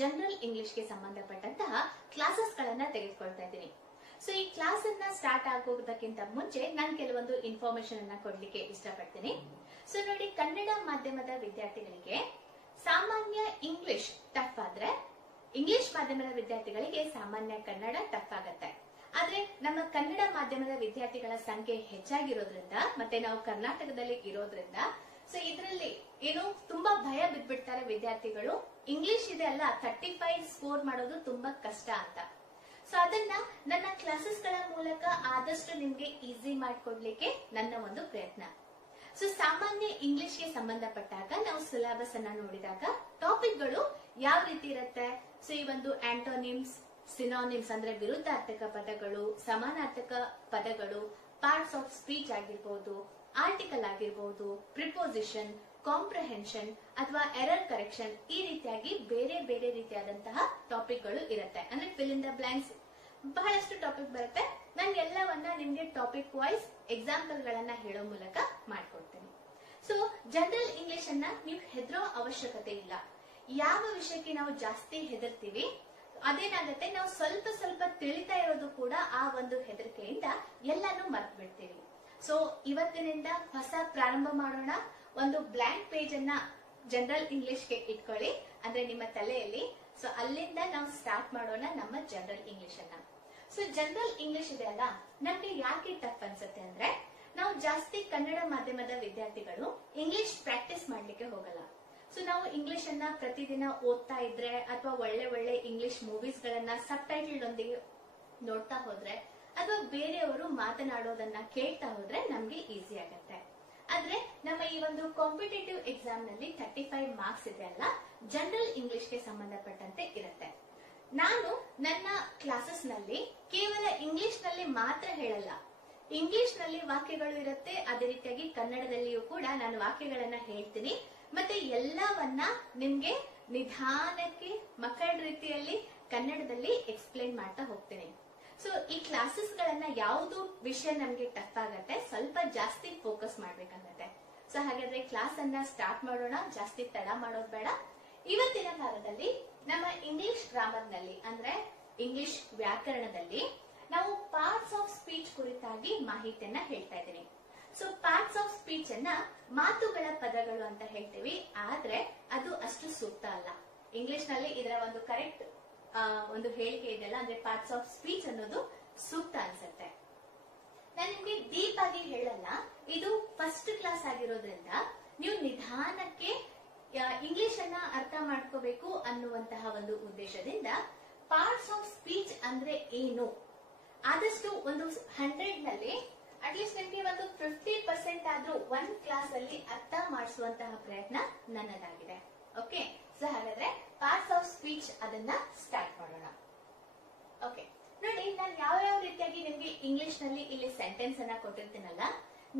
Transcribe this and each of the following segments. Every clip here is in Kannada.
ಜನರಲ್ ಇಂಗ್ಲಿಷ್ ಗೆ ಸಂಬಂಧಪಟ್ಟಂತಹ ಕ್ಲಾಸಸ್ ಗಳನ್ನ ತೆಗೆದುಕೊಳ್ತಾ ಇದ್ದೀನಿ. ಸೊ ಈ ಕ್ಲಾಸ್ ಅನ್ನ ಸ್ಟಾರ್ಟ್ ಆಗೋದಕ್ಕಿಂತ ಮುಂಚೆ ನಾನು ಕೆಲವೊಂದು ಇನ್ಫಾರ್ಮೇಶನ್ ಅನ್ನ ಕೊಡ್ಲಿಕ್ಕೆ ಇಷ್ಟಪಡ್ತೀನಿ. ಸೊ ನೋಡಿ, ಕನ್ನಡ ಮಾಧ್ಯಮದ ವಿದ್ಯಾರ್ಥಿಗಳಿಗೆ ಸಾಮಾನ್ಯ ಇಂಗ್ಲಿಷ್ ಟಫ್ ಆದ್ರೆ ಇಂಗ್ಲಿಷ್ ಮಾಧ್ಯಮದ ವಿದ್ಯಾರ್ಥಿಗಳಿಗೆ ಸಾಮಾನ್ಯ ಕನ್ನಡ ಟಫ್ ಆಗತ್ತೆ. ಆದ್ರೆ ನಮ್ಮ ಕನ್ನಡ ಮಾಧ್ಯಮದ ವಿದ್ಯಾರ್ಥಿಗಳ ಸಂಖ್ಯೆ ಹೆಚ್ಚಾಗಿರೋದ್ರಿಂದ ಮತ್ತೆ ನಾವು ಕರ್ನಾಟಕದಲ್ಲಿ ಇರೋದ್ರಿಂದ ಸೊ ಇದರಲ್ಲಿ ಏನು ತುಂಬಾ ಭಯ ಬಿದ್ಬಿಡ್ತಾರೆ ವಿದ್ಯಾರ್ಥಿಗಳು. ಇಂಗ್ಲಿಷ್ ಇದೆ ಅಲ್ಲ, 35 ಸ್ಕೋರ್ ಮಾಡೋದು ತುಂಬಾ ಕಷ್ಟ ಅಂತ. ಸೊ ಅದನ್ನ ನನ್ನ ಕ್ಲಾಸಸ್ ಗಳ ಮೂಲಕ ಆದಷ್ಟು ನಿಮ್ಗೆ ಈಸಿ ಮಾಡ್ಕೊಡ್ಲಿಕ್ಕೆ ನನ್ನ ಒಂದು ಪ್ರಯತ್ನ. ಸೊ ಸಾಮಾನ್ಯ ಇಂಗ್ಲಿಷ್ ಗೆ ಸಂಬಂಧಪಟ್ಟಾಗ ನಾವು ಸಿಲೆಬಸ್ ಅನ್ನ ನೋಡಿದಾಗ ಟಾಪಿಕ್ ಗಳು ಯಾವ ರೀತಿ ಇರುತ್ತೆ. ಸೊ ಈ ಒಂದು ಆಂಟೋನಿಮ್ಸ್, ಸಿನೋನಿಮ್ಸ್ ಅಂದ್ರೆ ವಿರುದ್ಧಾರ್ಥಕ ಪದಗಳು, ಸಮಾನಾರ್ಥಕ ಪದಗಳು, ಪಾರ್ಟ್ಸ್ ಆಫ್ ಸ್ಪೀಚ್ ಆಗಿರ್ಬೋದು, ಆರ್ಟಿಕಲ್ ಆಗಿರ್ಬೋದು, ಪ್ರಿಪೋಸಿಷನ್, ಕಾಂಪ್ರಹೆನ್ಷನ್ ಅಥವಾ ಎರರ್ ಕರೆಕ್ಷನ್, ಈ ರೀತಿಯಾಗಿ ಬೇರೆ ಬೇರೆ ರೀತಿಯಾದಂತಹ ಟಾಪಿಕ್ ಗಳು ಇರುತ್ತೆ. ಅಂದ್ರೆ ಫಿಲ್ ಇನ್ ದ ಬ್ಲಾಂಕ್ಸ್ ಬಹಳಷ್ಟು ಟಾಪಿಕ್ ಬರುತ್ತೆ. ನಾನು ಎಲ್ಲವನ್ನ ನಿಮ್ಗೆ ಟಾಪಿಕ್ ವೈಸ್ ಎಕ್ಸಾಂಪಲ್ ಗಳನ್ನ ಹೇಳೋ ಮೂಲಕ ಮಾಡ್ಕೊಡ್ತೇನೆ. ಸೊ ಜನರಲ್ ಇಂಗ್ಲಿಷ್ ಅನ್ನ ನೀವು ಹೆದರೋ ಅವಶ್ಯಕತೆ ಇಲ್ಲ. ಯಾವ ವಿಷಯಕ್ಕೆ ನಾವು ಜಾಸ್ತಿ ಹೆದರ್ತೀವಿ ಅದೇನಾಗತ್ತೆ, ನಾವು ಸ್ವಲ್ಪ ಸ್ವಲ್ಪ ತಿಳಿತಾ ಇರೋದು ಕೂಡ ಆ ಒಂದು ಹೆದರಿಕೆಯಿಂದ ಎಲ್ಲಾನು ಮರ್ತು ಬಿಡ್ತೀವಿ. ಸೊ ಇವತ್ತಿನಿಂದ ಹೊಸ ಪ್ರಾರಂಭ ಮಾಡೋಣ. ಒಂದು ಬ್ಲಾಂಕ್ ಪೇಜ್ ಅನ್ನ ಜನರಲ್ ಇಂಗ್ಲಿಷ್ ಗೆ ಇಟ್ಕೊಳ್ಳಿ, ಅಂದ್ರೆ ನಿಮ್ಮ ತಲೆಯಲ್ಲಿ. ಸೊ ಅಲ್ಲಿಂದ ನಾವು ಸ್ಟಾರ್ಟ್ ಮಾಡೋಣ ನಮ್ಮ ಜನರಲ್ ಇಂಗ್ಲಿಷ್ ಅನ್ನ. ಸೊ ಜನರಲ್ ಇಂಗ್ಲಿಷ್ ಇದೆ ಅಲ್ಲ, ನಮ್ಗೆ ಯಾಕೆ ಟಫ್ ಅನ್ಸುತ್ತೆ ಅಂದ್ರೆ ನಾವು ಜಾಸ್ತಿ ಕನ್ನಡ ಮಾಧ್ಯಮದ ವಿದ್ಯಾರ್ಥಿಗಳು ಇಂಗ್ಲಿಷ್ ಪ್ರಾಕ್ಟೀಸ್ ಮಾಡ್ಲಿಕ್ಕೆ ಹೋಗಲ್ಲ. ಸೊ ನಾವು ಇಂಗ್ಲಿಷ್ ಅನ್ನ ಪ್ರತಿದಿನ ಓದ್ತಾ ಇದ್ರೆ ಅಥವಾ ಒಳ್ಳೆ ಒಳ್ಳೆ ಇಂಗ್ಲಿಷ್ ಮೂವೀಸ್ ಗಳನ್ನ ಸಬ್ ಟೈಟಲ್ ಒಂದಿಗೆ ನೋಡ್ತಾ ಹೋದ್ರೆ ಅಥವಾ ಬೇರೆಯವರು ಮಾತನಾಡೋದನ್ನ ಕೇಳ್ತಾ ಹೋದ್ರೆ ನಮ್ಗೆ ಈಸಿ ಆಗತ್ತೆ. ಆದ್ರೆ ನಮ್ಮ ಈ ಒಂದು ಕಾಂಪಿಟೇಟಿವ್ ಎಕ್ಸಾಮ್ ನಲ್ಲಿ 35 ಮಾರ್ಕ್ಸ್ ಇದೆ ಅಲ್ಲ, ಜನರಲ್ ಇಂಗ್ಲಿಷ್ ಗೆ ಸಂಬಂಧಪಟ್ಟಂತೆ ಇರುತ್ತೆ. ನಾನು ನನ್ನ ಕ್ಲಾಸಸ್ ನಲ್ಲಿ ಕೇವಲ ಇಂಗ್ಲಿಷ್ ನಲ್ಲಿ ಮಾತ್ರ ಹೇಳಲ್ಲ, ಇಂಗ್ಲಿಷ್ ನಲ್ಲಿ ವಾಕ್ಯಗಳು ಇರುತ್ತೆ, ಅದೇ ರೀತಿಯಾಗಿ ಕನ್ನಡದಲ್ಲಿಯೂ ಕೂಡ ನಾನು ವಾಕ್ಯಗಳನ್ನ ಹೇಳ್ತೀನಿ. ಮತ್ತೆ ಎಲ್ಲವನ್ನ ನಿಮ್ಗೆ ನಿಧಾನಕ್ಕೆ ಮಕ್ಕಳ ರೀತಿಯಲ್ಲಿ ಕನ್ನಡದಲ್ಲಿ ಎಕ್ಸ್ಪ್ಲೈನ್ ಮಾಡ್ತಾ ಹೋಗ್ತೀನಿ. ಸೊ ಈ ಕ್ಲಾಸಸ್ ಗಳನ್ನ ಯಾವುದು ವಿಷಯ ನಮ್ಗೆ ಟಫ್ ಆಗತ್ತೆ ಸ್ವಲ್ಪ ಜಾಸ್ತಿ ಫೋಕಸ್ ಮಾಡ್ಬೇಕಾಗತ್ತೆ. ಸೊ ಹಾಗಾದ್ರೆ ಕ್ಲಾಸ್ ಅನ್ನ ಸ್ಟಾರ್ಟ್ ಮಾಡೋಣ, ಜಾಸ್ತಿ ತಡ ಮಾಡೋದ್ ಬೇಡ. ಇವತ್ತಿನ ಭಾಗದಲ್ಲಿ ನಮ್ಮ ಇಂಗ್ಲಿಷ್ ಗ್ರಾಮರ್ ನಲ್ಲಿ ಅಂದ್ರೆ ಇಂಗ್ಲಿಷ್ ವ್ಯಾಕರಣದಲ್ಲಿ ನಾವು ಪಾರ್ಟ್ಸ್ ಆಫ್ ಸ್ಪೀಚ್ ಕುರಿತಾಗಿ ಮಾಹಿತಿಯನ್ನ ಹೇಳ್ತಾ ಇದ್ದೀನಿ. ಸೊ ಪಾರ್ಟ್ಸ್ ಆಫ್ ಸ್ಪೀಚ್ ಅನ್ನ ಮಾತುಗಳ ಪದಗಳು ಅಂತ ಹೇಳ್ತೀವಿ, ಆದ್ರೆ ಅದು ಅಷ್ಟು ಸೂಕ್ತ ಅಲ್ಲ. ಇಂಗ್ಲಿಷ್ ನಲ್ಲಿ ಇದರ ಒಂದು ಕರೆಕ್ಟ್ ಒಂದು ಹೇಳಿಕೆ ಇದೆಯಲ್ಲ, ಅಂದ್ರೆ ಪಾರ್ಟ್ಸ್ ಆಫ್ ಸ್ಪೀಚ್ ಅನ್ನೋದು ಸೂಕ್ತ ಅನ್ಸುತ್ತೆ. ನಾನು ನಿಮ್ಗೆ ಡೀಪ್ ಆಗಿ ಹೇಳಲ್ಲ, ಇದು ಫಸ್ಟ್ ಕ್ಲಾಸ್ ಆಗಿರೋದ್ರಿಂದ ನೀವು ನಿಧಾನಕ್ಕೆ ಇಂಗ್ಲಿಷ್ ಅನ್ನ ಅರ್ಥ ಮಾಡ್ಕೋಬೇಕು ಅನ್ನುವಂತಹ ಒಂದು ಉದ್ದೇಶದಿಂದ ಪಾರ್ಟ್ಸ್ ಆಫ್ ಸ್ಪೀಚ್ ಅಂದ್ರೆ ಏನು ಆದಷ್ಟು ಒಂದು 100 ನಲ್ಲಿ ಅಟ್ಲೀಸ್ಟ್ ನಿಮ್ಗೆ ಒಂದು 50% ಆದ್ರೂ ಒಂದ್ ಕ್ಲಾಸ್ ಅಲ್ಲಿ ಅರ್ಥ ಮಾಡಿಸುವಂತಹ ಪ್ರಯತ್ನ ನನ್ನದಾಗಿದೆ. ಓಕೆ, ಸೊ ಹಾಗಾದ್ರೆ ಪಾರ್ಟ್ಸ್ ಆಫ್ ಸ್ಪೀಚ್ ಅದನ್ನ ಸ್ಟಾರ್ಟ್ ಮಾಡೋಣ. ಓಕೆ ನೋಡಿ, ನಾನು ಯಾವ ರೀತಿಯಾಗಿ ನಿಮ್ಗೆ ಇಂಗ್ಲಿಷ್ ನಲ್ಲಿ ಇಲ್ಲಿ ಸೆಂಟೆನ್ಸ್ ಅನ್ನ ಕೊಟ್ಟಿರ್ತೀನಲ್ಲ,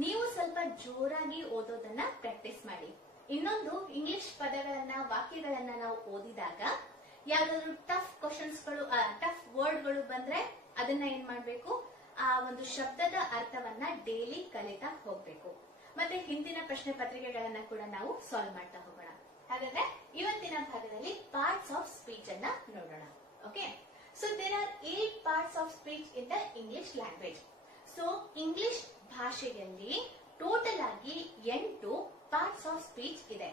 ನೀವು ಸ್ವಲ್ಪ ಜೋರಾಗಿ ಓದೋದನ್ನ ಪ್ರಾಕ್ಟೀಸ್ ಮಾಡಿ. ಇನ್ನೊಂದು, ಇಂಗ್ಲಿಷ್ ಪದಗಳನ್ನ ವಾಕ್ಯಗಳನ್ನ ನಾವು ಓದಿದಾಗ ಯಾವ್ದಾದ್ರು ಟಫ್ ಕ್ವಶನ್ಸ್ ಗಳು ಟಫ್ ವರ್ಡ್ ಗಳು ಬಂದ್ರೆ ಅದನ್ನ ಏನ್ ಮಾಡ್ಬೇಕು, ಆ ಒಂದು ಶಬ್ದದ ಅರ್ಥವನ್ನ ಡೈಲಿ ಕಲಿತಾ ಹೋಗ್ಬೇಕು. ಮತ್ತೆ ಹಿಂದಿನ ಪ್ರಶ್ನೆ ಪತ್ರಿಕೆಗಳನ್ನ ಕೂಡ ನಾವು ಸಾಲ್ವ್ ಮಾಡ್ತಾ ಹೋಗೋಣ. ಹಾಗಾದ್ರೆ ಇವತ್ತಿನ ಭಾಗದಲ್ಲಿ ಪಾರ್ಟ್ಸ್ ಆಫ್ ಸ್ಪೀಚ್ ಅನ್ನ ನೋಡೋಣ. Okay, so there are 8 parts of speech in the English language. So English ಭಾಷೆಯಲ್ಲಿ ಟೋಟಲ್ ಆಗಿ 8 ಪಾರ್ಟ್ಸ್ ಆಫ್ ಸ್ಪೀಚ್ ಇದೆ.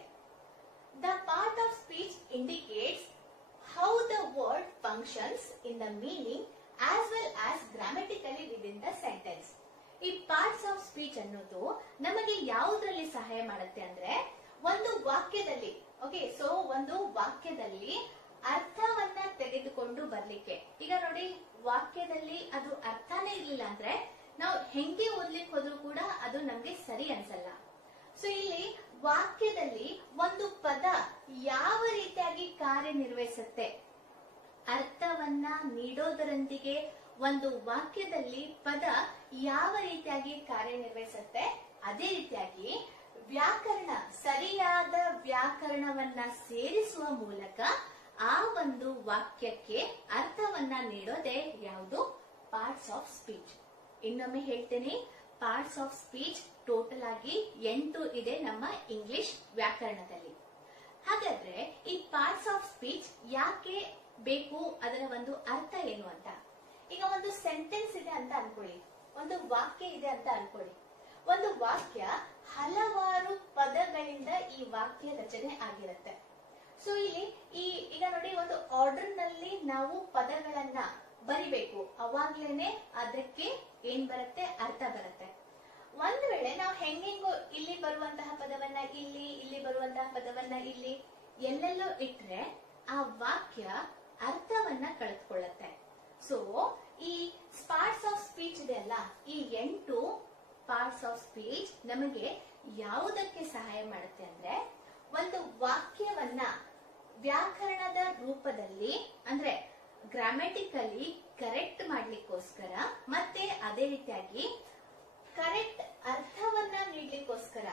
The part of speech indicates how the word functions in the meaning as well as grammatically within the sentence. ಈ ಪಾರ್ಟ್ಸ್ ಆಫ್ ಸ್ಪೀಚ್ ಅನ್ನೋದು ನಮಗೆ ಯಾವುದರಲ್ಲಿ ಸಹಾಯ ಮಾಡುತ್ತೆ ಅಂದ್ರೆ ಒಂದು ವಾಕ್ಯದಲ್ಲಿ, ಓಕೆ, ಸೊ ಒಂದು ವಾಕ್ಯದಲ್ಲಿ ಅರ್ಥವನ್ನ ತೆಗೆದುಕೊಂಡು ಬರ್ಲಿಕ್ಕೆ. ಈಗ ನೋಡಿ, ವಾಕ್ಯದಲ್ಲಿ ಅದು ಅರ್ಥನೇ ಇರ್ಲಿಲ್ಲ ಅಂದ್ರೆ ನಾವು ಹೆಂಗೆ ಓದ್ಲಿಕ್ಕೆ ಹೋದ್ರೂ ಕೂಡ ಅದು ನಮ್ಗೆ ಸರಿ ಅನ್ಸಲ್ಲ. ಸೊ ಇಲ್ಲಿ ವಾಕ್ಯದಲ್ಲಿ ಒಂದು ಪದ ಯಾವ ರೀತಿಯಾಗಿ ಕಾರ್ಯನಿರ್ವಹಿಸುತ್ತೆ, ಅರ್ಥವನ್ನ ನೀಡೋದರೊಂದಿಗೆ ಒಂದು ವಾಕ್ಯದಲ್ಲಿ ಪದ ಯಾವ ರೀತಿಯಾಗಿ ಕಾರ್ಯನಿರ್ವಹಿಸುತ್ತೆ, ಅದೇ ರೀತಿಯಾಗಿ ವ್ಯಾಕರಣ, ಸರಿಯಾದ ವ್ಯಾಕರಣವನ್ನ ಸೇರಿಸುವ ಮೂಲಕ ಆ ಒಂದು ವಾಕ್ಯಕ್ಕೆ ಅರ್ಥವನ್ನ ನೀಡೋದೇ ಯಾವುದು, ಪಾರ್ಟ್ಸ್ ಆಫ್ ಸ್ಪೀಚ್. ಇನ್ನೊಮ್ಮೆ ಹೇಳ್ತೇನೆ, ಪಾರ್ಟ್ಸ್ ಆಫ್ ಸ್ಪೀಚ್ ಟೋಟಲ್ ಆಗಿ 8 ಇದೆ ನಮ್ಮ ಇಂಗ್ಲಿಷ್ ವ್ಯಾಕರಣದಲ್ಲಿ. ಹಾಗಾದ್ರೆ ಈ ಪಾರ್ಟ್ಸ್ ಆಫ್ ಸ್ಪೀಚ್ ಯಾಕೆ ಬೇಕು, ಅದರ ಒಂದು ಅರ್ಥ ಏನು ಅಂತ. ಈಗ ಒಂದು ಸೆಂಟೆನ್ಸ್ ಇದೆ ಅಂತ ಅನ್ಕೊಳ್ಳಿ, ಒಂದು ವಾಕ್ಯ ಇದೆ ಅಂತ ಅನ್ಕೊಳ್ಳಿ. ಒಂದು ವಾಕ್ಯ ಹಲವಾರು ಪದಗಳಿಂದ ಈ ವಾಕ್ಯ ರಚನೆ ಆಗಿರುತ್ತೆ. ಸೊ ಇಲ್ಲಿ ಈಗ ನೋಡಿ, ಒಂದು ಆರ್ಡರ್ ನಲ್ಲಿ ನಾವು ಪದಗಳನ್ನ ಬರಿಬೇಕು, ಅವಾಗ್ಲೇನೆ ಅದಕ್ಕೆ ಏನ್ ಬರುತ್ತೆ, ಅರ್ಥ ಬರುತ್ತೆ. ಒಂದ್ ವೇಳೆ ನಾವು ಹೆಂಗೆಂಗೋ ಇಲ್ಲಿ ಬರುವಂತಹ ಪದವನ್ನ ಇಲ್ಲಿ, ಇಲ್ಲಿ ಬರುವಂತಹ ಪದವನ್ನ ಇಲ್ಲಿ, ಎಲ್ಲೆಲ್ಲೋ ಇಟ್ರೆ ಆ ವಾಕ್ಯ ಅರ್ಥವನ್ನ ಕಳೆದುಕೊಳ್ಳುತ್ತೆ. ಸೊ ಈ ಪಾರ್ಟ್ಸ್ ಆಫ್ ಸ್ಪೀಚ್ ಇದೆ ಅಲ್ಲ, ಈ 8 ಪಾರ್ಟ್ಸ್ ಆಫ್ ಸ್ಪೀಚ್ ನಮಗೆ ಯಾವುದಕ್ಕೆ ಸಹಾಯ ಮಾಡುತ್ತೆ ಅಂದ್ರೆ, ಒಂದು ವಾಕ್ಯವನ್ನ ವ್ಯಾಕರಣದ ರೂಪದಲ್ಲಿ ಅಂದ್ರೆ ಗ್ರಾಮ್ಯಾಟಿಕಲಿ ಕರೆಕ್ಟ್ ಮಾಡ್ಲಿಕ್ಕೋಸ್ಕರ, ಮತ್ತೆ ಅದೇ ರೀತಿಯಾಗಿ ಕರೆಕ್ಟ್ ಅರ್ಥವನ್ನ ನೀಡ್ಲಿಕ್ಕೋಸ್ಕರ,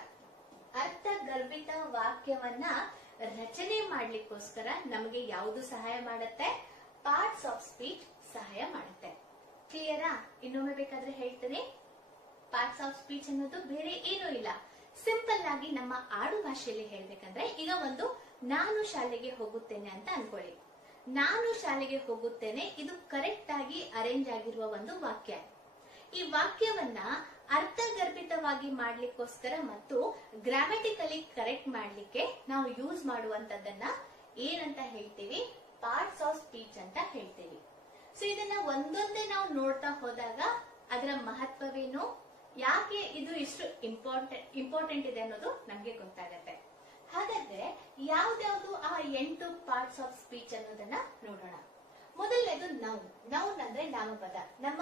ಅರ್ಥಗರ್ಭಿತ ವಾಕ್ಯವನ್ನ ರಚನೆ ಮಾಡ್ಲಿಕ್ಕೋಸ್ಕರ ನಮಗೆ ಯಾವುದು ಸಹಾಯ ಮಾಡುತ್ತೆ, ಪಾರ್ಟ್ಸ್ ಆಫ್ ಸ್ಪೀಚ್ ಸಹಾಯ ಮಾಡುತ್ತೆ. ಕ್ಲಿಯರಾ? ಇನ್ನೊಮ್ಮೆ ಬೇಕಾದ್ರೆ ಹೇಳ್ತೇನೆ. ಪಾರ್ಟ್ಸ್ ಆಫ್ ಸ್ಪೀಚ್ ಅನ್ನೋದು ಬೇರೆ ಏನೂ ಇಲ್ಲ. ಸಿಂಪಲ್ ಆಗಿ ನಮ್ಮ ಆಡು ಭಾಷೆಯಲ್ಲಿ ಹೇಳ್ಬೇಕಂದ್ರೆ, ಈಗ ಒಂದು ನಾನು ಶಾಲೆಗೆ ಹೋಗುತ್ತೇನೆ ಅಂತ ಅನ್ಕೊಳ್ಳಿ. ನಾನು ಶಾಲೆಗೆ ಹೋಗುತ್ತೇನೆ, ಇದು ಕರೆಕ್ಟ್ ಆಗಿ ಅರೇಂಜ್ ಆಗಿರುವ ಒಂದು ವಾಕ್ಯ. ಈ ವಾಕ್ಯವನ್ನ ಅರ್ಥಗರ್ಭಿತವಾಗಿ ಮಾಡ್ಲಿಕ್ಕೋಸ್ಕರ ಮತ್ತು ಗ್ರಾಮ್ಯಾಟಿಕಲಿ ಕರೆಕ್ಟ್ ಮಾಡ್ಲಿಕ್ಕೆ ನಾವು ಯೂಸ್ ಮಾಡುವಂತದ್ದನ್ನ ಏನಂತ ಹೇಳ್ತೀವಿ, ಪಾರ್ಟ್ಸ್ ಆಫ್ ಸ್ಪೀಚ್ ಅಂತ ಹೇಳ್ತೀವಿ. ಸೊ ಇದನ್ನ ಒಂದೊಂದೇ ನಾವು ನೋಡ್ತಾ ಹೋದಾಗ ಅದರ ಮಹತ್ವವೇನು, ಯಾಕೆ ಇದು ಇಷ್ಟು ಇಂಪಾರ್ಟೆಂಟ್ ಇದೆ ಅನ್ನೋದು ನಮ್ಗೆ ಗೊತ್ತಾಗತ್ತೆ. ಹಾಗಾದ್ರೆ ಯಾವ್ದ್ಯಾವ್ದು ಆ 8 ಪಾರ್ಟ್ಸ್ ಆಫ್ ಸ್ಪೀಚ್ ಅನ್ನೋದನ್ನ ನೋಡೋಣ. ಮೊದಲನೇದು ನೌನ್. ನೌನ್ ಅಂದ್ರೆ ನಾಮಪದ. ನಮ್ಮ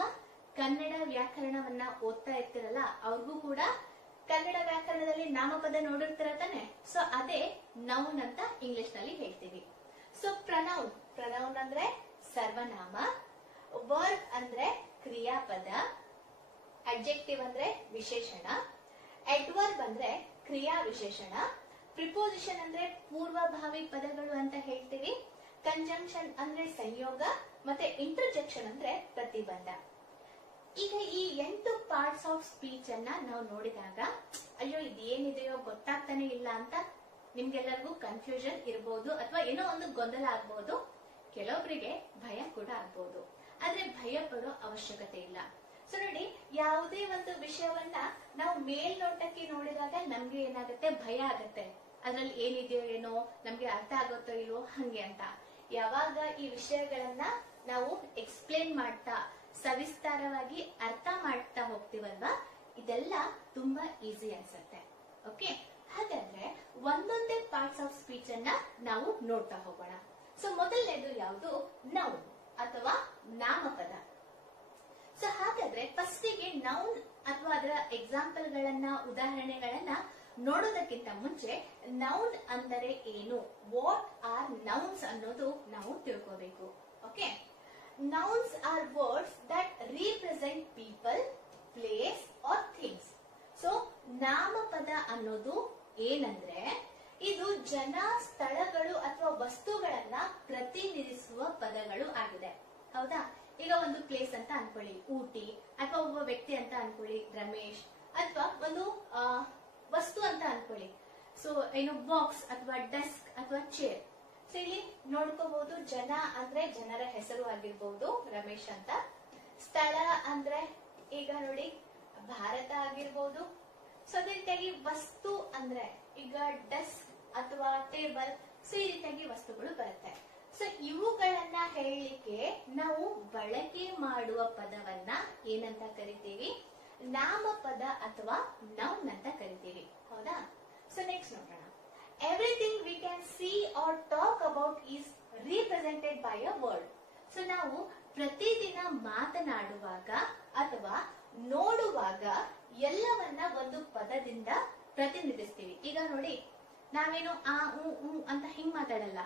ಕನ್ನಡ ವ್ಯಾಕರಣವನ್ನ ಓದ್ತಾ ಇರ್ತಿರಲ್ಲ, ಅವ್ರಿಗೂ ಕೂಡ ಕನ್ನಡ ವ್ಯಾಕರಣದಲ್ಲಿ ನಾಮಪದ ನೋಡಿರ್ತೀರ ತಾನೆ. ಸೊ ಅದೇ ನೌನ್ ಅಂತ ಇಂಗ್ಲಿಷ್ ನಲ್ಲಿ ಹೇಳ್ತೀವಿ. So pronoun. ಪ್ರನೌನ್ ಅಂದ್ರೆ ಸರ್ವನಾಮ. ವರ್ಬ್ ಅಂದ್ರೆ ಕ್ರಿಯಾಪದ. ಅಡ್ಜೆಕ್ಟಿವ್ ಅಂದ್ರೆ ವಿಶೇಷಣ. ಅಡ್ವರ್ಬ್ ಅಂದ್ರೆ ಕ್ರಿಯಾ ವಿಶೇಷಣ. ಪ್ರಿಪೋಸಿಷನ್ ಅಂದ್ರೆ ಪೂರ್ವಭಾವಿ ಪದಗಳು ಅಂತ ಹೇಳ್ತೀವಿ. ಕಂಜಂಕ್ಷನ್ ಅಂದ್ರೆ ಸಂಯೋಗ, ಮತ್ತೆ ಇಂಟರ್ಜೆಕ್ಷನ್ ಅಂದ್ರೆ ಪ್ರತಿಬಂಧ. ಈಗ ಈ 8 ಪಾರ್ಟ್ಸ್ ಆಫ್ ಸ್ಪೀಚ್ ಅನ್ನ ನಾವು ನೋಡಿದಾಗ, ಅಯ್ಯೋ ಇದೇನಿದೆಯೋ ಗೊತ್ತಾಗ್ತಾನೆ ಇಲ್ಲ ಅಂತ ನಿಮ್ಗೆಲ್ಲರಿಗೂ ಕನ್ಫ್ಯೂಷನ್ ಇರಬಹುದು, ಅಥವಾ ಏನೋ ಒಂದು ಗೊಂದಲ ಆಗ್ಬಹುದು. ಕೆಲವೊಬ್ಬರಿಗೆ ಭಯ ಕೂಡ ಆಗ್ಬಹುದು. ಆದ್ರೆ ಭಯ ಪಡೋ ಅವಶ್ಯಕತೆ ಇಲ್ಲ. ಸೊ ನೋಡಿ, ಯಾವುದೇ ಒಂದು ವಿಷಯವನ್ನ ನಾವು ಮೇಲ್ನೋಟಕ್ಕೆ ನೋಡಿದಾಗ ನಮ್ಗೆ ಏನಾಗುತ್ತೆ, ಭಯ ಆಗತ್ತೆ. ಅದ್ರಲ್ಲಿ ಏನಿದೆಯೋ ಏನೋ, ನಮ್ಗೆ ಅರ್ಥ ಆಗುತ್ತೋ ಇಲ್ವೋ ಹಂಗೆ ಅಂತ. ಯಾವಾಗ ಈ ವಿಷಯಗಳನ್ನ ನಾವು ಎಕ್ಸ್ಪ್ಲೇನ್ ಮಾಡ್ತಾ ಸವಿಸ್ತಾರವಾಗಿ ಅರ್ಥ ಮಾಡ್ತಾ ಹೋಗ್ತೀವಲ್ವಾ, ಇದೆಲ್ಲ ತುಂಬಾ ಈಸಿ ಅನ್ಸುತ್ತೆ. ಓಕೆ, ಹಾಗಾದ್ರೆ ಒಂದೊಂದೇ ಪಾರ್ಟ್ಸ್ ಆಫ್ ಸ್ಪೀಚ್ ಅನ್ನ ನಾವು ನೋಡ್ತಾ ಹೋಗೋಣ. ಸೊ ಮೊದಲನೇದು ಯಾವುದು, ನೌನ್ ಅಥವಾ ನಾಮಪದ. ಸೊ ಹಾಗಾದ್ರೆ ಫಸ್ಟಿಗೆ ನೌನ್ ಅಥವಾ ಅದರ ಎಕ್ಸಾಂಪಲ್ ಗಳನ್ನ, ಉದಾಹರಣೆಗಳನ್ನ ನೋಡೋದಕ್ಕಿಂತ ಮುಂಚೆ ನೌನ್ ಅಂದರೆ ಏನು, ವಾಟ್ ಆರ್ ನೌನ್ಸ್ ಅನ್ನೋದು ನಾವು ತಿಳ್ಕೋಬೇಕು. Okay, nouns are words that represent people, place or things. So ನಾಮಪದ ಅನ್ನೋದು ಏನಂದ್ರೆ, ಇದು ಜನ, ಸ್ಥಳಗಳು ಅಥವಾ ವಸ್ತುಗಳನ್ನ ಪ್ರತಿನಿಧಿಸುವ ಪದಗಳು ಆಗಿದೆ. ಹೌದಾ? ಈಗ ಒಂದು ಪ್ಲೇಸ್ ಅಂತ ಅನ್ಕೊಳ್ಳಿ, ಊಟಿ, ಅಥವಾ ಒಬ್ಬ ವ್ಯಕ್ತಿ ಅಂತ ಅನ್ಕೊಳ್ಳಿ, ರಮೇಶ್, ಅಥವಾ ಒಂದು ವಸ್ತು ಅಂತ ಅನ್ಕೊಳ್ಳಿ, ಸೊ ಏನು ಬಾಕ್ಸ್ ಅಥವಾ ಡೆಸ್ಕ್ ಅಥವಾ ಚೇರ್. ಸೊ ಇಲ್ಲಿ ನೋಡ್ಕೋಬಹುದು, ಜನ ಅಂದ್ರೆ ಜನರ ಹೆಸರು ಆಗಿರ್ಬಹುದು, ರಮೇಶ್ ಅಂತ. ಸ್ಥಳ ಅಂದ್ರೆ ಈಗ ನೋಡಿ ಭಾರತ ಆಗಿರ್ಬಹುದು. ಸೊ ಅದೇ ರೀತಿಯಾಗಿ ವಸ್ತು ಅಂದ್ರೆ ಈಗ ಡೆಸ್ಕ್ ಅಥವಾ ಟೇಬಲ್. ಸೊ ಈ ರೀತಿಯಾಗಿ ವಸ್ತುಗಳು ಬರುತ್ತೆ. ಸೊ ಇವುಗಳನ್ನ ಹೇಳಲಿಕ್ಕೆ ನಾವು ಬಳಕೆ ಮಾಡುವ ಪದವನ್ನ ಏನಂತ ಕರಿತೀವಿ, ನಾಮಪದ ಅಥವಾ ನೌನ್ ಅಂತ ಕರಿತೀವಿ. ಹೌದಾ? ಸೊ ನೆಕ್ಸ್ಟ್ ನೋಡೋಣ. Everything we can see or talk about is represented by a word. So ನಾವು ಪ್ರತಿದಿನ ಮಾತನಾಡುವಾಗ ಅಥವಾ ನೋಡುವಾಗ ಎಲ್ಲವನ್ನ ಒಂದು ಪದದಿಂದ ಪ್ರತಿನಿಧಿಸ್ತೀವಿ. ಈಗ ನೋಡಿ, ನಾವೇನು ಆ ಅಂತ ಹಿಂಗ್ ಮಾತಾಡಲ್ಲ.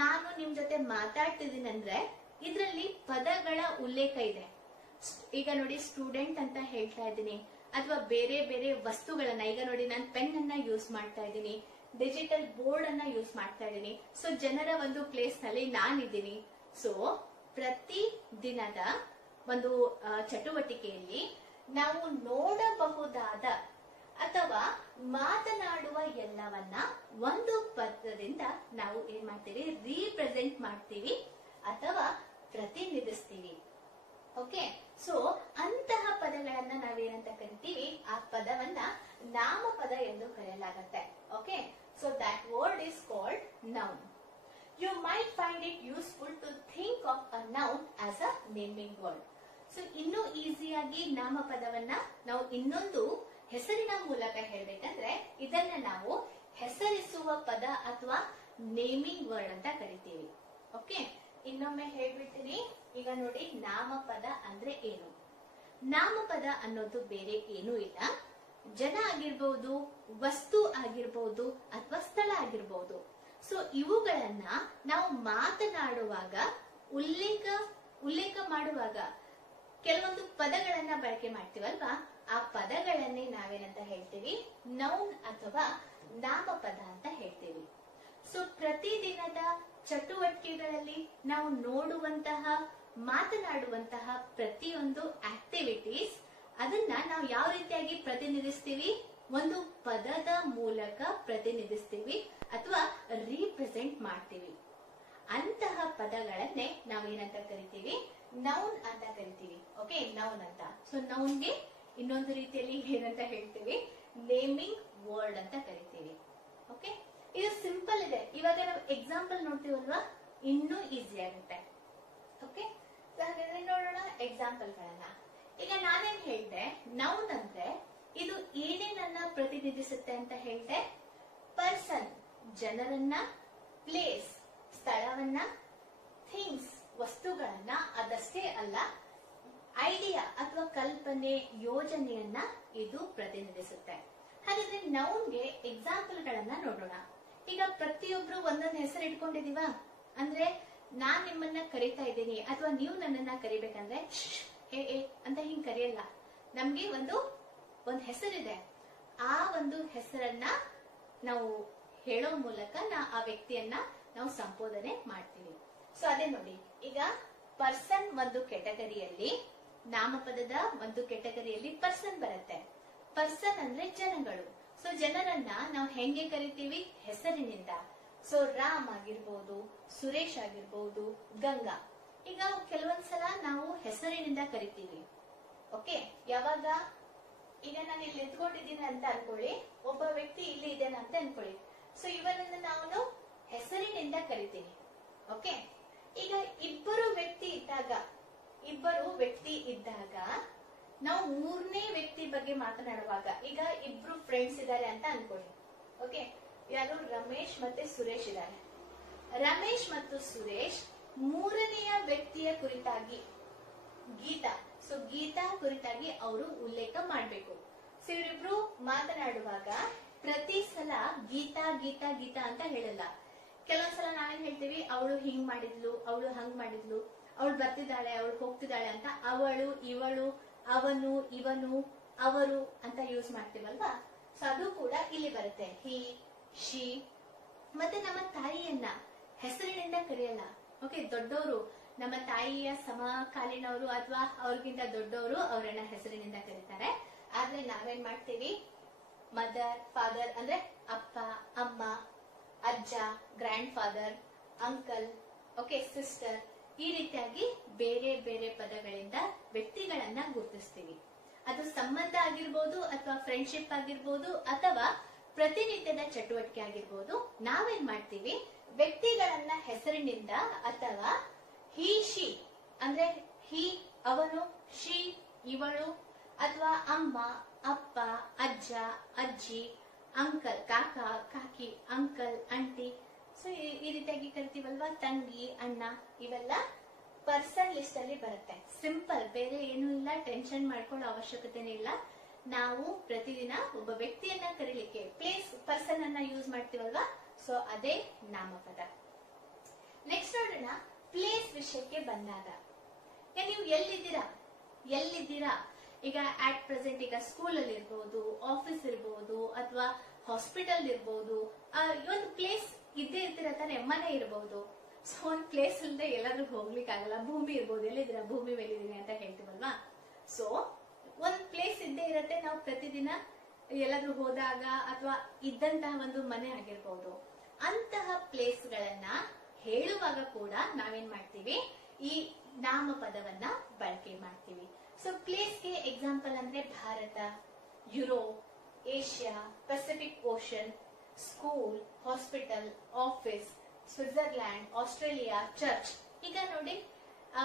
ನಾನು ನಿಮ್ ಜೊತೆ ಮಾತಾಡ್ತಿದ್ದೀನಿ ಅಂದ್ರೆ ಇದ್ರಲ್ಲಿ ಪದಗಳ ಉಲ್ಲೇಖ ಇದೆ. ಈಗ ನೋಡಿ, ಸ್ಟೂಡೆಂಟ್ ಅಂತ ಹೇಳ್ತಾ ಇದ್ದೀನಿ, ಅಥವಾ ಬೇರೆ ಬೇರೆ ವಸ್ತುಗಳನ್ನ, ಈಗ ನೋಡಿ ನಾನು ಪೆನ್ ಅನ್ನ ಯೂಸ್ ಮಾಡ್ತಾ ಇದ್ದೀನಿ, ಡಿಜಿಟಲ್ ಬೋರ್ಡ್ ಅನ್ನ ಯೂಸ್ ಮಾಡ್ತಾ ಇದ್ದೀನಿ. ಸೊ ಜನರ ಒಂದು ಪ್ಲೇಸ್ ನಲ್ಲಿ ನಾನಿದ್ದೀನಿ. ಸೊ ಪ್ರತಿ ದಿನದ ಒಂದು ಚಟುವಟಿಕೆಯಲ್ಲಿ ನಾವು ನೋಡಬಹುದಾದ ಅಥವಾ ಮಾತನಾಡುವ ಎಲ್ಲವನ್ನ ಒಂದು ಪದದಿಂದ ನಾವು ಏನ್ ಮಾಡ್ತೀವಿ, ರೀಪ್ರೆಸೆಂಟ್ ಮಾಡ್ತೀವಿ ಅಥವಾ ಪ್ರತಿನಿಧಿಸ್ತೀವಿ. ಓಕೆ, ಸೊ ಅಂತಹ ಪದಗಳನ್ನ ನಾವೇನಂತ ಕರಿತೀವಿ, ಆ ಪದವನ್ನ ನಾಮಪದ ಎಂದು ಕರೆಯಲಾಗುತ್ತೆ. Okay, so that word is called noun. You might find it useful to think of a noun as a naming word. So ಇನ್ನೂ ಈಸಿಯಾಗಿ ನಾಮಪದವನ್ನ ನಾವು ಇನ್ನೊಂದು ಹೆಸರಿನ ಮೂಲಕ ಹೇಳ್ಬೇಕಂದ್ರೆ ಇದನ್ನ ನಾವು ಹೆಸರಿಸುವ ಪದ ಅಥವಾ ನೇಮಿಂಗ್ ವರ್ಡ್ ಅಂತ ಕರಿತೀವಿ. ಓಕೆ, ಇನ್ನೊಮ್ಮೆ ಹೇಳ್ಬಿಡ್ತೀನಿ. ಈಗ ನೋಡಿ, ನಾಮಪದ ಅಂದ್ರೆ ಏನು? ನಾಮಪದ ಅನ್ನೋದು ಬೇರೆ ಏನೂ ಇಲ್ಲ. ಜನ ಆಗಿರ್ಬಹುದು, ವಸ್ತು ಆಗಿರ್ಬಹುದು, ಅಥವಾ ಸ್ಥಳ ಆಗಿರ್ಬಹುದು. ಸೊ ಇವುಗಳನ್ನ ನಾವು ಮಾತನಾಡುವಾಗ ಉಲ್ಲೇಖ ಮಾಡುವಾಗ ಕೆಲವೊಂದು ಪದಗಳನ್ನ ಬಳಕೆ ಮಾಡ್ತೀವಲ್ವಾ, ಆ ಪದಗಳನ್ನೇ ನಾವೇನಂತ ಹೇಳ್ತೀವಿ, ನೌನ್ ಅಥವಾ ನಾಮಪದ ಅಂತ ಹೇಳ್ತೀವಿ. ಸೊ ಪ್ರತಿದಿನದ ಚಟುವಟಿಕೆಗಳಲ್ಲಿ ನಾವು ನೋಡುವಂತಹ, ಮಾತನಾಡುವಂತಹ ಪ್ರತಿಯೊಂದು ಆಕ್ಟಿವಿಟೀಸ್ ಅದನ್ನ ನಾವು ಯಾವ ರೀತಿಯಾಗಿ ಪ್ರತಿನಿಧಿಸ್ತೀವಿ, ಒಂದು ಪದದ ಮೂಲಕ ಪ್ರತಿನಿಧಿಸ್ತೀವಿ ಅಥವಾ ರೀಪ್ರೆಸೆಂಟ್ ಮಾಡ್ತೀವಿ. ಅಂತಹ ಪದಗಳನ್ನೇ ನಾವೇನಂತ ಕರಿತೀವಿ, ನೌನ್ ಅಂತ ಕರಿತೀವಿ. ಓಕೆ, ನೌನ್ ಅಂತ. ಸೊ ನೌನ್ಗೆ ಇನ್ನೊಂದು ರೀತಿಯಲ್ಲಿ ಏನಂತ ಹೇಳ್ತೀವಿ, ನೇಮಿಂಗ್ ವರ್ಡ್ ಅಂತ ಕರಿತೀವಿ. ಓಕೆ, ಇದು ಸಿಂಪಲ್ ಇದೆ. ಇವಾಗ ನಾವು ಎಕ್ಸಾಂಪಲ್ ನೋಡ್ತೀವಲ್ವಾ, ಇನ್ನೂ ಈಸಿ ಆಗುತ್ತೆ. ಓಕೆ, ಹಾಗಾದ್ರೆ ನೋಡೋಣ ಎಕ್ಸಾಂಪಲ್ಗಳನ್ನ. ಈಗ ನಾನೇನ್ ಹೇಳ್ದೆ, ನೌನ್ ಅಂದ್ರೆ ಇದು ಏನೇನನ್ನ ಪ್ರತಿನಿಧಿಸುತ್ತೆ ಅಂತ ಹೇಳ್ದೆ. ಪರ್ಸನ್ ಜನರನ್ನ, ಪ್ಲೇಸ್ ಸ್ಥಳವನ್ನ, ಥಿಂಗ್ಸ್ ವಸ್ತುಗಳನ್ನ, ಅದಷ್ಟೇ ಅಲ್ಲ ಐಡಿಯಾ ಅಥವಾ ಕಲ್ಪನೆ, ಯೋಜನೆಯನ್ನ ಇದು ಪ್ರತಿನಿಧಿಸುತ್ತೆ. ಹಾಗಾದ್ರೆ ನೌನ್ಗೆ ಎಕ್ಸಾಂಪಲ್ ಗಳನ್ನ ನೋಡೋಣ. ಈಗ ಪ್ರತಿಯೊಬ್ರು ಒಂದೊಂದು ಹೆಸರು ಇಟ್ಕೊಂಡಿದೀವ ಅಂದ್ರೆ, ನಾನ್ ನಿಮ್ಮನ್ನ ಕರಿತಾ ಇದ್ದೀನಿ ಅಥವಾ ನೀವು ನನ್ನನ್ನ ಕರಿಬೇಕಂದ್ರೆ ಏ ಅಂತ ಹಿಂಗ್ ಕರೆಯಲ್ಲ. ನಮ್ಗೆ ಒಂದು ಹೆಸರಿದೆ. ಆ ಒಂದು ಹೆಸರನ್ನ ನಾವು ಹೇಳೋ ಮೂಲಕ ಆ ವ್ಯಕ್ತಿಯನ್ನ ನಾವು ಸಂಬೋಧನೆ ಮಾಡ್ತೀವಿ. ಸೊ ಅದೇ ನೋಡಿ, ಈಗ ಪರ್ಸನ್ ಒಂದು ಕೆಟಗರಿಯಲ್ಲಿ, ನಾಮಪದದ ಒಂದು ಕೆಟಗರಿಯಲ್ಲಿ ಪರ್ಸನ್ ಬರುತ್ತೆ. ಪರ್ಸನ್ ಅಂದ್ರೆ ಜನಗಳು. ಸೊ ಜನರನ್ನ ನಾವು ಹೆಂಗೆ ಕರಿತೀವಿ, ಹೆಸರಿನಿಂದ. ಸೊ ರಾಮ್ ಆಗಿರ್ಬೋದು, ಸುರೇಶ್ ಆಗಿರ್ಬೋದು, ಗಂಗಾ. ಈಗ ಕೆಲವೊಂದ್ಸಲ ನಾವು ಹೆಸರಿನಿಂದ ಕರಿತೀವಿ. ಓಕೆ, ಯಾವಾಗ ಈಗ ನಾನು ಇಲ್ಲಿ ನಿಂತ್ಕೊಂಡಿದ್ದೀನಿ ಅಂತ ಅನ್ಕೊಳ್ಳಿ, ಒಬ್ಬ ವ್ಯಕ್ತಿ ಇಲ್ಲಿ ಇದ್ದೇನೆ ಅಂತ ಅನ್ಕೊಳ್ಳಿ. ಸೊ ಇವನನ್ನ ನಾವು ಹೆಸರಿನಿಂದ ಕರಿತೀವಿ. ಓಕೆ, ಈಗ ಇಬ್ಬರು ವ್ಯಕ್ತಿ ಇದ್ದಾಗ ನಾವು ಮೂರನೇ ವ್ಯಕ್ತಿ ಬಗ್ಗೆ ಮಾತನಾಡುವಾಗ, ಈಗ ಇಬ್ರು ಫ್ರೆಂಡ್ಸ್ ಇದ್ದಾರೆ ಅಂತ ಅನ್ಕೊಳ್ಳಿ. ಓಕೆ, ಯಾರು, ರಮೇಶ್ ಮತ್ತೆ ಸುರೇಶ್ ಇದ್ದಾರೆ. ರಮೇಶ್ ಮತ್ತು ಸುರೇಶ್ ಮೂರನೆಯ ವ್ಯಕ್ತಿಯ ಕುರಿತಾಗಿ ಗೀತಾ, ಸೊ ಗೀತಾ ಕುರಿತಾಗಿ ಅವರು ಉಲ್ಲೇಖ ಮಾಡ್ಬೇಕು. ಸೊ ಇವರಿಬ್ರು ಮಾತನಾಡುವಾಗ ಪ್ರತಿ ಸಲ ಗೀತಾ ಗೀತಾ ಗೀತಾ ಅಂತ ಹೇಳಲ್ಲ. ಕೆಲವೊಂದ್ಸಲ ನಾವೇನ್ ಹೇಳ್ತೀವಿ, ಅವಳು ಹಿಂಗ್ ಮಾಡಿದ್ಲು, ಅವಳು ಹಂಗ್ ಮಾಡಿದ್ಲು, ಅವಳು ಬರ್ತಿದ್ದಾಳೆ, ಅವಳು ಹೋಗ್ತಿದ್ದಾಳೆ ಅಂತ ಅವಳು, ಇವಳು, ಅವನು, ಇವನು, ಅವರು ಅಂತ ಯೂಸ್ ಮಾಡ್ತೀವಲ್ವಾ. ಸೊ ಅದು ಕೂಡ ಇಲ್ಲಿ ಬರುತ್ತೆ. ಹಿ, ಶಿ. ಮತ್ತೆ ನಮ್ಮ ತಾಯಿಯನ್ನ ಹೆಸರಿನಿಂದ ಕರೆಯಲ್ಲ. ಓಕೆ, ದೊಡ್ಡವರು, ನಮ್ಮ ತಾಯಿಯ ಸಮಕಾಲೀನವರು ಅಥವಾ ಅವ್ರಿಗಿಂತ ದೊಡ್ಡವರು ಅವರನ್ನ ಹೆಸರಿನಿಂದ ಕರೀತಾರೆ. ಆದ್ರೆ ನಾವೇನ್ ಮಾಡ್ತೀವಿ, ಮದರ್, ಫಾದರ್ ಅಂದ್ರೆ ಅಪ್ಪ, ಅಮ್ಮ, ಅಜ್ಜ, grand father, uncle, okay, sister, ಈ ರೀತಿಯಾಗಿ ಬೇರೆ ಬೇರೆ ಪದಗಳಿಂದ ವ್ಯಕ್ತಿಗಳನ್ನ ಗುರುತಿಸ್ತೀವಿ. ಅದು ಸಂಬಂಧ ಆಗಿರ್ಬೋದು ಅಥವಾ ಫ್ರೆಂಡ್ಶಿಪ್ ಆಗಿರ್ಬೋದು ಅಥವಾ ಪ್ರತಿನಿತ್ಯದ ಚಟುವಟಿಕೆ ಆಗಿರ್ಬೋದು. ನಾವೇನ್ ಮಾಡ್ತೀವಿ, ವ್ಯಕ್ತಿಗಳನ್ನ ಹೆಸರಿನಿಂದ ಅಥವಾ ಹಿ, ಶಿ ಅಂದ್ರೆ ಹಿ ಅವನು, ಶಿ ಇವಳು, ಅಥವಾ ಅಮ್ಮ, ಅಪ್ಪ, ಅಜ್ಜ, ಅಜ್ಜಿ, ಅಂಕಲ್, ಕಾಕ, ಕಾಕಿ, ಅಂಕಲ್, ಆಂಟಿ. ಸೊ ಈ ರೀತಿಯಾಗಿ ಕರಿತೀವಲ್ವಾ, ತಂಗಿ, ಅಣ್ಣ. ಇವೆಲ್ಲ ಪರ್ಸನ್ ಲಿಸ್ಟ್ ಅಲ್ಲಿ ಬರುತ್ತೆ. ಸಿಂಪಲ್, ಬೇರೆ ಏನೂ ಇಲ್ಲ, ಟೆನ್ಷನ್ ಮಾಡ್ಕೊಳ್ಳೋ ಅವಶ್ಯಕತೆನೇ ಇಲ್ಲ. ನಾವು ಪ್ರತಿದಿನ ಒಬ್ಬ ವ್ಯಕ್ತಿಯನ್ನ ಕರೀಲಿಕ್ಕೆ ಪ್ಲೇಸ್, ಪರ್ಸನ್ ಅನ್ನ ಯೂಸ್ ಮಾಡ್ತೀವಲ್ವಾ. ಸೊ ಅದೇ ನಾಮಪದ. ನೆಕ್ಸ್ಟ್ ನೋಡೋಣ, ಪ್ಲೇಸ್ ವಿಷಯಕ್ಕೆ ಬಂದಾಗ ನೀವು ಎಲ್ಲಿದ್ದೀರಾ. ಈಗ ಆಟ್ ಪ್ರೆಸೆಂಟ್ ಈಗ ಸ್ಕೂಲ್ ಅಲ್ಲಿ ಇರ್ಬೋದು, ಆಫೀಸ್ ಇರ್ಬೋದು, ಅಥವಾ ಹಾಸ್ಪಿಟಲ್ ಇರ್ಬೋದು. ಒಂದು ಪ್ಲೇಸ್ ಇದ್ದೇ ಇರ್ತೀರ ತಾನೆ, ಮನೆ ಇರ್ಬೋದು. ಸೊ ಒಂದ್ ಪ್ಲೇಸ್ ಇಲ್ಲದೆ ಎಲ್ಲಾದ್ರೂ ಹೋಗ್ಲಿಕ್ಕೆ ಆಗಲ್ಲ. ಭೂಮಿ ಇರ್ಬೋದು, ಎಲ್ಲಿದ್ದೀರಾ, ಭೂಮಿ ಮೇಲೆ ಇದೀನಿ ಅಂತ ಹೇಳ್ತೀವಲ್ವಾ. ಸೊ ಒಂದ್ ಪ್ಲೇಸ್ ಇದ್ದೇ ಇರತ್ತೆ. ನಾವು ಪ್ರತಿದಿನ ಎಲ್ಲಾದ್ರೂ ಹೋದಾಗ ಅಥವಾ ಇದ್ದಂತಹ ಒಂದು ಮನೆ ಆಗಿರ್ಬೋದು, ಅಂತಹ ಪ್ಲೇಸ್ ಗಳನ್ನ ಹೇಳುವಾಗ ಕೂಡ ನಾವೇನ್ ಮಾಡ್ತೀವಿ, ಈ ನಾಮಪದವನ್ನ ಬಳಕೆ ಮಾಡ್ತೀವಿ. ಸೊ ಪ್ಲೇಸ್ಗೆ ಎಕ್ಸಾಂಪಲ್ ಅಂದ್ರೆ Bharat, Europe, Asia, Pacific ocean, school, hospital, office, Switzerland, Australia, church. ಈಗ ನೋಡಿ,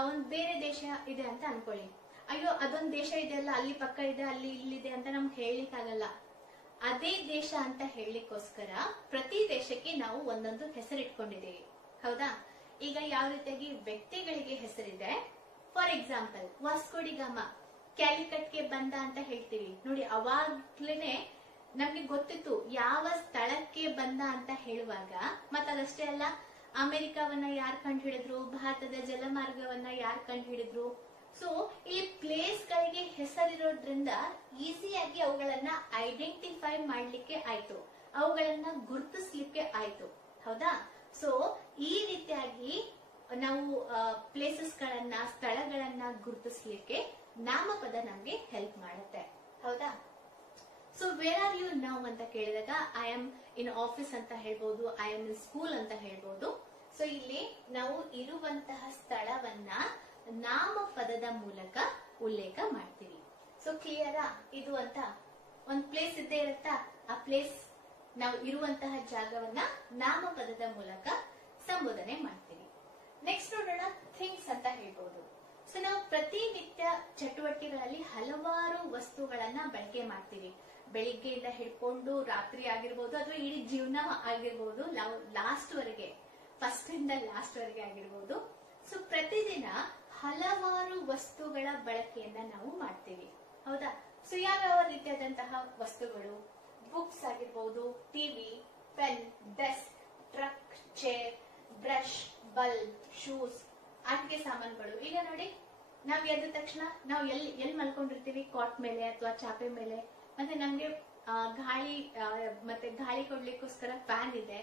ಒಂದ್ ಬೇರೆ ದೇಶ ಇದೆ ಅಂತ ಅನ್ಕೊಳ್ಳಿ, ಅಯ್ಯೋ ಅದೊಂದ್ ದೇಶ ಇದೆ ಅಲ್ಲ, ಅಲ್ಲಿ ಪಕ್ಕ ಇದೆ, ಅಲ್ಲಿ ಇಲ್ಲಿದೆ ಅಂತ ನಮ್ಗೆ ಹೇಳಲಿಕ್ಕಾಗಲ್ಲ. ಅದೇ ದೇಶ ಅಂತ ಹೇಳಲಿಕ್ಕೋಸ್ಕರ ಪ್ರತಿ ದೇಶಕ್ಕೆ ನಾವು ಒಂದೊಂದು ಹೆಸರಿಟ್ಕೊಂಡಿದ್ದೀವಿ, ಹೌದಾ? ಈಗ ಯಾವ ರೀತಿಯಾಗಿ ವ್ಯಕ್ತಿಗಳಿಗೆ ಹೆಸರಿದೆ, ಫಾರ್ ಎಕ್ಸಾಂಪಲ್ ವಾಸ್ಕೋ ಡಿ ಗಾಮ ಕ್ಯಾಲಿಕಟ್ಗೆ ಬಂದ ಅಂತ ಹೇಳ್ತೀವಿ ನೋಡಿ. ಅವಾಗ್ಲೇನೆ ನಮ್ಗೆ ಗೊತ್ತಿತ್ತು ಯಾವ ಸ್ಥಳಕ್ಕೆ ಬಂದ ಅಂತ ಹೇಳುವಾಗ. ಮತ್ತದಷ್ಟೇ ಅಲ್ಲ, ಅಮೆರಿಕವನ್ನ ಯಾರು ಕಂಡು ಹಿಡಿದ್ರು, ಭಾರತದ ಜಲಮಾರ್ಗವನ್ನ ಯಾರು ಕಂಡು ಹಿಡಿದ್ರು. ಸೊ ಇಲ್ಲಿ ಪ್ಲೇಸ್ ಗಳಿಗೆ ಹೆಸರಿರೋದ್ರಿಂದ ಈಸಿಯಾಗಿ ಅವುಗಳನ್ನ ಐಡೆಂಟಿಫೈ ಮಾಡ್ಲಿಕ್ಕೆ ಆಯ್ತು, ಅವುಗಳನ್ನ ಗುರುತಿಸ್ಲಿಕ್ಕೆ ಆಯ್ತು, ಹೌದಾ? ಸೊ ಈ ರೀತಿಯಾಗಿ ನಾವು ಪ್ಲೇಸಸ್ ಗಳನ್ನ, ಸ್ಥಳಗಳನ್ನ ಗುರುತಿಸ್ಲಿಕ್ಕೆ ನಾಮಪದ ನಮ್ಗೆ ಹೆಲ್ಪ್ ಮಾಡುತ್ತೆ, ಹೌದಾ? So where are you now ಅಂತ ಕೇಳಿದಾಗ ಐ ಆಮ್ ಇನ್ ಆಫೀಸ್ ಅಂತ ಹೇಳ್ಬೋದು, ಐ ಆಮ್ ಇನ್ ಸ್ಕೂಲ್ ಅಂತ ಹೇಳ್ಬೋದು. ಸೊ ಇಲ್ಲಿ ನಾವು ಇರುವಂತಹ ಸ್ಥಳವನ್ನ ನಾಮಪದದ ಮೂಲಕ ಉಲ್ಲೇಖ ಮಾಡ್ತೀವಿ. ಸೊ ಕ್ಲಿಯರಾ ಇದು ಅಂತ? ಒಂದ್ ಪ್ಲೇಸ್ ಇದ್ದೇ ಇರುತ್ತಾ, ಆ ಪ್ಲೇಸ್ ನಾವು ಇರುವಂತಹ ಜಾಗವನ್ನ ನಾಮಪದದ ಮೂಲಕ ಸಂಬೋಧನೆ ಮಾಡ್ತೀವಿ. ನೆಕ್ಸ್ಟ್ ನೋಡೋಣ, ಥಿಂಗ್ಸ್ ಅಂತ ಹೇಳ್ಬೋದು. ಸೊ ನಾವು ಪ್ರತಿನಿತ್ಯ ಚಟುವಟಿಕೆಗಳಲ್ಲಿ ಹಲವಾರು ವಸ್ತುಗಳನ್ನ ಬಳಕೆ ಮಾಡ್ತೀವಿ. ಬೆಳಿಗ್ಗೆಯಿಂದ ಹಿಡ್ಕೊಂಡು ರಾತ್ರಿ ಆಗಿರ್ಬೋದು, ಅಥವಾ ಇಡೀ ಜೀವನ ಆಗಿರ್ಬೋದು, ನಾವು ಲಾಸ್ಟ್ ವರೆಗೆ, ಫಸ್ಟ್ ಇಂದ ಲಾಸ್ಟ್ ವರೆಗೆ ಆಗಿರ್ಬೋದು. ಸೊ ಪ್ರತಿದಿನ ಹಲವಾರು ವಸ್ತುಗಳ ಬಳಕೆಯನ್ನ ನಾವು ಮಾಡ್ತೀವಿ, ಹೌದಾ? ಸೊ ಯಾವ್ಯಾವ ರೀತಿಯಾದಂತಹ ವಸ್ತುಗಳು? ಬುಕ್ಸ್ ಆಗಿರ್ಬೋದು, TV, pen, desk, truck, chair, brush, bulb, shoes, ಆಟಿಕೆ ಸಾಮಾನುಗಳು. ಈಗ ನೋಡಿ, ನಾವ್ ಎದ್ದ ತಕ್ಷಣ ನಾವು ಎಲ್ಲಿ ಮಲ್ಕೊಂಡಿರ್ತೀವಿ, ಕಾಟ್ ಮೇಲೆ ಅಥವಾ ಚಾಪೆ ಮೇಲೆ. ಮತ್ತೆ ನಮ್ಗೆ ಗಾಳಿ ಕೊಡ್ಲಿಕ್ಕೋಸ್ಕರ ಫ್ಯಾನ್ ಇದೆ,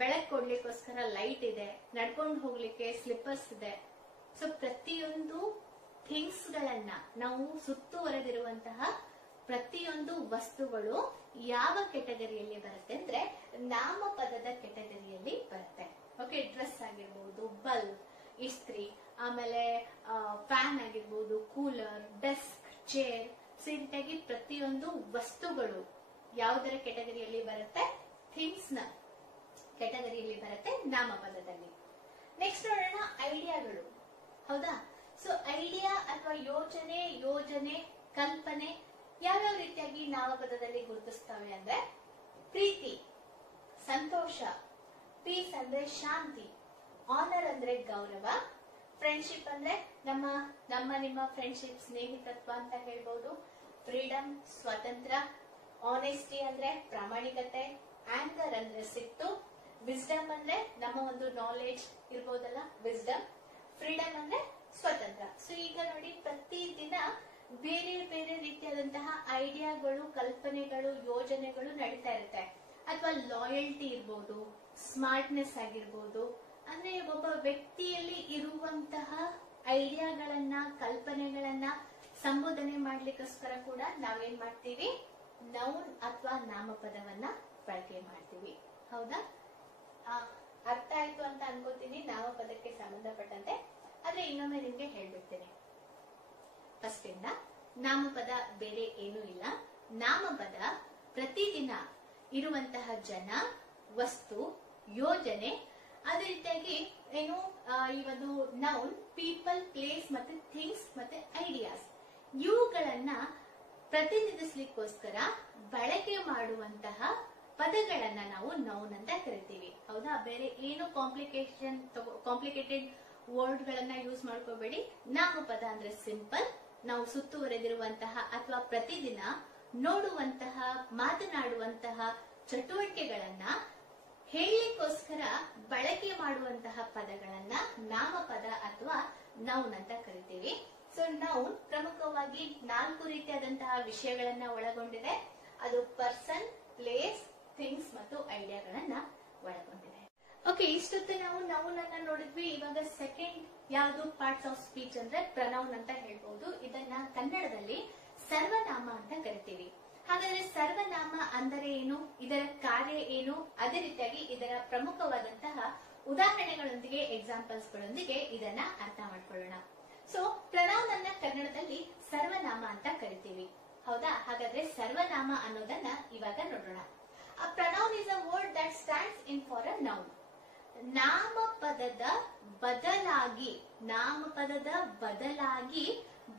ಬೆಳಕು ಕೊಡ್ಲಿಕ್ಕೋಸ್ಕರ ಲೈಟ್ ಇದೆ, ನಡ್ಕೊಂಡು ಹೋಗ್ಲಿಕ್ಕೆ ಸ್ಲಿಪ್ಪರ್ಸ್ ಇದೆ. ಸೊ ಪ್ರತಿಯೊಂದು ಥಿಂಗ್ಸ್ ಗಳನ್ನ, ನಾವು ಸುತ್ತುವರೆದಿರುವಂತಹ ಪ್ರತಿಯೊಂದು ವಸ್ತುಗಳು ಯಾವ ಕೆಟಗರಿಯಲ್ಲಿ ಬರುತ್ತೆ ಅಂದ್ರೆ ನಾಮಪದದ ಕೆಟಗರಿಯಲ್ಲಿ ಬರುತ್ತೆ. ಓಕೆ, ಡ್ರೆಸ್ ಆಗಿರ್ಬೋದು, ಬಲ್ಬ್, ಇಸ್ತ್ರಿ, ಆಮೇಲೆ ಫ್ಯಾನ್ ಆಗಿರ್ಬೋದು, ಕೂಲರ್, ಡೆಸ್ಕ್, ಚೇರ್. ಸೊ ಈ ರೀತಿಯಾಗಿ ಪ್ರತಿಯೊಂದು ವಸ್ತುಗಳು ಯಾವುದರ ಕೆಟಗರಿಯಲ್ಲಿ ಬರುತ್ತೆ? ಥಿಂಗ್ಸ್ ನ ಕೆಟಗರಿಯಲ್ಲಿ ಬರುತ್ತೆ ನಾಮಪದದಲ್ಲಿ. ನೆಕ್ಸ್ಟ್ ನೋಡೋಣ, ಐಡಿಯಾಗಳು, ಹೌದಾ? ಸೊ ಐಡಿಯಾ ಅಥವಾ ಯೋಜನೆ, ಕಲ್ಪನೆ ಯಾವ್ಯಾವ ರೀತಿಯಾಗಿ ನಾಮಪದದಲ್ಲಿ ಗುರುತಿಸ್ತವೆ ಅಂದ್ರೆ ಪ್ರೀತಿ, ಸಂತೋಷ, ಪೀಸ್ ಅಂದ್ರೆ ಶಾಂತಿ, ಆನರ್ ಅಂದ್ರೆ ಗೌರವ, ಫ್ರೆಂಡ್ಶಿಪ್ ಅಂದ್ರೆ ನಿಮ್ಮ ಫ್ರೆಂಡ್ಶಿಪ್, ಸ್ನೇಹಿತತ್ವ ಅಂತ ಹೇಳ್ಬೋದು, ಫ್ರೀಡಮ್ ಸ್ವಾತಂತ್ರ್ಯ, ಆನೆಸ್ಟಿ ಅಂದ್ರೆ ಪ್ರಾಮಾಣಿಕತೆ, ಆಂಗರ್ ಅಂದ್ರೆ ಸಿಟ್ಟು, ವಿಸ್ಡಮ್ ಅಂದ್ರೆ ನಮ್ಮ ಒಂದು ನಾಲೆಡ್ಜ್ ಇರ್ಬೋದಲ್ಲ, ವಿಸ್ಡಮ್, ಫ್ರೀಡಮ್ ಅಂದ್ರೆ ಸ್ವತಂತ್ರ. ಸೊ ಈಗ ನೋಡಿ, ಪ್ರತಿದಿನ ಬೇರೆ ಬೇರೆ ರೀತಿಯಾದಂತಹ ಐಡಿಯಾಗಳು, ಕಲ್ಪನೆಗಳು, ಯೋಜನೆಗಳು ನಡೀತಾ ಇರುತ್ತೆ. ಅಥವಾ ಲಾಯಲ್ಟಿ ಇರ್ಬೋದು, ಸ್ಮಾರ್ಟ್ನೆಸ್ ಆಗಿರ್ಬೋದು. ಅಂದ್ರೆ ಒಬ್ಬ ವ್ಯಕ್ತಿಯಲ್ಲಿ ಇರುವಂತಹ ಐಡಿಯಾಗಳನ್ನ, ಕಲ್ಪನೆಗಳನ್ನ ಸಂಬೋಧನೆ ಮಾಡ್ಲಿಕ್ಕೋಸ್ಕರ ಕೂಡ ನಾವೇನ್ ಮಾಡ್ತೀವಿ? ನೌನ್ ಅಥವಾ ನಾಮಪದವನ್ನ ಬಳಕೆ ಮಾಡ್ತೀವಿ, ಹೌದಾ? ಅರ್ಥ ಆಯ್ತು ಅಂತ ಅನ್ಕೋತೀನಿ ನಾಮಪದಕ್ಕೆ ಸಂಬಂಧಪಟ್ಟಂತೆ. ಆದ್ರೆ ಇನ್ನೊಮ್ಮೆ ನಿಮ್ಗೆ ಹೇಳ್ಬಿಡ್ತೇನೆ ಫಸ್ಟ್ ಇಂದ. ನಾಮಪದ ಬೇರೆ ಏನೂ ಇಲ್ಲ. ನಾಮಪದ ಪ್ರತಿದಿನ ಇರುವಂತಹ ಜನ, ವಸ್ತು, ಯೋಜನೆ, ಅದೇ ರೀತಿಯಾಗಿ ಏನು ಈ ಒಂದು ನೌನ್, ಪೀಪಲ್, ಪ್ಲೇಸ್ ಮತ್ತೆ ಥಿಂಗ್ಸ್ ಮತ್ತೆ ಐಡಿಯಾಸ್, ಇವುಗಳನ್ನ ಪ್ರತಿನಿಧಿಸ್ಲಿಕ್ಕೋಸ್ಕರ ಬಳಕೆ ಮಾಡುವಂತಹ ಪದಗಳನ್ನ ನಾವು ನೌನ್ ಅಂತ ಕರಿತೀವಿ, ಹೌದಾ? ಬೇರೆ ಏನು ಕಾಂಪ್ಲಿಕೇಟೆಡ್ ವರ್ಡ್ ಗಳನ್ನ ಯೂಸ್ ಮಾಡ್ಕೋಬೇಡಿ. ನಾಮಪದ ಅಂದ್ರೆ ಸಿಂಪಲ್, ನಾವು ಸುತ್ತುವರೆದಿರುವಂತಹ ಅಥವಾ ಪ್ರತಿದಿನ ನೋಡುವಂತಹ, ಮಾತನಾಡುವಂತಹ ಚಟುವಟಿಕೆಗಳನ್ನ ಹೇಳಲಿಕ್ಕೋಸ್ಕರ ಬಳಕೆ ಮಾಡುವಂತಹ ಪದಗಳನ್ನ ನಾಮಪದ ಅಥವಾ ನೌನ್ ಅಂತ ಕರಿತೀವಿ. ಸೊ ನೌನ್ ಪ್ರಮುಖವಾಗಿ 4 ರೀತಿಯಾದಂತಹ ವಿಷಯಗಳನ್ನ ಒಳಗೊಂಡಿದೆ. ಅದು ಪರ್ಸನ್, ಪ್ಲೇಸ್, ಥಿಂಗ್ಸ್ ಮತ್ತು ಐಡಿಯಾಗಳನ್ನ ಒಳಗೊಂಡಿದೆ. ಓಕೆ, ಇಷ್ಟೊತ್ತು ನಾವು ನೌನ್ ಅನ್ನ ನೋಡಿದ್ವಿ. ಇವಾಗ ಸೆಕೆಂಡ್ ಯಾವುದು ಪಾರ್ಟ್ಸ್ ಆಫ್ ಸ್ಪೀಚ್ ಅಂದ್ರೆ ಪ್ರನೌನ್ ಅಂತ ಹೇಳ್ಬಹುದು. ಇದನ್ನ ಕನ್ನಡದಲ್ಲಿ ಸರ್ವನಾಮ ಅಂತ ಕರಿತೀವಿ. ಹಾಗಾದ್ರೆ ಸರ್ವನಾಮ ಅಂದರೆ ಏನು, ಇದರ ಕಾರ್ಯ ಏನು, ಅದೇ ರೀತಿಯಾಗಿ ಇದರ ಪ್ರಮುಖವಾದಂತಹ ಉದಾಹರಣೆಗಳೊಂದಿಗೆ ಎಕ್ಸಾಂಪಲ್ಸ್ ಗಳೊಂದಿಗೆ ಇದನ್ನ ಅರ್ಥ ಮಾಡ್ಕೊಳ್ಳೋಣ. ಸೊ ಪ್ರನೌನ್ ಅನ್ನ ಕನ್ನಡದಲ್ಲಿ ಸರ್ವನಾಮ ಅಂತ ಕರಿತೀವಿ, ಹೌದಾ? ಹಾಗಾದ್ರೆ ಸರ್ವನಾಮ ಅನ್ನೋದನ್ನ ಇವಾಗ ನೋಡೋಣ. A pronoun is a word that stands in for a noun. ನಾಮಪದದ ಬದಲಾಗಿ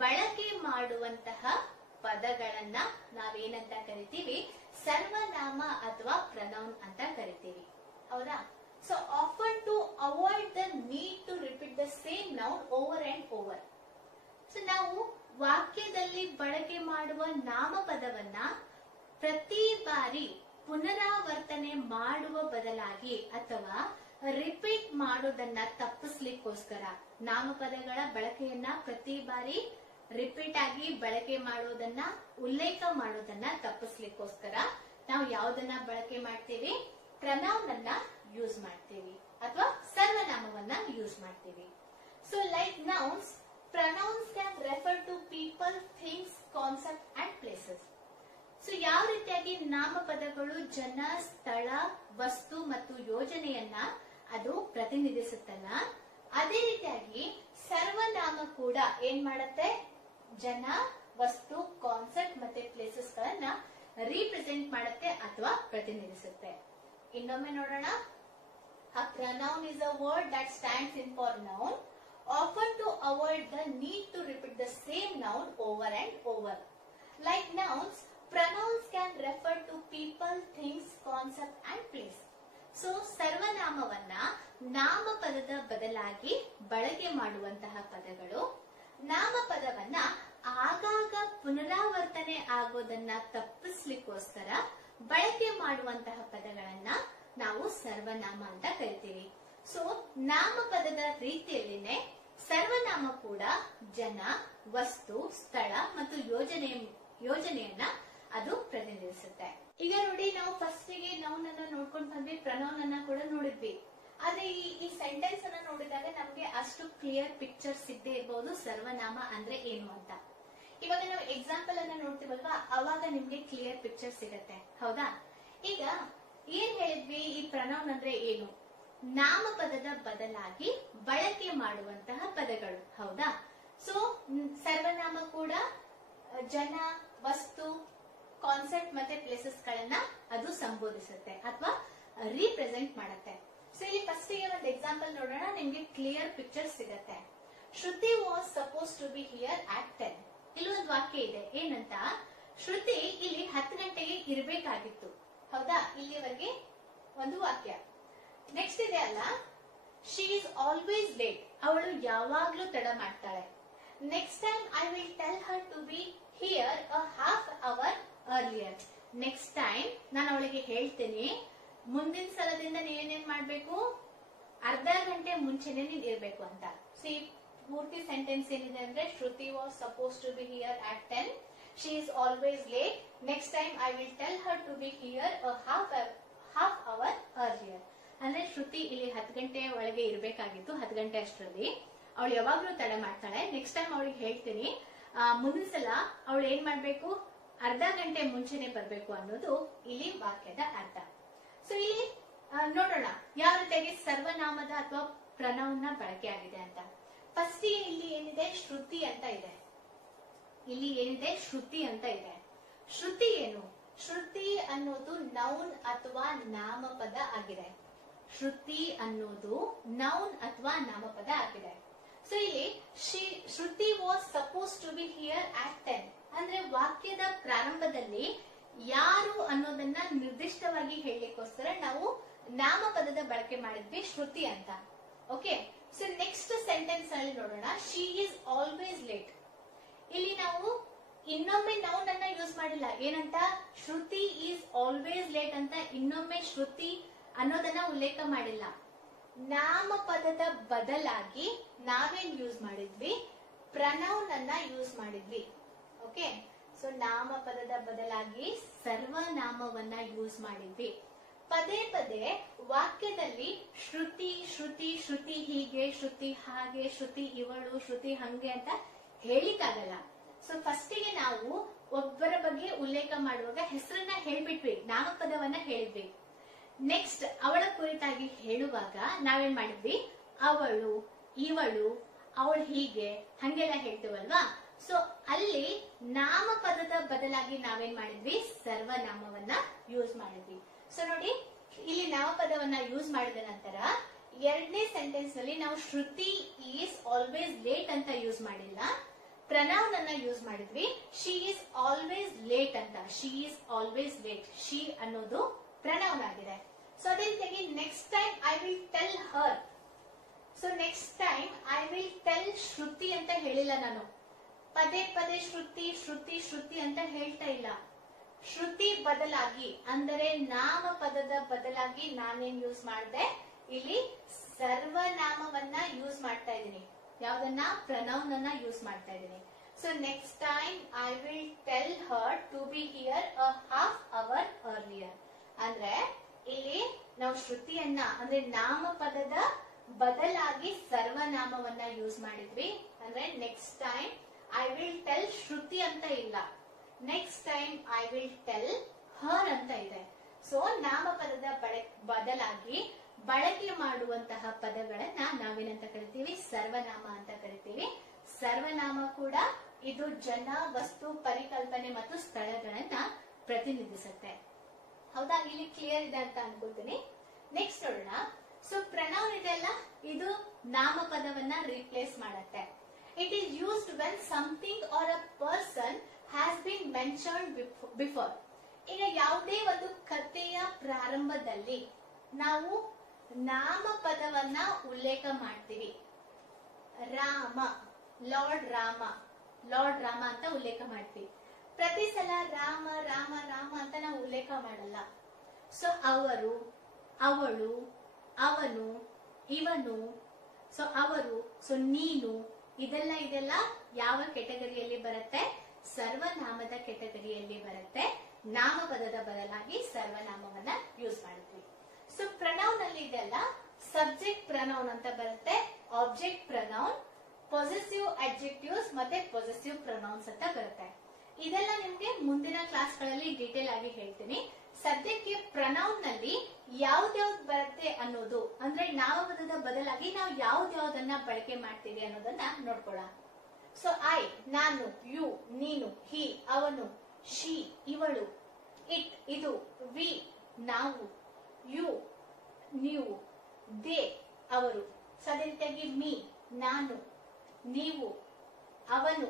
ಬಳಕೆ ಮಾಡುವಂತಹ ಪದಗಳನ್ನ ನಾವೇನಂತ ಕರಿತೀವಿ? ಸರ್ವನಾಮ ಅಥವಾ ಪ್ರನೌನ್ ಅಂತ ಕರಿತೀವಿ, ಹೌದಾ? So often to avoid the need to repeat the same noun over and over. So ನಾವು ವಾಕ್ಯದಲ್ಲಿ ಬಳಕೆ ಮಾಡುವ ನಾಮಪದವನ್ನ ಪ್ರತಿ ಬಾರಿ ಪುನರಾವರ್ತನೆ ಮಾಡುವ ಬದಲಾಗಿ ಅಥವಾ ರಿಪೀಟ್ ಮಾಡೋದನ್ನ ತಪ್ಪಿಸ್ಲಿಕ್ಕೋಸ್ಕರ, ನಾಮಪದಗಳ ಬಳಕೆಯನ್ನ ಪ್ರತಿ ಬಾರಿ ರಿಪೀಟ್ ಆಗಿ ಬಳಕೆ ಮಾಡೋದನ್ನ, ಉಲ್ಲೇಖ ಮಾಡೋದನ್ನ ತಪ್ಪಿಸ್ಲಿಕ್ಕೋಸ್ಕರ ನಾವು ಯಾವುದನ್ನ ಬಳಕೆ ಮಾಡ್ತೀವಿ? ಪ್ರನೌನ್ ಅನ್ನ ಯೂಸ್ ಮಾಡ್ತೀವಿ ಅಥವಾ ಸರ್ವನಾಮವನ್ನ ಯೂಸ್ ಮಾಡ್ತೀವಿ. So like nouns, pronouns can refer to people, things, concept and places. So ಯಾವ ರೀತಿಯಾಗಿ ನಾಮಪದಗಳು ಜನ, ಸ್ಥಳ, ವಸ್ತು ಮತ್ತು ಯೋಜನೆಯನ್ನ ಅದು ಪ್ರತಿನಿಧಿಸುತ್ತಲ್ಲ, ಅದೇ ರೀತಿಯಾಗಿ ಸರ್ವನಾಮ ಕೂಡ ಏನ್ ಮಾಡತ್ತೆ? ಜನ, ವಸ್ತು, ಕಾನ್ಸೆಪ್ಟ್ ಮತ್ತೆ ಪ್ಲೇಸಸ್ ಗಳನ್ನ ರೀಪ್ರೆಸೆಂಟ್ ಮಾಡುತ್ತೆ ಅಥವಾ ಪ್ರತಿನಿಧಿಸುತ್ತೆ. ಇನ್ನೊಮ್ಮೆ ನೋಡೋಣ. A pronoun is a word that stands in for noun, often to avoid the need to repeat the same noun over and over. Like nouns, pronouns can refer to people, things, concept and place. So ಸರ್ವನಾಮವನ್ನ ನಾಮಪದದ ಬದಲಾಗಿ ಬಳಕೆ ಮಾಡುವಂತಹ ಪದಗಳು, ನಾಮಪದವನ್ನ ಆಗಾಗ ಪುನರಾವರ್ತನೆ ಆಗೋದನ್ನ ತಪ್ಪಿಸ್ಲಿಕ್ಕೋಸ್ಕರ ಬಳಕೆ ಮಾಡುವಂತಹ ಪದಗಳನ್ನ ನಾವು ಸರ್ವನಾಮ ಅಂತ ಕರಿತೀವಿ. ಸೊ ನಾಮಪದದ ರೀತಿಯಲ್ಲಿನೇ ಸರ್ವನಾಮ ಕೂಡ ಜನ, ವಸ್ತು, ಸ್ಥಳ ಮತ್ತು ಯೋಜನೆಯನ್ನ ಅದು ಪ್ರತಿನಿಧಿಸುತ್ತೆ. ಈಗ ನೋಡಿ, ನಾವು ಫಸ್ಟ್ ಗೆ ನೌನ್ ಅನ್ನ ನೋಡ್ಕೊಂಡು ಬಂದ್ವಿ, ಪ್ರನೌನ್ ಅನ್ನ ಕೂಡ ನೋಡಿದ್ವಿ. ಆದ್ರೆ ಈ ಸೆಂಟೆನ್ಸ್ ಅನ್ನ ನೋಡಿದಾಗ ನಮ್ಗೆ ಅಷ್ಟು ಕ್ಲಿಯರ್ ಪಿಕ್ಚರ್ ಸಿಗದೆ ಇರಬಹುದು ಸರ್ವನಾಮ ಅಂದ್ರೆ ಏನು ಅಂತ. ಇವಾಗ ನಾವು ಎಕ್ಸಾಂಪಲ್ ಅನ್ನ ನೋಡ್ತೀವಲ್ವಾ, ಅವಾಗ ನಿಮ್ಗೆ ಕ್ಲಿಯರ್ ಪಿಕ್ಚರ್ ಸಿಗತ್ತೆ, ಹೌದಾ? ಈಗ ಏನ್ ಹೇಳಿದ್ವಿ? ಈ ಪ್ರನೌನ್ ಅಂದ್ರೆ ಏನು? ನಾಮಪದದ ಬದಲಾಗಿ ಬಳಕೆ ಮಾಡುವಂತಹ ಪದಗಳು, ಹೌದಾ? ಸೊ ಸರ್ವನಾಮ ಕೂಡ ಜನ, ವಸ್ತು, ಕಾನ್ಸೆಪ್ಟ್ ಮತ್ತೆ ಪ್ಲೇಸಸ್ ಗಳನ್ನ ಅದು ಸಂಬೋಧಿಸುತ್ತೆ ಅಥವಾ ರೀಪ್ರೆಸೆಂಟ್ ಮಾಡುತ್ತೆ. ಸೊ ಇಲ್ಲಿ ಫಸ್ಟ್ ಗೆ ಒಂದು ಎಕ್ಸಾಂಪಲ್ ನೋಡೋಣ, ನಿಮ್ಗೆ ಕ್ಲಿಯರ್ ಪಿಕ್ಚರ್ ಸಿಗತ್ತೆ. Shruti was supposed to be here at 10. ಇಲ್ಲಿ ಒಂದು ವಾಕ್ಯ ಇದೆ, ಏನಂತ? ಶ್ರುತಿ ಇಲ್ಲಿ 10 ಗಂಟೆಗೆ ಇರಬೇಕಾಗಿತ್ತು, ಹೌದಾ? ಇಲ್ಲಿವರೆಗೆ ಒಂದು ವಾಕ್ಯ. ನೆಕ್ಸ್ಟ್ ಇದೆ ಅಲ್ಲ, ಶಿ ಈಸ್ ಆಲ್ವೇಸ್ ಲೇಟ್. ಅವಳು ಯಾವಾಗ್ಲೂ ತಡ ಮಾಡ್ತಾಳೆ. Next time I will tell her to be here a half hour earlier. Next time ನಾನು ಅವಳಿಗೆ ಹೇಳ್ತೀನಿ, ಮುಂದಿನ ಸಲದಿಂದ ನೀವೇನೇನ್ ಮಾಡ್ಬೇಕು? ಅರ್ಧ ಗಂಟೆ ಮುಂಚೆನೆ ನೀನ್ ಇರ್ಬೇಕು ಅಂತ. ಸಿ ಪೂರ್ತಿ ಸೆಂಟೆನ್ಸ್ ಏನಿದೆ ಅಂದ್ರೆ, Shruti was supposed to be here at 10. She is always late. Next time I will tell her to be here a half hour earlier. ಅಂದ್ರೆ ಶ್ರುತಿ ಇಲ್ಲಿ 10 ಗಂಟೆ ಒಳಗೆ ಇರಬೇಕಾಗಿತ್ತು, 10 ಗಂಟೆ ಅಷ್ಟರಲ್ಲಿ ಅವಳು ಯಾವಾಗ್ಲೂ ತಡ ಮಾಡ್ತಾಳೆ. ನೆಕ್ಸ್ಟ್ ಟೈಮ್ ಅವಳಿಗೆ ಹೇಳ್ತೀನಿ, ಮುಂದಿನ ಸಲ ಅವಳು ಏನ್ ಮಾಡ್ಬೇಕು? ಅರ್ಧ ಗಂಟೆ ಮುಂಚೆನೆ ಬರ್ಬೇಕು ಅನ್ನೋದು ಇಲ್ಲಿ ವಾಕ್ಯದ ಅರ್ಥ. ಸೊ ಇಲ್ಲಿ ನೋಡೋಣ ಯಾವ ರೀತಿಯಾಗಿ ಸರ್ವನಾಮದ ಅಥವಾ ಪ್ರನೌನ್ ನ ಬಳಕೆ ಆಗಿದೆ ಅಂತ. ಫಸ್ಟ್ ಇಲ್ಲಿ ಏನಿದೆ? ಶ್ರುತಿ ಅಂತ ಇದೆ. ಇಲ್ಲಿ ಏನಿದೆ? ಶ್ರುತಿ ಅಂತ ಇದೆ. ಶ್ರುತಿ ಏನು? ಶ್ರುತಿ ಅನ್ನೋದು ನೌನ್ ಅಥವಾ ನಾಮಪದ ಆಗಿದೆ. ಶ್ರುತಿ ಅನ್ನೋದು ನೌನ್ ಅಥವಾ ನಾಮಪದ ಆಗಿದೆ. ಸೊ ಇಲ್ಲಿ Shruti was supposed to be here at 10 ಅಂದ್ರೆ ವಾಕ್ಯದ ಪ್ರಾರಂಭದಲ್ಲಿ ಯಾರು ಅನ್ನೋದನ್ನ ನಿರ್ದಿಷ್ಟವಾಗಿ ಹೇಳಲಿಕ್ಕೋಸ್ಕರ ನಾವು ನಾಮಪದದ ಬಳಕೆ ಮಾಡಿದ್ವಿ, ಶ್ರುತಿ ಅಂತ. ಓಕೆ, ಸೊ ನೆಕ್ಸ್ಟ್ ಸೆಂಟೆನ್ಸ್ ಅಲ್ಲಿ ನೋಡೋಣ. She is always late. ಇಲ್ಲಿ ನಾವು ಇನ್ನೊಮ್ಮೆ ನೌನ್ ಅನ್ನ ಯೂಸ್ ಮಾಡಿಲ್ಲ. ಏನಂತ? ಶ್ರುತಿ ಈಸ್ ಆಲ್ವೇಸ್ ಲೇಟ್ ಅಂತ ಇನ್ನೊಮ್ಮೆ ಶ್ರುತಿ ಅನ್ನೋದನ್ನ ಉಲ್ಲೇಖ ಮಾಡಿಲ್ಲ. ನಾಮಪದದ ಬದಲಾಗಿ ನಾವೇನ್ ಯೂಸ್ ಮಾಡಿದ್ವಿ? ಪ್ರನೌನ್ ಅನ್ನ ಯೂಸ್ ಮಾಡಿದ್ವಿ. ಓಕೆ, ಸೊ ನಾಮಪದದ ಬದಲಾಗಿ ಸರ್ವನಾಮವನ್ನ ಯೂಸ್ ಮಾಡಿದ್ವಿ. ಪದೇ ಪದೇ ವಾಕ್ಯದಲ್ಲಿ ಶ್ರುತಿ ಶ್ರುತಿ ಶ್ರುತಿ ಹೀಗೆ, ಶ್ರುತಿ ಹಾಗೆ, ಶ್ರುತಿ ಇವಳು, ಶ್ರುತಿ ಹಂಗೆ ಅಂತ ಹೇಳಿಕ್ಕಾಗಲ್ಲ. ಸೊ ಫಸ್ಟಿಗೆ ನಾವು ಒಬ್ಬರ ಬಗ್ಗೆ ಉಲ್ಲೇಖ ಮಾಡುವಾಗ ಹೆಸರನ್ನ ಹೇಳ್ಬಿಟ್ವಿ, ನಾಮಪದವನ್ನ ಹೇಳಿದ್ವಿ. ನೆಕ್ಸ್ಟ್ ಅವಳ ಕುರಿತಾಗಿ ಹೇಳುವಾಗ ನಾವೇನ್ ಮಾಡಿದ್ವಿ, ಅವಳು, ಇವಳು, ಅವಳು ಹೀಗೆ ಹಂಗೆಲ್ಲ ಹೇಳ್ತೀವಲ್ವಾ. ಸೊ ಅಲ್ಲಿ ನಾಮಪದದ ಬದಲಾಗಿ ನಾವೇನ್ ಮಾಡಿದ್ವಿ, ಸರ್ವನಾಮವನ್ನ ಯೂಸ್ ಮಾಡಿದ್ವಿ. ಸೊ ನೋಡಿ, ಇಲ್ಲಿ ನಾಮಪದವನ್ನ ಯೂಸ್ ಮಾಡಿದ ನಂತರ ಎರಡನೇ ಸೆಂಟೆನ್ಸ್ ನಲ್ಲಿ ನಾವು ಶ್ರುತಿ ಈಸ್ ಆಲ್ವೇಸ್ ಲೇಟ್ ಅಂತ ಯೂಸ್ ಮಾಡಿಲ್ಲ, ಪ್ರನೌನ್ ಅನ್ನ ಯೂಸ್ ಮಾಡಿದ್ವಿ. ಶಿ ಈಸ್ ಆಲ್ವೇಸ್ ಲೇಟ್ ಅಂತ, she is always late, she ಅನ್ನೋದು ಪ್ರನೌನ್ ಆಗಿದೆ. ಸೊ ಅದೇ ರೀತಿಯಾಗಿ next time I will tell her. So next time I will tell Shruti ಅಂತ ಹೇಳಿಲ್ಲ ನಾನು, ಪದೇ ಪದೇ ಶ್ರುತಿ ಶ್ರುತಿ ಶ್ರುತಿ ಅಂತ ಹೇಳ್ತಾ ಇಲ್ಲ. ಶ್ರುತಿ ಬದಲಾಗಿ ಅಂದರೆ ನಾಮಪದದ ಬದಲಾಗಿ ನಾನೇನ್ ಯೂಸ್ ಮಾಡಿದೆ, ಇಲ್ಲಿ ಸರ್ವನಾಮವನ್ನ ಯೂಸ್ ಮಾಡ್ತಾ ಇದ್ದೀನಿ. ಯಾವ್ದನ್ನ, ಪ್ರನೌನ್ ಅನ್ನ ಯೂಸ್ ಮಾಡ್ತಾ ಇದ್ದೀನಿ. So next time I will tell her to be here a half hour earlier. ಅಂದ್ರೆ ಇಲ್ಲಿ ನಾವು ಶ್ರುತಿಯನ್ನ ಅಂದ್ರೆ ನಾಮಪದದ ಬದಲಾಗಿ ಸರ್ವನಾಮವನ್ನ ಯೂಸ್ ಮಾಡಿದ್ವಿ. ಅಂದ್ರೆ next time I will tell Shruti ಅಂತ ಇಲ್ಲ, next time I will tell her ಅಂತ ಇದೆ. ಸೊ ನಾಮಪದದ ಬದಲಾಗಿ ಬಳಕೆ ಮಾಡುವಂತಹ ಪದಗಳನ್ನ ನಾವೇನಂತ ಕರಿತೀವಿ, ಸರ್ವನಾಮ ಅಂತ ಕರಿತೀವಿ. ಸರ್ವನಾಮ ಕೂಡ ಇದು ಜನ, ವಸ್ತು, ಪರಿಕಲ್ಪನೆ ಮತ್ತು ಸ್ಥಳಗಳನ್ನ ಪ್ರತಿನಿಧಿಸುತ್ತೆ. ಹೌದಾ, ಇಲ್ಲಿ ಕ್ಲಿಯರ್ ಇದೆ ಅಂತ ಅನ್ಕೋತೀನಿ. ನೆಕ್ಸ್ಟ್ ನೋಡೋಣ. ಸೊ ಪ್ರನೌನ್ ಇದೆಲ್ಲ, ಇದು ನಾಮಪದವನ್ನ ರೀಪ್ಲೇಸ್ ಮಾಡುತ್ತೆ. It is used when something R a person has been mentioned before. ಈಗ ಯಾವುದೇ ಒಂದು ಕಥೆಯ ಪ್ರಾರಂಭದಲ್ಲಿ ನಾವು ನಾಮಪದವನ್ನ ಉಲ್ಲೇಖ ಮಾಡ್ತೀವಿ. ರಾಮ, ಲಾರ್ಡ್ ರಾಮ, ಲಾರ್ಡ್ ರಾಮ ಅಂತ ಉಲ್ಲೇಖ ಮಾಡ್ತೀವಿ. ಪ್ರತಿ ಸಲ ರಾಮ ರಾಮ ರಾಮ ಅಂತ ನಾವು ಉಲ್ಲೇಖ ಮಾಡಲ್ಲ. ಸೊ ಅವರು, ಅವಳು, ಅವನು, ಇವನು, ಸೊ ಅವರು, ಸೊ ನೀನು, ಇದೆಲ್ಲ ಯಾವ ಕೆಟಗರಿಯಲ್ಲಿ ಬರುತ್ತೆ, ಸರ್ವನಾಮದ ಕೆಟಗರಿಯಲ್ಲಿ ಬರುತ್ತೆ. ನಾಮಪದದ ಬದಲಾಗಿ ಸರ್ವನಾಮವನ್ನ ಯೂಸ್ ಮಾಡಿದ್ವಿ. ಸೊ ಪ್ರನೌನ್ ಅಲ್ಲಿ ಇದೆಲ್ಲ ಸಬ್ಜೆಕ್ಟ್ ಪ್ರನೌನ್ ಅಂತ ಬರುತ್ತೆ, ಆಬ್ಜೆಕ್ಟ್ ಪ್ರನೌನ್, ಪೊಸೆಸಿವ್ ಅಡ್ಜೆಕ್ಟಿವ್ಸ್ ಮತ್ತೆ ಪೊಸೆಸಿವ್ ಪ್ರನೌನ್ಸ್ ಅಂತ ಬರುತ್ತೆ. ಇದೆಲ್ಲ ನಿಮ್ಗೆ ಮುಂದಿನ ಕ್ಲಾಸ್ ಗಳಲ್ಲಿ ಡೀಟೇಲ್ ಆಗಿ ಹೇಳ್ತೀನಿ. ಸದ್ಯಕ್ಕೆ ಪ್ರನೌನ್ ನಲ್ಲಿ ಯಾವ್ದ್ಯಾವ್ದು ಬರುತ್ತೆ ಅನ್ನೋದು, ಅಂದ್ರೆ ನಾಮಪದದ ಬದಲಾಗಿ ನಾವು ಯಾವ್ದ್ಯಾವ್ದನ್ನ ಬಳಕೆ ಮಾಡ್ತೀವಿ ಅನ್ನೋದನ್ನ ನೋಡ್ಕೊಳ್ಳೋಣ. ಸೊ ಐ, ನಾನು, ಯು, ನೀನು, ಹಿ, ಅವನು, ಶಿ, ಇವಳು, ಇಟ್, ಇದು, ವಿ, ನಾವು, ಯು, ನೀವು, ದೇ, ಅವರು. ಸೊ ಅದೇ ರೀತಿಯಾಗಿ ಮೀ, ನಾನು, ನೀವು, ಅವನು,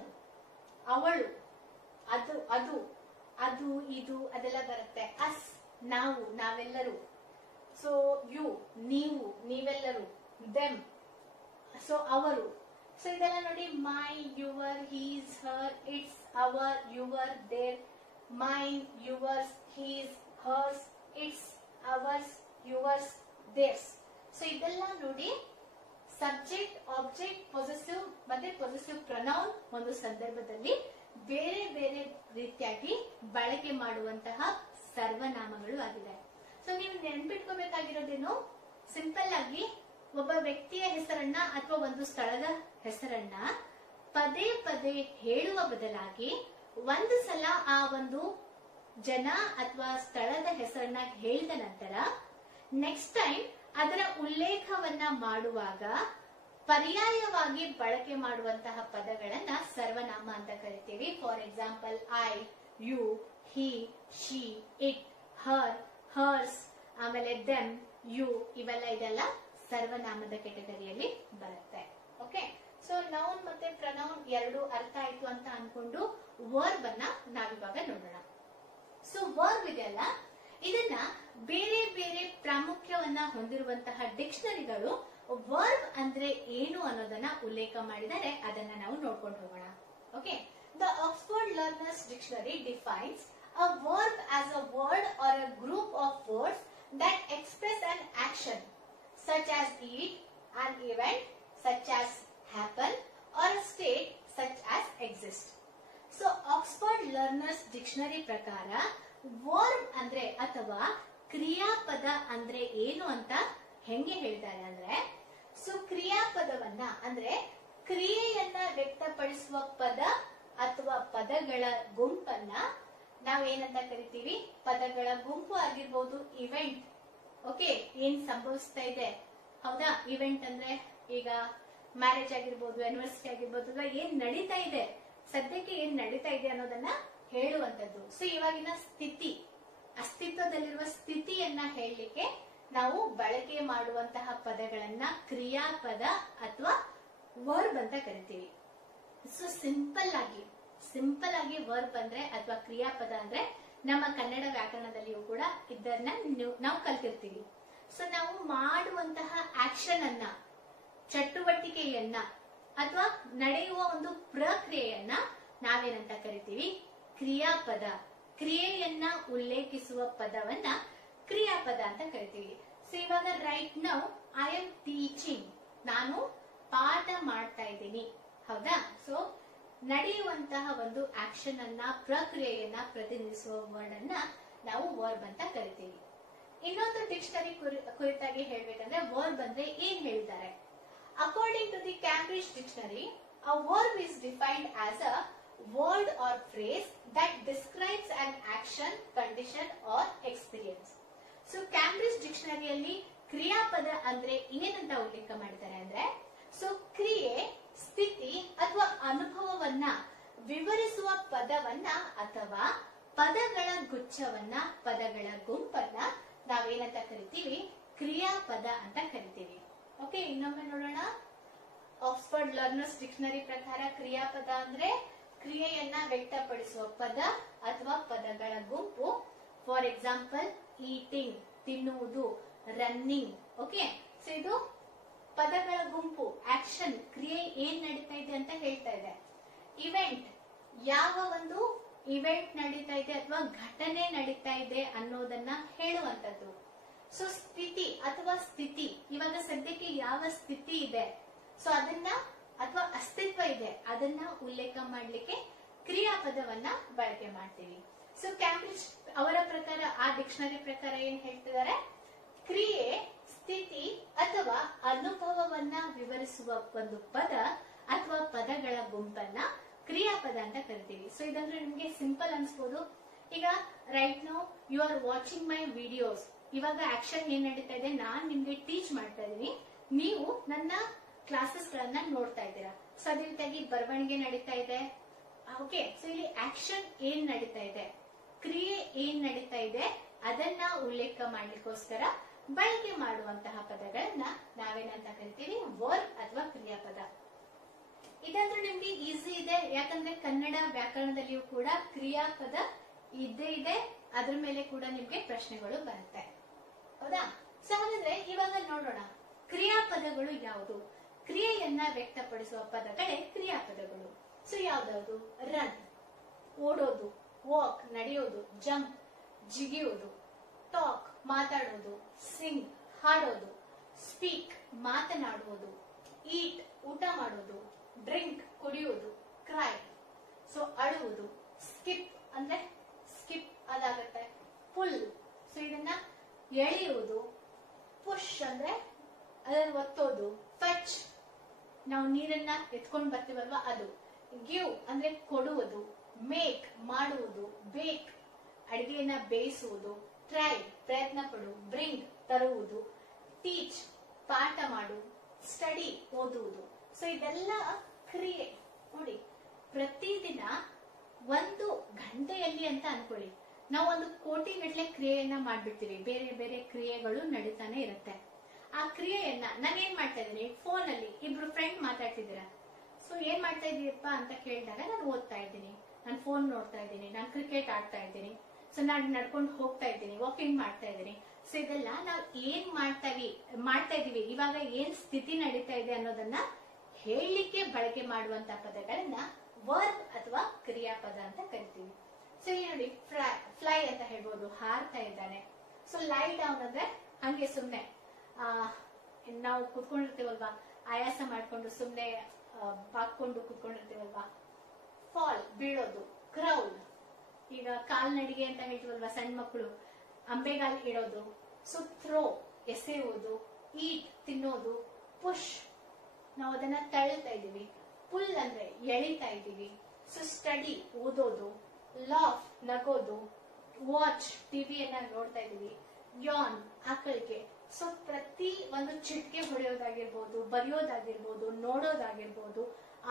ಅವಳು, ಅದು, ಅದು, ಅದು, ಇದು, ಅದೆಲ್ಲ ಬರುತ್ತೆ. ಅಸ್, ನಾವು, ನಾವೆಲ್ಲರೂ. ಸೊ ಯು, ನೀವು, ನೀವೆಲ್ಲರೂ. ದೆಮ್, ಸೊ ಅವರು. ಸೊ ಇದೆಲ್ಲ ನೋಡಿ, my, your, his, her, its, our, your, their, mine, yours, his, hers, its, ours, yours, theirs. So ಇದೆಲ್ಲ ನೋಡಿ ಸಬ್ಜೆಕ್ಟ್, ಆಬ್ಜೆಕ್ಟ್, ಪೊಸೆಸಿವ್ ಮತ್ತೆ ಪೊಸೆಸಿವ್ ಪ್ರನೌನ್ ಒಂದು ಸಂದರ್ಭದಲ್ಲಿ ಬೇರೆ ಬೇರೆ ರೀತಿಯಾಗಿ ಬಳಕೆ ಮಾಡುವಂತಹ ಸರ್ವನಾಮಗಳು ಆಗಿದೆ. ಸೊ ನೀವು ನೆನ್ಪಿಟ್ಕೋಬೇಕಾಗಿರೋದೇನು, ಸಿಂಪಲ್ ಆಗಿ ಒಬ್ಬ ವ್ಯಕ್ತಿಯ ಹೆಸರನ್ನ ಅಥವಾ ಒಂದು ಸ್ಥಳದ ಹೆಸರನ್ನ ಪದೇ ಪದೇ ಹೇಳುವ ಬದಲಾಗಿ ಒಂದು ಸಲ ಆ ಒಂದು ಜನ ಅಥವಾ ಸ್ಥಳದ ಹೆಸರನ್ನ ಹೇಳಿದ ನಂತರ ನೆಕ್ಸ್ಟ್ ಟೈಮ್ ಅದರ ಉಲ್ಲೇಖವನ್ನ ಮಾಡುವಾಗ ಪರ್ಯಾಯವಾಗಿ ಬಳಕೆ ಮಾಡುವಂತಹ ಪದಗಳನ್ನ ಸರ್ವನಾಮ ಅಂತ ಕರಿತೀವಿ. For example I, you, he, she, it, her, hers, ಆಮೇಲೆ ದೆಮ್, ಯು, ಇವೆಲ್ಲ ಇದೆಲ್ಲ ಸರ್ವನಾಮದ ಕೆಟಗರಿಯಲ್ಲಿ ಬರುತ್ತೆ. ಓಕೆ, ಸೊ ನೌನ್ ಮತ್ತೆ ಪ್ರನೌನ್ ಎರಡು ಅರ್ಥ ಆಯ್ತು ಅಂತ ಅನ್ಕೊಂಡು ವರ್ಬ್ ಅನ್ನ ನಾವಿವಾಗ ನೋಡೋಣ. ಸೊ ವರ್ಬ್ ಇದೆಯಲ್ಲ, ಇದನ್ನ ಬೇರೆ ಬೇರೆ ಪ್ರಾಮುಖ್ಯವನ್ನ ಹೊಂದಿರುವಂತಹ ಡಿಕ್ಷನರಿಗಳು ವರ್ಬ್ ಅಂದ್ರೆ ಏನು ಅನ್ನೋದನ್ನ ಉಲ್ಲೇಖ ಮಾಡಿದರೆ ಅದನ್ನ ನಾವು ನೋಡ್ಕೊಂಡು ಹೋಗೋಣ. Okay, the Oxford learners dictionary defines a verb as a word or a group of words that express an action such as eat, an event such as happen, or a state such as exist. So Oxford Learners Dictionary ಪ್ರಕಾರ ವರ್ಬ್ ಅಂದ್ರೆ ಅಥವಾ ಕ್ರಿಯಾಪದ ಅಂದ್ರೆ ಏನು ಅಂತ ಹೆಂಗೆ ಹೇಳ್ತಾರೆ ಅಂದ್ರೆ, ಸೊ ಕ್ರಿಯಾಪದವನ್ನ ಅಂದ್ರೆ ಕ್ರಿಯೆಯನ್ನ ವ್ಯಕ್ತಪಡಿಸುವ ಪದ ಅಥವಾ ಪದಗಳ ಗುಂಪನ್ನ ನಾವೇನಂತ ಕರಿತೀವಿ? ಪದಗಳ ಗುಂಪು ಆಗಿರ್ಬೋದು, ಇವೆಂಟ್. ಓಕೆ, ಏನ್ ಸಂಭವಿಸ್ತಾ ಇದೆ, ಹೌದಾ? ಇವೆಂಟ್ ಅಂದ್ರೆ ಈಗ ಮ್ಯಾರೇಜ್ ಆಗಿರ್ಬೋದು, ಆನಿವರ್ಸರಿ ಆಗಿರ್ಬೋದು, ಏನ್ ನಡೀತಾ ಇದೆ, ಸದ್ಯಕ್ಕೆ ಏನ್ ನಡೀತಾ ಇದೆ ಅನ್ನೋದನ್ನ ಹೇಳುವಂತದ್ದು. ಸೊ ಇವಾಗಿನ ಸ್ಥಿತಿ, ಅಸ್ತಿತ್ವದಲ್ಲಿರುವ ಸ್ಥಿತಿಯನ್ನ ಹೇಳಲಿಕ್ಕೆ ನಾವು ಬಳಕೆ ಮಾಡುವಂತಹ ಪದಗಳನ್ನ ಕ್ರಿಯಾಪದ ಅಥವಾ ವರ್ಬ್ ಅಂತ ಕರಿತೀವಿ. ಸೊ ಸಿಂಪಲ್ ಆಗಿ ವರ್ಬ್ ಅಂದ್ರೆ ಅಥವಾ ಕ್ರಿಯಾಪದ ಅಂದ್ರೆ ನಮ್ಮ ಕನ್ನಡ ವ್ಯಾಕರಣದಲ್ಲಿಯೂ ಕೂಡ ಇದನ್ನ ನಾವು ಕಲ್ತಿರ್ತೀವಿ. ಸೊ ನಾವು ಮಾಡುವಂತಹ ಆಕ್ಷನ್ ಅನ್ನ, ಚಟುವಟಿಕೆಯನ್ನ ಅಥವಾ ನಡೆಯುವ ಒಂದು ಪ್ರಕ್ರಿಯೆಯನ್ನ ನಾವೇನಂತ ಕರಿತೀವಿ? ಕ್ರಿಯಾಪದ. ಕ್ರಿಯೆಯನ್ನ ಉಲ್ಲೇಖಿಸುವ ಪದವನ್ನ ಕ್ರಿಯಾಪದ ಅಂತ ಕರಿತೀವಿ. ಸೊ ಇವಾಗ right now I am teaching, ನಾನು ಪಾಠ ಮಾಡ್ತಾ ಇದ್ದೀನಿ, ಹೌದಾ? ಸೊ ನಡೆಯುವಂತಹ ಒಂದು ಆಕ್ಷನ್ ಅನ್ನ, ಪ್ರಕ್ರಿಯೆಯನ್ನ ಪ್ರತಿನಿಧಿಸುವ ವರ್ಡ್ ಅನ್ನ ನಾವು ವರ್ಬ್ ಅಂತ ಕರಿತೀವಿ. ಇನ್ನೊಂದು ಡಿಕ್ಷನರಿ ಕುರಿತಾಗಿ ಹೇಳ್ಬೇಕಂದ್ರೆ ವರ್ಬ್ ಅಂದ್ರೆ ಏನ್ ಹೇಳಿದ್ದಾರೆ? According to the Cambridge dictionary, a verb is defined as a word or phrase that describes an action, condition or experience. So Cambridge ಡಿಕ್ಷನರಿಯಲ್ಲಿ ಕ್ರಿಯಾಪದ ಅಂದ್ರೆ ಏನಂತ ಉಲ್ಲೇಖ ಮಾಡಿದ್ದಾರೆ ಅಂದ್ರೆ, ಸೊ ಕ್ರಿಯೆ, ಸ್ಥಿತಿ ಅಥವಾ ಅನುಭವವನ್ನ ವಿವರಿಸುವ ಪದವನ್ನ ಅಥವಾ ಪದಗಳ ಗುಚ್ಛವನ್ನ, ಪದಗಳ ಗುಂಪನ್ನ ನಾವೇನಂತ ಕರಿತೀವಿ? ಕ್ರಿಯಾಪದ ಅಂತ ಕರಿತೀವಿ. ಓಕೆ, ಇನ್ನೊಮ್ಮೆ ನೋಡೋಣ. ಆಕ್ಸ್ಫರ್ಡ್ ಲರ್ನರ್ಸ್ ಡಿಕ್ಷನರಿ ಪ್ರಕಾರ ಕ್ರಿಯಾಪದ ಅಂದ್ರೆ ಕ್ರಿಯೆಯನ್ನ ವ್ಯಕ್ತಪಡಿಸುವ ಪದ ಅಥವಾ ಪದಗಳ ಗುಂಪು. ಫಾರ್ ಎಕ್ಸಾಂಪಲ್, ಈಟಿಂಗ್, ತಿನ್ನುವುದು, ರನ್ನಿಂಗ್. ಓಕೆ, ಸೊ ಇದು ಪದಗಳ ಗುಂಪು, ಆಕ್ಷನ್, ಕ್ರಿಯೆ ಏನ್ ನಡೀತಾ ಇದೆ ಅಂತ ಹೇಳ್ತಾ ಇದೆ. ಇವೆಂಟ್, ಯಾವ ಒಂದು ಇವೆಂಟ್ ನಡೀತಾ ಇದೆ ಅಥವಾ ಘಟನೆ ನಡೀತಾ ಇದೆ ಅನ್ನೋದನ್ನ ಹೇಳುವಂತದ್ದು. ಸೊ ಸ್ಥಿತಿ ಅಥವಾ ಸ್ಥಿತಿ, ಇವಾಗ ಸದ್ಯಕ್ಕೆ ಯಾವ ಸ್ಥಿತಿ ಇದೆ, ಸೊ ಅದನ್ನ ಅಥವಾ ಅಸ್ತಿತ್ವ ಇದೆ, ಅದನ್ನ ಉಲ್ಲೇಖ ಮಾಡ್ಲಿಕ್ಕೆ ಕ್ರಿಯಾಪದವನ್ನ ಬಳಕೆ ಮಾಡ್ತೀವಿ. ಸೊ ಕ್ಯಾಂಬ್ರಿಡ್ಜ್ ಅವರ ಪ್ರಕಾರ, ಆ ಡಿಕ್ಷನರಿ ಪ್ರಕಾರ ಏನ್ ಹೇಳ್ತಿದ್ದಾರೆ? ಕ್ರಿಯೆ, ಸ್ಥಿತಿ ಅಥವಾ ಅನುಭವವನ್ನ ವಿವರಿಸುವ ಒಂದು ಪದ ಅಥವಾ ಪದಗಳ ಗುಂಪನ್ನ ಕ್ರಿಯಾಪದ ಅಂತ ಕರಿತೀವಿ. ಸೊ ಇದಂದ್ರೆ ನಿಮ್ಗೆ ಸಿಂಪಲ್ ಅನ್ಸ್ಬೋದು. ಈಗ right now you are watching my videos. ಇವಾಗ ಆಕ್ಷನ್ ಏನ್ ನಡೀತಾ ಇದೆ? ನಾನ್ ನಿಮ್ಗೆ ಟೀಚ್ ಮಾಡ್ತಾ ಇದೀನಿ, ನೀವು ನನ್ನ ಕ್ಲಾಸಸ್ ಗಳನ್ನ ನೋಡ್ತಾ ಇದ್ದೀರಾ. ಸೊ ಅದೇ ರೀತಿಯಾಗಿ ಬರವಣಿಗೆ ನಡೀತಾ ಇದೆ. ಓಕೆ, ಸೊ ಇಲ್ಲಿ ಆಕ್ಷನ್ ಏನ್ ನಡೀತಾ ಇದೆ, ಕ್ರಿಯೆ ಏನ್ ನಡೀತಾ ಇದೆ, ಅದನ್ನ ಉಲ್ಲೇಖ ಮಾಡ್ಲಿಕ್ಕೋಸ್ಕರ ಬಳಕೆ ಮಾಡುವಂತಹ ಪದಗಳನ್ನ ನಾವೇನಂತ ಕರಿತೀವಿ? ವರ್ಬ್ ಅಥವಾ ಕ್ರಿಯಾಪದ. ಇದಂದ್ರೆ ನಿಮ್ಗೆ ಈಸಿ ಇದೆ, ಯಾಕಂದ್ರೆ ಕನ್ನಡ ವ್ಯಾಕರಣದಲ್ಲಿಯೂ ಕೂಡ ಕ್ರಿಯಾಪದ ಇದ್ದೇ ಇದೆ. ಅದ್ರ ಮೇಲೆ ಕೂಡ ನಿಮ್ಗೆ ಪ್ರಶ್ನೆಗಳು ಬರುತ್ತೆ, ಹೌದಾ? ಸೊ ಹಾಗಾದ್ರೆ ಇವಾಗ ನೋಡೋಣ, ಕ್ರಿಯಾಪದಗಳು ಯಾವುದು? ಕ್ರಿಯೆಯನ್ನ ವ್ಯಕ್ತಪಡಿಸುವ ಪದಗಳೇ ಕ್ರಿಯಾಪದಗಳು. ಸೊ ಯಾವ್ದಾವುದು? ರನ್, ಓಡೋದು, ವಾಕ್, ನಡೆಯೋದು, ಜಂಪ್, ಜಿಗಿಯೋದು, ಟಾಕ್, ಮಾತಾಡೋದು, ಸಿಂಗ್, ಹಾಡೋದು, ಸ್ಪೀಕ್, ಮಾತನಾಡುವುದು, ಈಟ್, ಊಟ ಮಾಡೋದು, ಡ್ರಿಂಕ್, ಕುಡಿಯೋದು, ಕ್ರೈ, ಸೊ ಅಳುವುದು, ಸ್ಕಿಪ್ ಅಂದ್ರೆ ಸ್ಕಿಪ್ ಅದಾಗತ್ತೆ, ಪುಲ್, ಸೊ ಇದನ್ನ ಎಳೆಯುವುದು, ಪುಷ್ ಅಂದ್ರೆ ಅದನ್ನ ಒತ್ತೋದು, ಫೆಚ್ ನಾವು ನೀರನ್ನ ಎತ್ಕೊಂಡು ಬರ್ತೀವಲ್ವಾ ಅದು, ಗಿವ್ ಅಂದ್ರೆ ಕೊಡುವುದು, ಮೇಕ್ ಮಾಡುವುದು, ಬೇಕ್ ಅಡಿಗೆಯನ್ನ ಬೇಯಿಸುವುದು, ಟ್ರೈ ಪ್ರಯತ್ನ ಪಡು, ಬ್ರಿಂಗ್ ತರುವುದು, ಟೀಚ್ ಪಾಠ ಮಾಡು, ಸ್ಟಡಿ ಓದುವುದು. ಸೊ ಇದೆಲ್ಲ ಕ್ರಿಯೆ. ನೋಡಿ, ಪ್ರತಿದಿನ ಒಂದು ಗಂಟೆಯಲ್ಲಿ ಅಂತ ಅನ್ಕೊಳ್ಳಿ, ನಾವು ಒಂದು ಕೋಟಿಗಟ್ಟಲೆ ಕ್ರಿಯೆಯನ್ನ ಮಾಡ್ಬಿಡ್ತೀವಿ. ಬೇರೆ ಬೇರೆ ಕ್ರಿಯೆಗಳು ನಡೀತಾನೆ ಇರುತ್ತೆ. ಆ ಕ್ರಿಯೆಯನ್ನ ನಾನೇನ್ ಮಾಡ್ತಾ ಇದ್ದೀನಿ? ಫೋನ್ ಅಲ್ಲಿ ಇಬ್ರು ಫ್ರೆಂಡ್ ಮಾತಾಡ್ತಿದ್ದೀರಾ. ಸೊ ಏನ್ ಮಾಡ್ತಾ ಇದೀಯಪ್ಪ ಅಂತ ಕೇಳಿದಾಗ ನಾನು ಓದ್ತಾ ಇದ್ದೀನಿ, ನಾನು ಫೋನ್ ನೋಡ್ತಾ ಇದ್ದೀನಿ, ನಾನು ಕ್ರಿಕೆಟ್ ಆಡ್ತಾ ಇದ್ದೀನಿ, ಸೊ ನಾನು ನಡ್ಕೊಂಡು ಹೋಗ್ತಾ ಇದ್ದೀನಿ, ವಾಕಿಂಗ್ ಮಾಡ್ತಾ ಇದ್ದೀನಿ. ಸೊ ಇದೆಲ್ಲ ನಾವು ಏನ್ ಮಾಡ್ತಾ ಇದೀವಿ, ಇವಾಗ ಏನ್ ಸ್ಥಿತಿ ನಡೀತಾ ಇದೆ ಅನ್ನೋದನ್ನ ಹೇಳಲಿಕ್ಕೆ ಬಳಕೆ ಮಾಡುವಂತ ಪದಗಳನ್ನ ವರ್ಬ್ ಅಥವಾ ಕ್ರಿಯಾಪದ ಅಂತ ಕರಿತೀವಿ. ಸೊ ಇಲ್ಲಿ ನೋಡಿ, ಫ್ಲೈ ಅಂತ ಹೇಳ್ಬೋದು, ಹಾರ್ತಾ ಇದ್ದಾನೆ. ಸೊ ಲೈ ಡೌನ್ ಅಂದ್ರೆ ಹಂಗೆ ಸುಮ್ನೆ ನಾವು ಕುತ್ಕೊಂಡಿರ್ತೀವಲ್ವಾ, ಆಯಾಸ ಮಾಡ್ಕೊಂಡು ಸುಮ್ನೆ ಬಾಕೊಂಡು ಕುತ್ಕೊಂಡಿರ್ತೀವಲ್ವಾ. ಫಾಲ್ ಬೀಳೋದು, ಕ್ರೌಡ್ ಈಗ ಕಾಲ್ನಡಿಗೆ ಅಂತ ಹೇಳ್ತೀವಲ್ವಾ, ಸಣ್ಣ ಮಕ್ಕಳು ಅಂಬೆಗಾಲ್ ಇಡೋದು. ಸೊ ಥ್ರೋ ಎಸೆಯುವುದು, ಈಟ್ ತಿನ್ನೋದು, ಪುಷ್ ನಾವು ಅದನ್ನ ತಳ್ತಾ ಇದೀವಿ, ಪುಲ್ ಅಂದ್ರೆ ಎಳಿತಾ ಇದೀವಿ. ಸೊ ಸ್ಟಡಿ ಓದೋದು, ಲಾಫ್ ನಗೋದು, ವಾಚ್ ಟಿವಿಯನ್ನ ನೋಡ್ತಾ ಇದೀವಿ, ಯಾನ್ ಆಕಳಿಕೆ. ಸೊ ಪ್ರತಿ ಒಂದು ಚಿಟ್ಕೆ ಹೊಡೆಯೋದಾಗಿರ್ಬೋದು, ಬರೆಯೋದಾಗಿರ್ಬೋದು, ನೋಡೋದಾಗಿರ್ಬೋದು,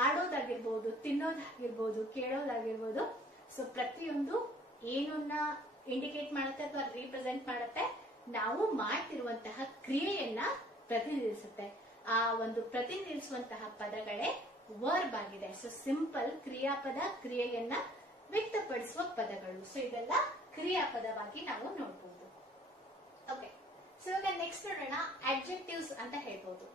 ಆಡೋದಾಗಿರ್ಬೋದು, ತಿನ್ನೋದಾಗಿರ್ಬೋದು, ಕೇಳೋದಾಗಿರ್ಬೋದು. ಸೊ ಪ್ರತಿಯೊಂದು ಏನನ್ನ ಇಂಡಿಕೇಟ್ ಮಾಡುತ್ತೆ ಅಥವಾ ರೀಪ್ರೆಸೆಂಟ್ ಮಾಡುತ್ತೆ, ನಾವು ಮಾಡ್ತಿರುವಂತಹ ಕ್ರಿಯೆಯನ್ನ ಪ್ರತಿನಿಧಿಸುತ್ತೆ. ಆ ಒಂದು ಪ್ರತಿನಿಧಿಸುವಂತಹ ಪದಗಳೇ ವರ್ಬ್ ಆಗಿದೆ. ಸೊ ಸಿಂಪಲ್ ಕ್ರಿಯಾಪದ, ಕ್ರಿಯೆಯನ್ನ ವ್ಯಕ್ತಪಡಿಸುವ ಪದಗಳು. ಸೊ ಇದೆಲ್ಲ ಕ್ರಿಯಾಪದವಾಗಿ ನಾವು ನೋಡಬಹುದು. ಓಕೆ, ಸೊ ಇವಾಗ ನೆಕ್ಸ್ಟ್ ನೋಡೋಣ ಅಡ್ಜೆಕ್ಟಿವ್ಸ್ ಅಂತ ಹೇಳ್ಬೋದು.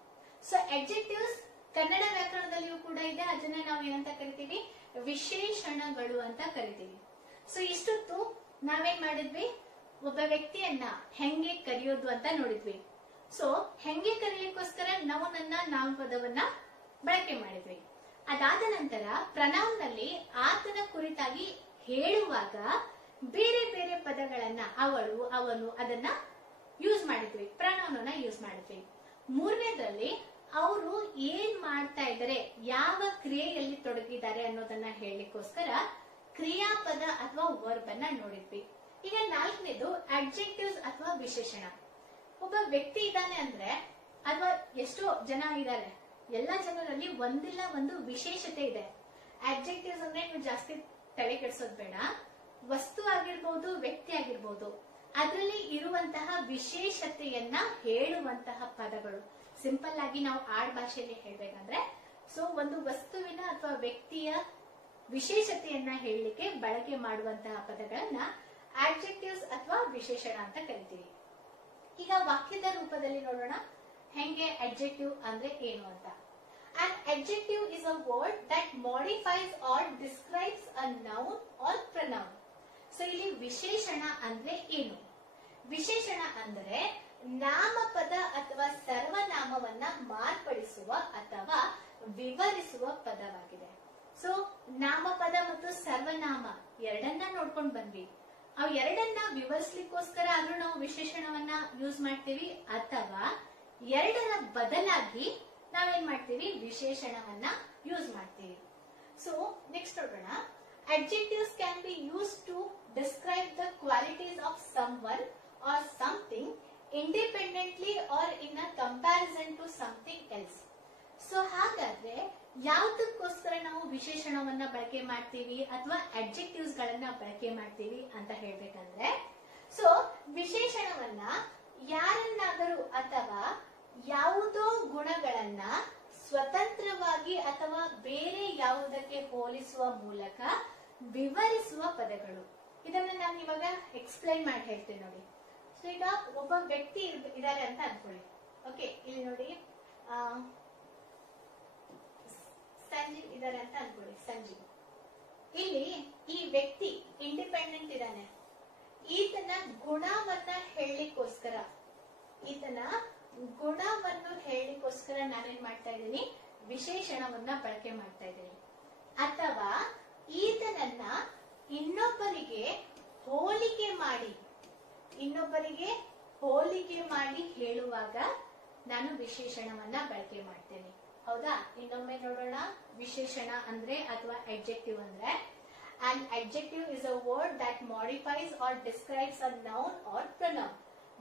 ಸೊ ಅಡ್ಜೆಕ್ಟಿವ್ಸ್ ಕನ್ನಡ ವ್ಯಾಕರಣದಲ್ಲಿಯೂ ಕೂಡ ಇದೆ. ಅದನ್ನ ನಾವು ಏನಂತ ಕರಿತೀವಿ? ವಿಶೇಷಣಗಳು ಅಂತ ಕರಿತೀವಿ. ಸೊ ಇಷ್ಟೊತ್ತು ನಾವೇನ್ ಮಾಡಿದ್ವಿ? ಒಬ್ಬ ವ್ಯಕ್ತಿಯನ್ನ ಹೆಂಗೆ ಕರೆಯೋದು ಅಂತ ನೋಡಿದ್ವಿ. ಸೊ ಹೆಂಗೆ ಕರೆಯಲಿಕ್ಕೋಸ್ಕರ ನೌನನ್ನ ನಾಮಪದವನ್ನ ಬಳಕೆ ಮಾಡಿದ್ವಿ. ಅದಾದ ನಂತರ ಪ್ರನೌನ್ ನಲ್ಲಿ ಆತನ ಕುರಿತಾಗಿ ಹೇಳುವಾಗ ಬೇರೆ ಬೇರೆ ಪದಗಳನ್ನ ಅವಳು, ಅವನು ಅದನ್ನ ಯೂಸ್ ಮಾಡಿದ್ವಿ, ಪ್ರನೌನ್ ಅನ್ನ ಯೂಸ್ ಮಾಡಿದ್ವಿ. ಮೂರನೇದ್ರಲ್ಲಿ ಅವರು ಏನ್ ಮಾಡ್ತಾ ಇದ್ದಾರೆ, ಯಾವ ಕ್ರಿಯೆಯಲ್ಲಿ ತೊಡಗಿದ್ದಾರೆ ಅನ್ನೋದನ್ನ ಹೇಳಲಿಕ್ಕೋಸ್ಕರ ಕ್ರಿಯಾಪದ ಅಥವಾ ವರ್ಬ್ ಅನ್ನ ನೋಡಿದ್ವಿ. ಈಗ ನಾಲ್ಕನೇದು ಅಡ್ಜೆಕ್ಟಿವ್ಸ್ ಅಥವಾ ವಿಶೇಷಣ. ಒಬ್ಬ ವ್ಯಕ್ತಿ ಇದ್ದಾನೆ ಅಂದ್ರೆ ಅಥವಾ ಎಷ್ಟೋ ಜನ ಇದ್ದಾರೆ, ಎಲ್ಲಾ ಜನರಲ್ಲಿ ಒಂದಿಲ್ಲ ಒಂದು ವಿಶೇಷತೆ ಇದೆ. ಅಡ್ಜೆಕ್ಟಿವ್ಸ್ ಅಂದ್ರೆ ನೀವು ಜಾಸ್ತಿ ತಲೆ ಕೆಡಿಸೋದ್ ಬೇಡ. ವಸ್ತು ಆಗಿರ್ಬೋದು, ವ್ಯಕ್ತಿ ಆಗಿರ್ಬೋದು, ಅದರಲ್ಲಿ ಇರುವಂತಹ ವಿಶೇಷತೆಯನ್ನ ಹೇಳುವಂತಹ ಪದಗಳು. ಸಿಂಪಲ್ ಆಗಿ ನಾವು ಆಡ್ ಭಾಷೆಯಲ್ಲಿ ಹೇಳ್ಬೇಕಂದ್ರೆ, ಸೊ ಒಂದು ವಸ್ತುವಿನ ಅಥವಾ ವ್ಯಕ್ತಿಯ ವಿಶೇಷತೆಯನ್ನ ಹೇಳಲಿಕ್ಕೆ ಬಳಕೆ ಮಾಡುವಂತಹ ಪದಗಳನ್ನ ಅಡ್ಜೆಕ್ಟಿವ್ಸ್ ಅಥವಾ ವಿಶೇಷಣ ಅಂತ ಕರಿತೀವಿ. ಈಗ ವಾಕ್ಯದ ರೂಪದಲ್ಲಿ ನೋಡೋಣ ಹೆಂಗೆ ಅಡ್ಜೆಕ್ಟಿವ್ ಅಂದ್ರೆ ಏನು ಅಂತ. An adjective is a word that modifies or describes a noun or pronoun. So ಇಲ್ಲಿ ವಿಶೇಷಣ ಅಂದ್ರೆ ಏನು? ವಿಶೇಷಣ ಅಂದ್ರೆ ನಾಮಪದ ಅಥವಾ ಸರ್ವನಾಮವನ್ನ ಮಾರ್ಪಡಿಸುವ ಅಥವಾ ವಿವರಿಸುವ ಪದವಾಗಿದೆ. ಸೊ ನಾಮಪದ ಮತ್ತು ಸರ್ವನಾಮ ಎರಡನ್ನ ನೋಡ್ಕೊಂಡು ಬಂದ್ವಿ. ಅವು ಎರಡನ್ನ ವಿವರಿಸ್ಲಿಕ್ಕೋಸ್ಕರ ಆದ್ರೂ ನಾವು ವಿಶೇಷಣವನ್ನ ಯೂಸ್ ಮಾಡ್ತೀವಿ, ಅಥವಾ ಎರಡರ ಬದಲಾಗಿ ನಾವೇನ್ ಮಾಡ್ತೀವಿ? ವಿಶೇಷಣವನ್ನ ಯೂಸ್ ಮಾಡ್ತೀವಿ. ಸೊ ನೆಕ್ಸ್ಟ್ ನೋಡೋಣ. Adjectives can be used to describe the qualities of someone or something independently or in a comparison to something else. So ಹಾಗಾದ್ರೆ ಯಾವುದಕ್ಕೋಸ್ಕರ ನಾವು ವಿಶೇಷಣವನ್ನ ಬಳಕೆ ಮಾಡ್ತೀವಿ ಅಥವಾ ಅಡ್ಜೆಕ್ಟಿವ್ಸ್ ಗಳನ್ನ ಬಳಕೆ ಮಾಡ್ತೀವಿ ಅಂತ ಹೇಳ್ಬೇಕಂದ್ರೆ, ಸೊ ವಿಶೇಷಣವನ್ನ ಯಾರನ್ನಾದರೂ ಅಥವಾ ಯಾವುದೋ ಗುಣಗಳನ್ನ ಸ್ವತಂತ್ರವಾಗಿ ಅಥವಾ ಬೇರೆ ಯಾವುದಕ್ಕೆ ಹೋಲಿಸುವ ಮೂಲಕ ವಿವರಿಸುವ ಪದಗಳು. ಇದನ್ನ ನಾನು ಇವಾಗ ಎಕ್ಸ್ಪ್ಲೈನ್ ಮಾಡಿ ಹೇಳ್ತೇನೆ ನೋಡಿ. ಸೊ ಈಗ ಒಬ್ಬ ವ್ಯಕ್ತಿ ಇದ್ದಾರೆ ಅಂತ ಅನ್ಕೊಳ್ಳಿ. ಓಕೆ, ಇಲ್ಲಿ ನೋಡಿ ಸಂಜೀವ್ ಇದ್ದಾರೆ ಅಂತ ಅನ್ಕೊಳ್ಳಿ. ಸಂಜೀವ್ ಇಲ್ಲಿ ಈ ವ್ಯಕ್ತಿ ಇಂಡಿಪೆಂಡೆಂಟ್ ಇದ್ದಾನೆ. ಈತನ ಗುಣವನ್ನ ಹೇಳಲಿಕ್ಕೋಸ್ಕರ ನಾನೇನ್ ಮಾಡ್ತಾ ಇದ್ದೀನಿ? ವಿಶೇಷಣವನ್ನ ಬಳಕೆ ಮಾಡ್ತಾ ಇದ್ದೀನಿ. ಅಥವಾ ಈತನನ್ನ ಇನ್ನೊಬ್ಬರಿಗೆ ಹೋಲಿಕೆ ಮಾಡಿ ಹೇಳುವಾಗ ನಾನು ವಿಶೇಷಣವನ್ನ ಬಳಕೆ ಮಾಡ್ತೇನೆ. ಹೌದಾ? ಇನ್ನೊಮ್ಮೆ ನೋಡೋಣ. ವಿಶೇಷಣ ಅಂದ್ರೆ ಅಥವಾ ಅಡ್ಜೆಕ್ಟಿವ್ ಅಂದ್ರೆ, an adjective is a word that modifies or describes a noun or pronoun.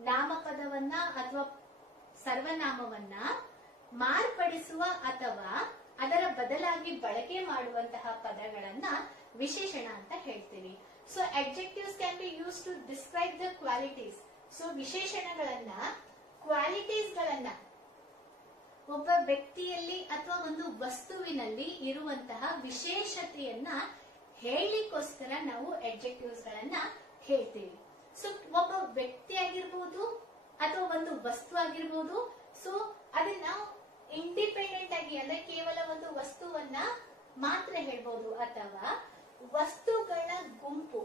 ನಾಮಪದವನ್ನ ಅಥವಾ ಸರ್ವನಾಮವನ್ನ ಮಾರ್ಪಡಿಸುವ ಅಥವಾ ಅದರ ಬದಲಾಗಿ ಬಳಕೆ ಮಾಡುವಂತಹ ಪದಗಳನ್ನ ವಿಶೇಷಣ ಅಂತ ಹೇಳ್ತೀವಿ. So adjectives can be used to describe the qualities. So ವಿಶೇಷಣಗಳನ್ನ, ಕ್ವಾಲಿಟೀಸ್ ಗಳನ್ನ ಒಬ್ಬ ವ್ಯಕ್ತಿಯಲ್ಲಿ ಅಥವಾ ಒಂದು ವಸ್ತುವಿನಲ್ಲಿ ಇರುವಂತಹ ವಿಶೇಷತೆಯನ್ನ ಹೇಳಲಿಕ್ಕೋಸ್ಕರ ನಾವು ಅಡ್ಜೆಕ್ಟಿವ್ಸ್ ಗಳನ್ನ ಹೇಳ್ತೀವಿ. ಸೊ ಒಬ್ಬ ವ್ಯಕ್ತಿ ಆಗಿರ್ಬೋದು ಅಥವಾ ಒಂದು ವಸ್ತು ಆಗಿರ್ಬೋದು. ಸೊ ಅದನ್ನ ಇಂಡಿಪೆಂಡೆಂಟ್ ಆಗಿ ಅಂದ್ರೆ ಕೇವಲ ಒಂದು ವಸ್ತುವನ್ನ ಮಾತ್ರ ಹೇಳ್ಬೋದು, ಅಥವಾ ವಸ್ತುಗಳ ಗುಂಪು,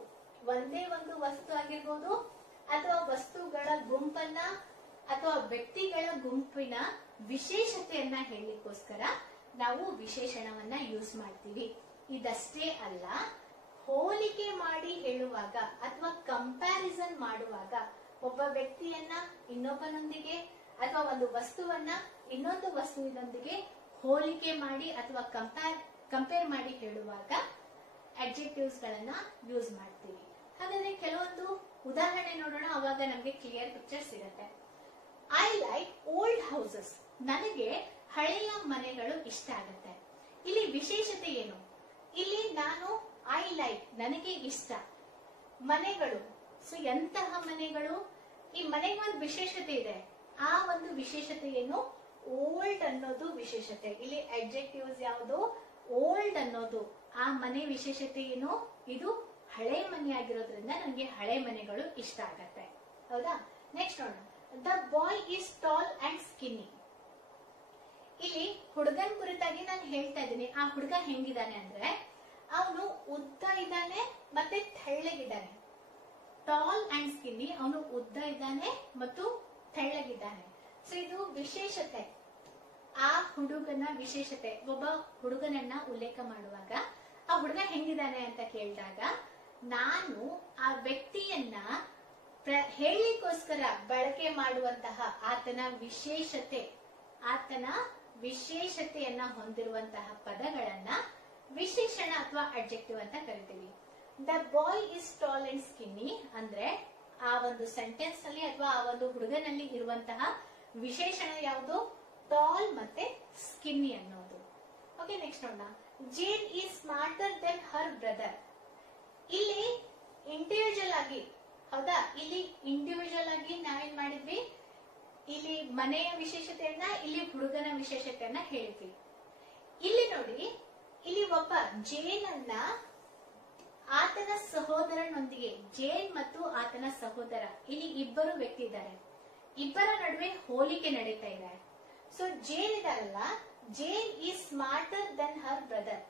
ಒಂದೇ ಒಂದು ವಸ್ತು ಆಗಿರ್ಬೋದು ಅಥವಾ ವಸ್ತುಗಳ ಗುಂಪನ್ನ ಅಥವಾ ವ್ಯಕ್ತಿಗಳ ಗುಂಪಿನ ವಿಶೇಷತೆಯನ್ನ ಹೇಳಲಿಕ್ಕೋಸ್ಕರ ನಾವು ವಿಶೇಷಣವನ್ನ ಯೂಸ್ ಮಾಡ್ತೀವಿ. ಇದಷ್ಟೇ ಅಲ್ಲ, ಹೋಲಿಕೆ ಮಾಡಿ ಹೇಳುವಾಗ ಅಥವಾ ಕಂಪ್ಯಾರಿಸನ್ ಮಾಡುವಾಗ ಒಬ್ಬ ವ್ಯಕ್ತಿಯನ್ನ ಇನ್ನೊಬ್ಬನೊಂದಿಗೆ ಅಥವಾ ಒಂದು ವಸ್ತುವನ್ನ ಇನ್ನೊಂದು ವಸ್ತುವಿನೊಂದಿಗೆ ಹೋಲಿಕೆ ಮಾಡಿ ಅಥವಾ ಕಂಪೇರ್ ಮಾಡಿ ಹೇಳುವಾಗ ಅಡ್ಜೆಕ್ಟಿವ್ಸ್ ಗಳನ್ನ ಯೂಸ್ ಮಾಡ್ತೀವಿ. ಹಾಗಾದ್ರೆ ಕೆಲವೊಂದು ಉದಾಹರಣೆ ನೋಡೋಣ, ಅವಾಗ ನಮ್ಗೆ ಕ್ಲಿಯರ್ ಪಿಕ್ಚರ್ ಸಿಗತ್ತೆ. I like old houses. ನನಗೆ ಹಳೆಯ ಮನೆಗಳು ಇಷ್ಟ ಆಗುತ್ತೆ. ಇಲ್ಲಿ ವಿಶೇಷತೆ ಏನು? ಇಲ್ಲಿ ನಾನು ಐ ಲೈಕ್ ನನಗೆ ಇಷ್ಟ ಮನೆಗಳು. ಸೊ ಎಂತಹ ಮನೆಗಳು? ಈ ಮನೆಗೆ ಒಂದು ವಿಶೇಷತೆ ಇದೆ. ಆ ಒಂದು ವಿಶೇಷತೆ ಏನು? ಓಲ್ಡ್ ಅನ್ನೋದು ವಿಶೇಷತೆ. ಇಲ್ಲಿ ಅಡ್ಜೆಕ್ಟಿವ್ಸ್ ಯಾವುದು? ಓಲ್ಡ್ ಅನ್ನೋದು. ಆ ಮನೆ ವಿಶೇಷತೆ ಏನು? ಇದು ಹಳೆ ಮನೆ ಆಗಿರೋದ್ರಿಂದ ನನಗೆ ಹಳೆ ಮನೆಗಳು ಇಷ್ಟ ಆಗತ್ತೆ. ಹೌದಾ? ನೆಕ್ಸ್ಟ್ ನೋಡೋಣ. The boy is tall and skinny. ಇಲ್ಲಿ ಹುಡುಗನ್ ಕುರಿತಾಗಿ ನಾನು ಹೇಳ್ತಾ ಇದ್ದೀನಿ. ಆ ಹುಡುಗ ಹೆಂಗಿದ್ದಾನೆ ಅಂದ್ರೆ ಅವನು ಉದ್ದ ಇದ್ದಾನೆ ಮತ್ತೆ ತೆಳ್ಳಗಿದ್ದಾನೆ. ಟಾಲ್ ಅಂಡ್ ಸ್ಕಿನ್ನಿ, ಅವನು ಉದ್ದ ಇದ್ದಾನೆ ಮತ್ತು ತೆಳ್ಳಗಿದ್ದಾನೆ. ಸೊ ಇದು ವಿಶೇಷತೆ, ಆ ಹುಡುಗನ ವಿಶೇಷತೆ. ಒಬ್ಬ ಹುಡುಗನನ್ನ ಉಲ್ಲೇಖ ಮಾಡುವಾಗ ಆ ಹುಡುಗ ಹೆಂಗಿದ್ದಾನೆ ಅಂತ ಕೇಳಿದಾಗ ನಾನು ಆ ವ್ಯಕ್ತಿಯನ್ನ ಹೇಳಿಕೋಸ್ಕರ ಬಳಕೆ ಮಾಡುವಂತಹ ಆತನ ವಿಶೇಷತೆಯನ್ನ ಹೊಂದಿರುವಂತಹ ಪದಗಳನ್ನ ವಿಶೇಷಣ ಅಥವಾ ಅಡ್ಜೆಕ್ಟಿವ್ ಅಂತ ಕರಿತೀವಿ. The boy is tall and skinny ಅಂದ್ರೆ ಆ ಒಂದು ಸೆಂಟೆನ್ಸ್ ನಲ್ಲಿ ಅಥವಾ ಆ ಒಂದು ಹುಡುಗನಲ್ಲಿ ಇರುವಂತಹ ವಿಶೇಷಣ ಯಾವುದು? ಟಾಲ್ ಮತ್ತೆ ಸ್ಕಿನ್ನಿ ಅನ್ನೋದು. ಓಕೆ, ನೆಕ್ಸ್ಟ್ ನೋಡೋಣ. Jane is smarter than her brother. ಇಲ್ಲಿ ಇಂಡಿವಿಜುವಲ್ ಆಗಿ, ಹೌದಾ, ಇಲ್ಲಿ ಇಂಡಿವಿಜುವಲ್ ಆಗಿ ನಾವೇನ್ ಮಾಡಿದ್ವಿ? ಇಲ್ಲಿ ಮನೆಯ ವಿಶೇಷತೆಯನ್ನ, ಇಲ್ಲಿ ಹುಡುಗನ ವಿಶೇಷತೆಯನ್ನ ಹೇಳಿದ್ವಿ. ಇಲ್ಲಿ ನೋಡಿ, ಇಲ್ಲಿ ಒಬ್ಬ ಜೇನ್ ಅನ್ನ ಆತನ ಸಹೋದರನೊಂದಿಗೆ, ಜೇನ್ ಮತ್ತು ಆತನ ಸಹೋದರ, ಇಲ್ಲಿ ಇಬ್ಬರು ವ್ಯಕ್ತಿ ಇದ್ದಾರೆ. ಇಬ್ಬರ ನಡುವೆ ಹೋಲಿಕೆ ನಡೀತಾ ಇದೆ. ಸೊ ಜೇನ್ ಇದಾರಲ್ಲ, Jane is smarter than her brother.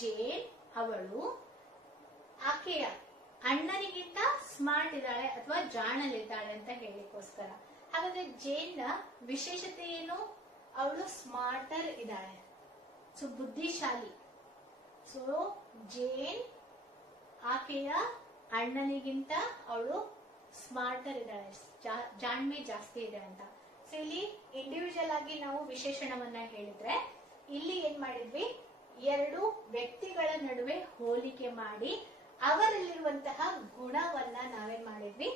Jane ಅವಳು ಆಕೆಯ ಅಣ್ಣನಿಗಿಂತ ಸ್ಮಾರ್ಟ್ ಇದ್ದಾಳೆ ಅಥವಾ ಜಾಣಲಿದ್ದಾಳೆ ಅಂತ ಹೇಳಿಕೋಸ್ಕರ. ಹಾಗಾದ್ರೆ ಜೇನ್ ನ ವಿಶೇಷತೆ ಏನು? ಅವಳು ಸ್ಮಾರ್ಟರ್ ಇದ್ದಾಳೆ, ಸೊ ಬುದ್ಧಿಶಾಲಿ. ಸೊ ಜೇನ್ ಆಕೆಯ ಅಣ್ಣನಿಗಿಂತ ಅವಳು ಸ್ಮಾರ್ಟರ್ ಇದ್ದಾಳೆ, ಜಾಣ್ಮೆ ಜಾಸ್ತಿ ಇದೆ ಅಂತ. ಸೊ ಇಲ್ಲಿ ಇಂಡಿವಿಜುವಲ್ ಆಗಿ ನಾವು ವಿಶೇಷಣವನ್ನ ಹೇಳಿದ್ರೆ, ಇಲ್ಲಿ ಏನ್ ಮಾಡಿದ್ವಿ? ಎರಡು ವ್ಯಕ್ತಿಗಳ ನಡುವೆ ಹೋಲಿಕೆ ಮಾಡಿ ಅವರಲ್ಲಿರುವಂತಹ ಗುಣವನ್ನ ನಾವೇನ್ ಮಾಡಿದ್ವಿ?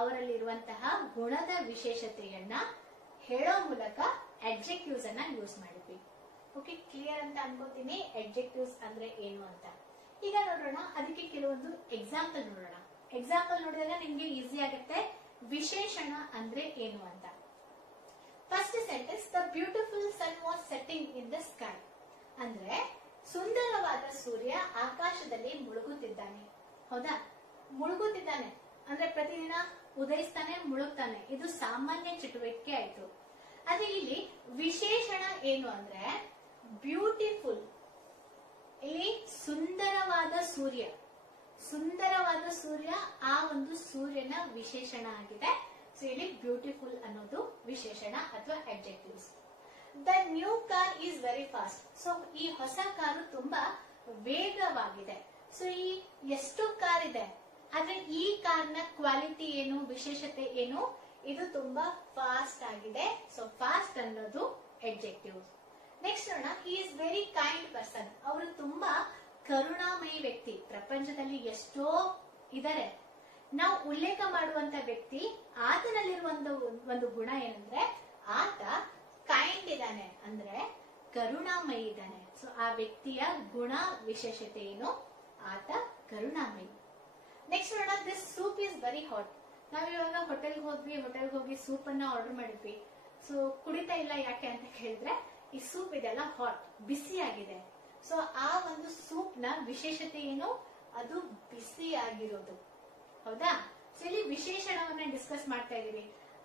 ಅವರಲ್ಲಿರುವಂತಹ ಗುಣದ ವಿಶೇಷತೆಯನ್ನ ಹೇಳೋ ಮೂಲಕ ಅಡ್ಜೆಕ್ಟಿವ್ಸ್ ಅನ್ನ ಯೂಸ್ ಮಾಡಿದ್ವಿ. ಓಕೆ, ಕ್ಲಿಯರ್ ಅಂತ ಅನ್ಕೋತೀನಿ ಅಡ್ಜೆಕ್ಟಿವ್ಸ್ ಅಂದ್ರೆ ಏನು ಅಂತ. ಈಗ ನೋಡೋಣ, ಅದಕ್ಕೆ ಕೆಲವೊಂದು ಎಕ್ಸಾಂಪಲ್ ನೋಡೋಣ. ಎಕ್ಸಾಂಪಲ್ ನೋಡಿದಾಗ ನಿಮ್ಗೆ ಈಸಿ ಆಗುತ್ತೆ ವಿಶೇಷಣ ಅಂದ್ರೆ ಏನು ಅಂತ. First sentence, the beautiful sun was setting in the sky. ಅಂದ್ರೆ ಸುಂದರವಾದ ಸೂರ್ಯ ಆಕಾಶದಲ್ಲಿ ಮುಳುಗುತ್ತಿದ್ದಾನೆ. ಹೌದಾ? ಮುಳುಗುತ್ತಿದ್ದಾನೆ ಅಂದ್ರೆ ಪ್ರತಿದಿನ ಉದಯಿಸ್ತಾನೆ, ಮುಳುಗ್ತಾನೆ. ಇದು ಸಾಮಾನ್ಯ ಚಟುವಟಿಕೆ ಆಯ್ತು. ಅದೇ ಇಲ್ಲಿ ವಿಶೇಷಣ ಏನು ಅಂದ್ರೆ ಬ್ಯೂಟಿಫುಲ್. ಇಲ್ಲಿ ಸುಂದರವಾದ ಸೂರ್ಯ, ಸುಂದರವಾದ ಸೂರ್ಯ ಆ ಒಂದು ಸೂರ್ಯನ ವಿಶೇಷಣ ಆಗಿದೆ. ಸೊ ಇಲ್ಲಿ ಬ್ಯೂಟಿಫುಲ್ ಅನ್ನೋದು ವಿಶೇಷಣ ಅಥವಾ adjectives. The new car is very fast. So ಈ ಹೊಸ ಕಾರು ತುಂಬಾ ವೇಗವಾಗಿದೆ. ಸೊ ಈ ಎಷ್ಟು ಕಾರ್ ಇದೆ, ಆದ್ರೆ ಈ ಕಾರ್ನ ಕ್ವಾಲಿಟಿ ಏನು, ವಿಶೇಷತೆ ಏನು? ಇದು ತುಂಬಾ ಫಾಸ್ಟ್ ಆಗಿದೆ. ಸೊ ಫಾಸ್ಟ್ ಅನ್ನೋದು ಅಡ್ಜೆಕ್ಟಿವ್. ನೆಕ್ಸ್ಟ್ ನೋಡೋಣ, he is very kind person. ಅವರು ತುಂಬಾ ಕರುಣಾಮಯಿ ವ್ಯಕ್ತಿ. ಪ್ರಪಂಚದಲ್ಲಿ ಎಷ್ಟೋ ಇದ್ದಾರೆ, ನಾವು ಉಲ್ಲೇಖ ಮಾಡುವಂತ ವ್ಯಕ್ತಿ, ಆತನಲ್ಲಿರುವಂತ ಒಂದು ಗುಣ ಏನಂದ್ರೆ ಆತ ಕೈಂಡ್ ಇದ್ದಾನೆ, ಅಂದ್ರೆ ಕರುಣಾಮಯಿ ಇದ್ದಾನೆ. ಸೊ ಆ ವ್ಯಕ್ತಿಯ ಗುಣ ವಿಶೇಷತೆ ಏನು? ಆತ ಕರುಣಾಮಯಿ. ನೆಕ್ಸ್ಟ್ ನೋಡೋಣ, this soup is very hot. ನಾವ್ ಇವಾಗ ಹೋಟೆಲ್ಗೆ ಹೋಗಿ ಸೂಪ್ ಅನ್ನ ಆರ್ಡರ್ ಮಾಡಿದ್ವಿ. ಸೊ ಕುಡಿತಾ ಇಲ್ಲ, ಯಾಕೆ ಅಂತ ಕೇಳಿದ್ರೆ ಈ ಸೂಪ್ ಇದೆಲ್ಲ ಹಾಟ್, ಬಿಸಿ ಆಗಿದೆ. ಸೊ ಆ ಒಂದು ಸೂಪ್ ನ ವಿಶೇಷತೆ ಏನು? ಅದು ಬಿಸಿ ಆಗಿರೋದು. ಹೌದಾ? ಸೊ ಇಲ್ಲಿ ವಿಶೇಷಣವನ್ನ ಡಿಸ್ಕಸ್ ಮಾಡ್ತಾ ಇದೀವಿ.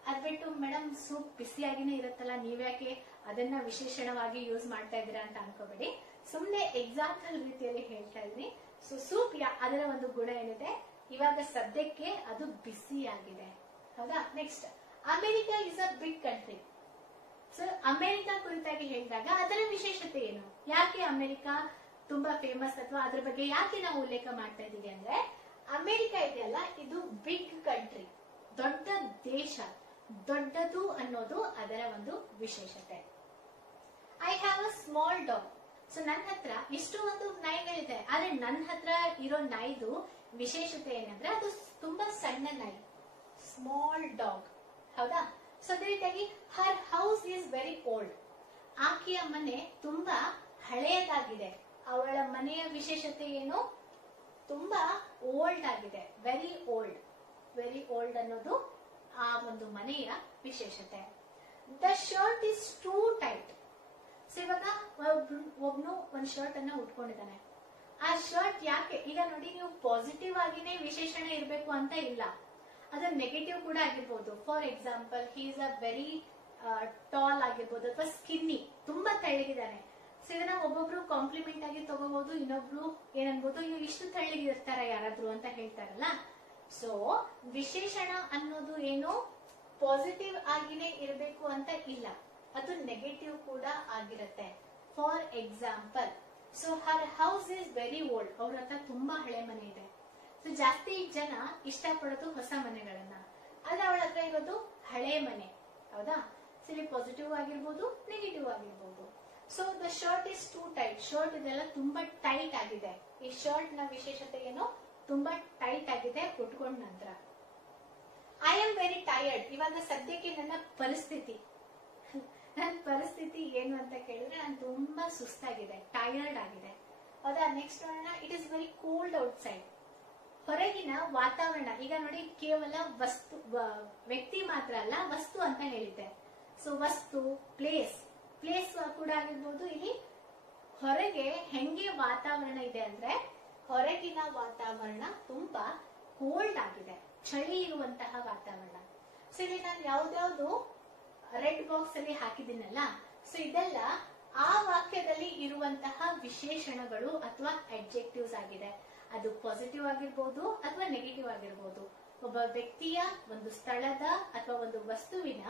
ಅದ್ಬಿಟ್ಟು ಮೇಡಮ್ ಸೂಪ್ ಬಿಸಿಯಾಗಿನೇ ಇರುತ್ತಲ್ಲ, ನೀವ್ಯಾಕೆ ಅದನ್ನ ವಿಶೇಷಣವಾಗಿ ಯೂಸ್ ಮಾಡ್ತಾ ಇದ್ದೀರಾ ಅಂತ ಅನ್ಕೋಬೇಡಿ. ಸುಮ್ನೆ ಎಕ್ಸಾಂಪಲ್ ರೀತಿಯಲ್ಲಿ ಹೇಳ್ತಾ ಇದೀನಿ. ಸೊ ಸೂಪ್ ಅದರ ಒಂದು ಗುಣ ಏನಿದೆ, ಇವಾಗ ಸದ್ಯಕ್ಕೆ ಅದು ಬಿಸಿ ಆಗಿದೆ. ಹೌದಾ? Next, America is a big country. So America ಕುರಿತಾಗಿ ಹೇಳಿದಾಗ ಅದರ ವಿಶೇಷತೆ ಏನು? ಯಾಕೆ ಅಮೆರಿಕಾ ತುಂಬಾ ಫೇಮಸ್ ಅಥವಾ ಅದ್ರ ಬಗ್ಗೆ ಯಾಕೆ ನಾವು ಉಲ್ಲೇಖ ಮಾಡ್ತಾ ಇದೀವಿ ಅಂದ್ರೆ, ಅಮೆರಿಕಾ ಇದೆಯಲ್ಲ, ಇದು ಬಿಗ್ ಕಂಟ್ರಿ, ದೊಡ್ಡ ದೇಶ, ದೊಡ್ಡದು ಅನ್ನೋದು ಅದರ ಒಂದು ವಿಶೇಷತೆ. I have a small dog. So ನನ್ನ ಹತ್ರ ಇಷ್ಟು ಒಂದು ನಾಯಿಗಳಿದೆ, ಆದ್ರೆ ನನ್ನ ಹತ್ರ ಇರೋ ನಾಯಿದು ವಿಶೇಷತೆ ಏನಂದ್ರೆ ಅದು ತುಂಬಾ ಸಣ್ಣ ನಾಯಿ, ಸ್ಮಾಲ್ ಡಾಗ್. ಹೌದಾ? ಸೊ ಅದೇ ರೀತಿಯಾಗಿ her house is very old. ಆಕೆಯ ಮನೆ ತುಂಬಾ ಹಳೆಯದಾಗಿದೆ. ಅವಳ ಮನೆಯ ವಿಶೇಷತೆ ಏನು? ತುಂಬಾ ಓಲ್ಡ್ ಆಗಿದೆ. Very old. ವೆರಿ ಓಲ್ಡ್ ಅನ್ನೋದು ಆ ಒಂದು ಮನೆಯ ವಿಶೇಷತೆ. The shirt is two tight. So ಇವಾಗ ಒಬ್ನು ಒಂದ್ ಶರ್ಟ್ ಅನ್ನ ಉಟ್ಕೊಂಡಿದ್ದಾನೆ. ಆ ಶರ್ಟ್ ಯಾಕೆ, ಈಗ ನೋಡಿ, ನೀವು ಪಾಸಿಟಿವ್ ಆಗಿನೇ ವಿಶೇಷಣ ಇರಬೇಕು ಅಂತ ಇಲ್ಲ, ಅದು ನೆಗೆಟಿವ್ ಕೂಡ ಆಗಿರ್ಬೋದು. For example, he is a very tall ಆಗಿರ್ಬೋದು, ಅಥವಾ ಸ್ಕಿನ್ನಿ, ತುಂಬಾ ತೆಳ್ಳಗಿದ್ದಾನೆ. ಸೊ ಇದನ್ನ ಒಬ್ಬೊಬ್ರು ಕಾಂಪ್ಲಿಮೆಂಟ್ ಆಗಿ ತಗೋಬಹುದು, ಇನ್ನೊಬ್ರು ಏನನ್ಬೋದು, ಇವ್ರು ಇಷ್ಟು ತೆಳ್ಳಗಿರ್ತಾರ ಯಾರಾದ್ರೂ ಅಂತ ಹೇಳ್ತಾರಲ್ಲ. ಸೊ ವಿಶೇಷಣ ಅನ್ನೋದು ಏನು ಪಾಸಿಟಿವ್ ಆಗಿನೇ ಇರಬೇಕು ಅಂತ ಇಲ್ಲ, ಅದು ನೆಗೆಟಿವ್ ಕೂಡ ಆಗಿರುತ್ತೆ. For example, so her house is very old. ಅವ್ರ ಹತ್ರ ತುಂಬಾ ಹಳೆ ಮನೆ ಇದೆ. ಸೊ ಜಾಸ್ತಿ ಜನ ಇಷ್ಟಪಡೋದು ಹೊಸ ಮನೆಗಳನ್ನ, ಆದ್ರೆ ಅವಳ ಹತ್ರ ಇರೋದು ಹಳೆ ಮನೆ. ಹೌದಾ? ಸೊ ಇಲ್ಲಿ ಪಾಸಿಟಿವ್ ಆಗಿರ್ಬೋದು, ನೆಗೆಟಿವ್ ಆಗಿರ್ಬೋದು. So the shirt is two tight. Shirt ಇದೆಲ್ಲ ತುಂಬಾ ಟೈಟ್ ಆಗಿದೆ. ಈ ಶರ್ಟ್ ನ ವಿಶೇಷತೆ ಏನು? ತುಂಬಾ ಟೈಟ್ ಆಗಿದೆ ಉಟ್ಕೊಂಡ ನಂತರ. I am very tired. ಇವಾಗ ಸದ್ಯಕ್ಕೆ ನನ್ನ ಪರಿಸ್ಥಿತಿ ಏನು ಅಂತ ಕೇಳಿದ್ರೆ, ನಾನು ತುಂಬಾ ಸುಸ್ತಾಗಿದೆ, ಟಯರ್ಡ್ ಆಗಿದೆ. ಹೌದಾ? ನೆಕ್ಸ್ಟ್ ನೋಡೋಣ. It is very cold out side. ಹೊರಗಿನ ವಾತಾವರಣ, ಈಗ ನೋಡಿ, ಕೇವಲ ವಸ್ತು, ವ್ಯಕ್ತಿ ಮಾತ್ರ ಅಲ್ಲ, ವಸ್ತು ಅಂತ ಹೇಳಿದ್ದೆ. ಸೊ ವಸ್ತು, ಪ್ಲೇಸ್ ಕೂಡ ಆಗಿರ್ಬೋದು. ಇಲ್ಲಿ ಹೊರಗೆ ಹೆಂಗೆ ವಾತಾವರಣ ಇದೆ ಅಂದ್ರೆ, ಹೊರಗಿನ ವಾತಾವರಣ ತುಂಬಾ ಕೋಲ್ಡ್ ಆಗಿದೆ, ಚಳಿ ಇರುವಂತಹ ವಾತಾವರಣ. ಸೊ ಇಲ್ಲಿ ನಾನು ಯಾವ್ದಾವ್ದು ರೆಡ್ ಬಾಕ್ಸ್ ಅಲ್ಲಿ ಹಾಕಿದ್ದೀನಲ್ಲ, ಸೊ ಇದೆಲ್ಲ ಆ ವಾಕ್ಯದಲ್ಲಿ ಇರುವಂತಹ ವಿಶೇಷಣಗಳು ಅಥವಾ ಅಡ್ಜೆಕ್ಟಿವ್ಸ್ ಆಗಿದೆ. ಅದು ಪಾಸಿಟಿವ್ ಆಗಿರ್ಬೋದು ಅಥವಾ ನೆಗೆಟಿವ್ ಆಗಿರ್ಬೋದು. ಒಬ್ಬ ವ್ಯಕ್ತಿಯ, ಒಂದು ಸ್ಥಳದ ಅಥವಾ ಒಂದು ವಸ್ತುವಿನ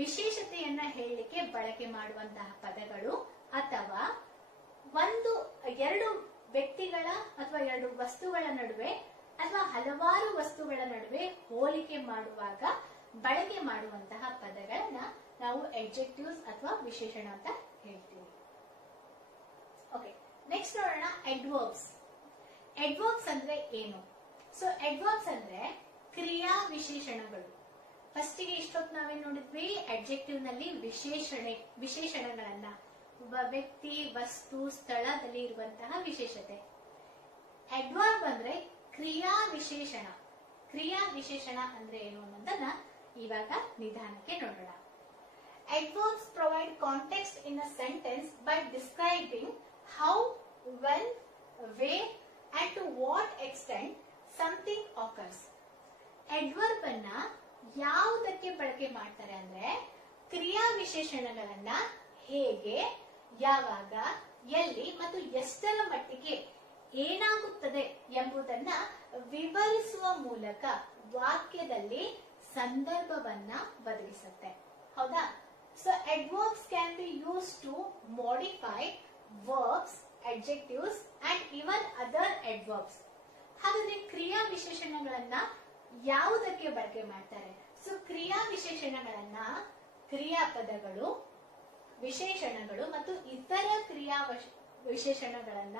ವಿಶೇಷತೆಯನ್ನ ಹೇಳಲಿಕ್ಕೆ ಬಳಕೆ ಮಾಡುವಂತಹ ಪದಗಳು, ಅಥವಾ ಎರಡು ವ್ಯಕ್ತಿಗಳ ಅಥವಾ ಎರಡು ವಸ್ತುಗಳ ನಡುವೆ ಅಥವಾ ಹಲವಾರು ವಸ್ತುಗಳ ನಡುವೆ ಹೋಲಿಕೆ ಮಾಡುವಾಗ ಬಳಕೆ ಮಾಡುವಂತಹ ಪದಗಳನ್ನ ನಾವು ಅಡ್ಜೆಕ್ಟಿವ್ಸ್ ಅಥವಾ ವಿಶೇಷಣ ಅಂತ ಹೇಳ್ತೀವಿ. ಓಕೆ, ನೆಕ್ಸ್ಟ್ ನೋಡೋಣ ಅಡ್ವರ್ಬ್ಸ್. ಅಡ್ವರ್ಬ್ಸ್ ಅಂದ್ರೆ ಏನು? ಸೊ ಅಡ್ವರ್ಬ್ಸ್ ಅಂದ್ರೆ ಕ್ರಿಯಾ ವಿಶೇಷಣಗಳು. ಫಸ್ಟಿಗೆ ಇಷ್ಟೊತ್ತು ನಾವೇನ್ ನೋಡಿದ್ವಿ? ಅಡ್ಜೆಕ್ಟಿವ್ ನಲ್ಲಿ ವಿಶೇಷಣಗಳನ್ನ, ಒಬ್ಬ ವ್ಯಕ್ತಿ, ವಸ್ತು, ಸ್ಥಳದಲ್ಲಿ ಇರುವಂತಹ ವಿಶೇಷತೆ. ಅಡ್ವರ್ಬ್ ಅಂದ್ರೆ ಕ್ರಿಯಾ ವಿಶೇಷಣ. ಕ್ರಿಯಾ ವಿಶೇಷಣ ಅಂದ್ರೆ ಏನು ಅನ್ನೋದನ್ನ ಇವಾಗ ನಿಧಾನಕ್ಕೆ ನೋಡೋಣ. Adverbs provide context in a sentence by describing how, when, where and to what extent something occurs. Adverb ಅನ್ನ ಯಾವುದಕ್ಕೆ ಬಳಕೆ ಮಾಡ್ತಾರೆ ಅಂದ್ರೆ, ಕ್ರಿಯಾ ವಿಶೇಷಣಗಳನ್ನ ಹೇಗೆ, ಯಾವಾಗ, ಎಲ್ಲಿ ಮತ್ತು ಎಷ್ಟರ ಮಟ್ಟಿಗೆ ಏನಾಗುತ್ತದೆ ಎಂಬುದನ್ನ ವಿವರಿಸುವ ಮೂಲಕ ವಾಕ್ಯದಲ್ಲಿ ಸಂದರ್ಭವನ್ನ ಬದಲಿಸುತ್ತೆ. ಹೌದಾ? So adverbs can be used to modify verbs, adjectives and even other adverbs. ಹಾಗಾದ್ರೆ ಕ್ರಿಯಾ ವಿಶೇಷಣಗಳನ್ನ ಯಾವುದಕ್ಕೆ ಬಳಕೆ ಮಾಡ್ತಾರೆ? ಸೊ ಕ್ರಿಯಾ ವಿಶೇಷಣಗಳನ್ನ ಕ್ರಿಯಾಪದಗಳು, ವಿಶೇಷಣಗಳು ಮತ್ತು ಇತರ ಕ್ರಿಯಾ ವಿಶೇಷಣಗಳನ್ನ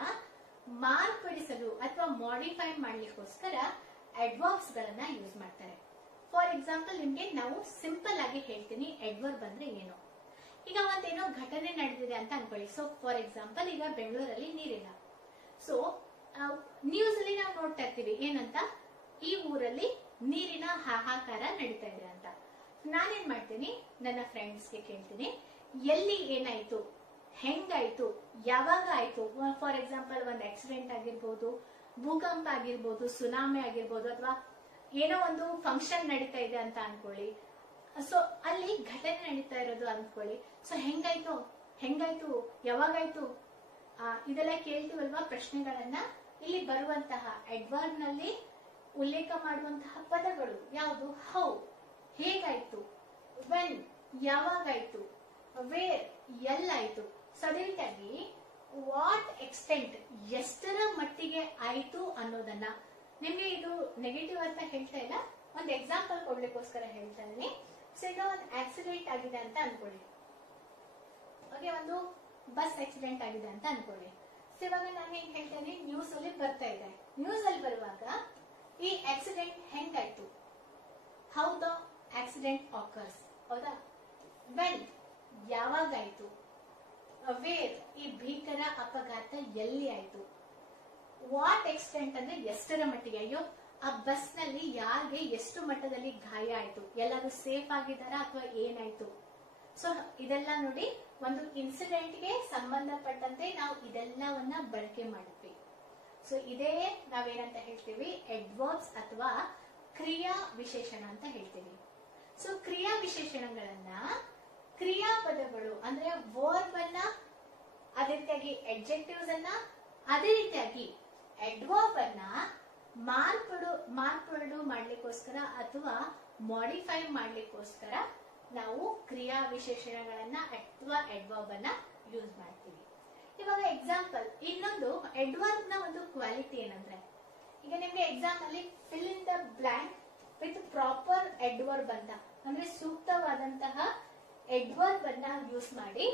ಮಾರ್ಪಡಿಸಲು ಅಥವಾ ಮಾಡಿಫೈ ಮಾಡ್ಲಿಕ್ಕೋಸ್ಕರ ಅಡ್ವರ್ಬ್ಸ್ ಗಳನ್ನ ಯೂಸ್ ಮಾಡ್ತಾರೆ. ಫಾರ್ ಎಕ್ಸಾಂಪಲ್, ನಿಮ್ಗೆ ನಾವು ಸಿಂಪಲ್ ಆಗಿ ಹೇಳ್ತೀನಿ ಅಡ್ವರ್ಬ್ ಅಂದ್ರೆ ಏನು. ಈಗ ಒಂದೇನೋ ಘಟನೆ ನಡೆದಿದೆ ಅಂತ ಅನ್ಕೊಳ್ಳಿ. ಸೊ ಫಾರ್ ಎಕ್ಸಾಂಪಲ್, ಈಗ ಬೆಂಗಳೂರಲ್ಲಿ ನೀರಿಲ್ಲ. ಸೊ ನ್ಯೂಸ್ ಅಲ್ಲಿ ನಾವು ನೋಡ್ತಾ ಇರ್ತೀವಿ ಏನಂತ, ಈ ಊರಲ್ಲಿ ನೀರಿನ ಹಾಹಾಕಾರ ನಡೀತಾ ಇದೆ ಅಂತ. ನಾನೇನ್ ಮಾಡ್ತೀನಿ, ನನ್ನ ಫ್ರೆಂಡ್ಸ್ಗೆ ಕೇಳ್ತೀನಿ, ಎಲ್ಲಿ ಏನಾಯ್ತು, ಹೆಂಗಾಯ್ತು, ಯಾವಾಗ ಆಯ್ತು. ಫಾರ್ ಎಕ್ಸಾಂಪಲ್, ಒಂದು ಆಕ್ಸಿಡೆಂಟ್ ಆಗಿರ್ಬೋದು, ಭೂಕಂಪ ಆಗಿರ್ಬೋದು, ಸುನಾಮಿ ಆಗಿರ್ಬೋದು, ಅಥವಾ ಏನೋ ಒಂದು ಫಂಕ್ಷನ್ ನಡೀತಾ ಇದೆ ಅಂತ ಅನ್ಕೊಳ್ಳಿ. ಸೊ ಅಲ್ಲಿ ಘಟನೆ ನಡೀತಾ ಇರೋದು ಅನ್ಕೊಳ್ಳಿ. ಸೊ ಹೆಂಗಾಯ್ತು, ಯಾವಾಗಾಯ್ತು, ಇದೆಲ್ಲ ಕೇಳ್ತೀವಲ್ವಾ ಪ್ರಶ್ನೆಗಳನ್ನ. ಇಲ್ಲಿ ಬರುವಂತಹ ಅಡ್ವರ್ಬ್ ನಲ್ಲಿ ಉಲ್ಲೇಖ ಮಾಡುವಂತಹ ಪದಗಳು ಯಾವುದು? ಹೌ, ಹೇಗಾಯ್ತು, ವೆನ್, ಯಾವಾಗಾಯ್ತು, ವೇರ್, ಎಲ್ಲಾಯ್ತು. ಸೊ ಅದೇ ರೀತಿಯಾಗಿ ವಾಟ್ ಎಕ್ಸ್ಟೆಂಟ್, ಎಷ್ಟರ ಮಟ್ಟಿಗೆ ಆಯ್ತು ಅನ್ನೋದನ್ನ. ನಿಮ್ಗೆ ಇದು ನೆಗೆಟಿವ್ ಅಂತ ಹೇಳ್ತಾ ಇಲ್ಲ, ಒಂದು ಎಕ್ಸಾಂಪಲ್ ಕೊಡ್ಲಿಕ್ಕೋಸ್ಕರ ಹೇಳ್ತಾ ಇದೀನಿ. ಸೊ ಈಗ ಒಂದು ಆಕ್ಸಿಡೆಂಟ್ ಆಗಿದೆ ಅಂತ ಅನ್ಕೊಳ್ಳಿ. ಹಾಗೆ ಒಂದು ಬಸ್ ಆಕ್ಸಿಡೆಂಟ್ ಆಗಿದೆ ಅಂತ ಅನ್ಕೊಳ್ಳಿ. ಸೊ ಇವಾಗ ನಾನು ಏನ್ ಹೇಳ್ತೇನೆ, ನ್ಯೂಸ್ ಅಲ್ಲಿ ಬರ್ತಾ ಇದೆ. ನ್ಯೂಸ್ ಅಲ್ಲಿ ಬರುವಾಗ ಈ ಆಕ್ಸಿಡೆಂಟ್ ಹೆಂಗಾಯ್ತು, ಹೌ ದ ಆಕ್ಸಿಡೆಂಟ್ ಆಕರ್ಸ್, ಹೌದಾ? ವೆನ್ ಯಾವಾಗಾಯ್ತು, ವೇರ್ ಈ ಭೀಕರ ಅಪಘಾತ ಎಲ್ಲಿ ಆಯ್ತು, ವಾಟ್ ಎಕ್ಸ್ಟೆಂಟ್ ಅಂದ್ರೆ ಎಷ್ಟರ ಮಟ್ಟಿಗೆ, ಅಯ್ಯೋ ಆ ಬಸ್ ನಲ್ಲಿ ಯಾರಿಗೆ ಎಷ್ಟು ಮಟ್ಟದಲ್ಲಿ ಗಾಯ ಆಯ್ತು, ಎಲ್ಲರೂ ಸೇಫ್ ಆಗಿದಾರಾ ಅಥವಾ ಏನಾಯ್ತು. ಸೊ ಇದೆಲ್ಲ ನೋಡಿ, ಒಂದು ಇನ್ಸಿಡೆಂಟ್ ಗೆ ಸಂಬಂಧಪಟ್ಟಂತೆ ನಾವು ಇದೆಲ್ಲವನ್ನ ಬಳಕೆ ಮಾಡಿದ್ವಿ. ಸೊ ಇದೇ ನಾವೇನಂತ ಹೇಳ್ತೀವಿ, ಅಡ್ವರ್ಬ್ಸ್ ಅಥವಾ ಕ್ರಿಯಾ ವಿಶೇಷಣ ಅಂತ ಹೇಳ್ತೀವಿ. ಸೊ ಕ್ರಿಯಾ ವಿಶೇಷಣಗಳನ್ನ ಕ್ರಿಯಾಪದಗಳು ಅಂದ್ರೆ ವರ್ಬ್ ಅನ್ನ, ಅದೇ ರೀತಿಯಾಗಿ ಅಡ್ಜೆಕ್ಟಿವ್ಸ್ ಅನ್ನ, ಅದೇ ರೀತಿಯಾಗಿ ಅಡ್ವರ್ಬ್ ಅನ್ನ ಮಾರ್ಪಾಡು ಮಾಡ್ಲಿಕ್ಕೋಸ್ಕರ ಅಥವಾ ಮಾಡಿಫೈ ಮಾಡ್ಲಿಕ್ಕೋಸ್ಕರ ನಾವು ಕ್ರಿಯಾ ವಿಶೇಷಣಗಳನ್ನ ಅಥವಾ ಅಡ್ವರ್ಬ್ ಅನ್ನ ಯೂಸ್ ಮಾಡ್ತೀವಿ. ಇವಾಗ ಎಕ್ಸಾಂಪಲ್, ಇನ್ನೊಂದು ಅಡ್ವರ್ಬ್ ನ ಒಂದು ಕ್ವಾಲಿಟಿ ಏನಂದ್ರೆ, ಈಗ ನಿಮ್ಗೆ ಎಕ್ಸಾಮ್ ಅಲ್ಲಿ fill in the blank with proper adverb ಅಂತ ಅಂದ್ರೆ ಸೂಕ್ತವಾದಂತಹ ಅಡ್ವರ್ಬ್ ಅನ್ನ ಯೂಸ್ ಮಾಡಿ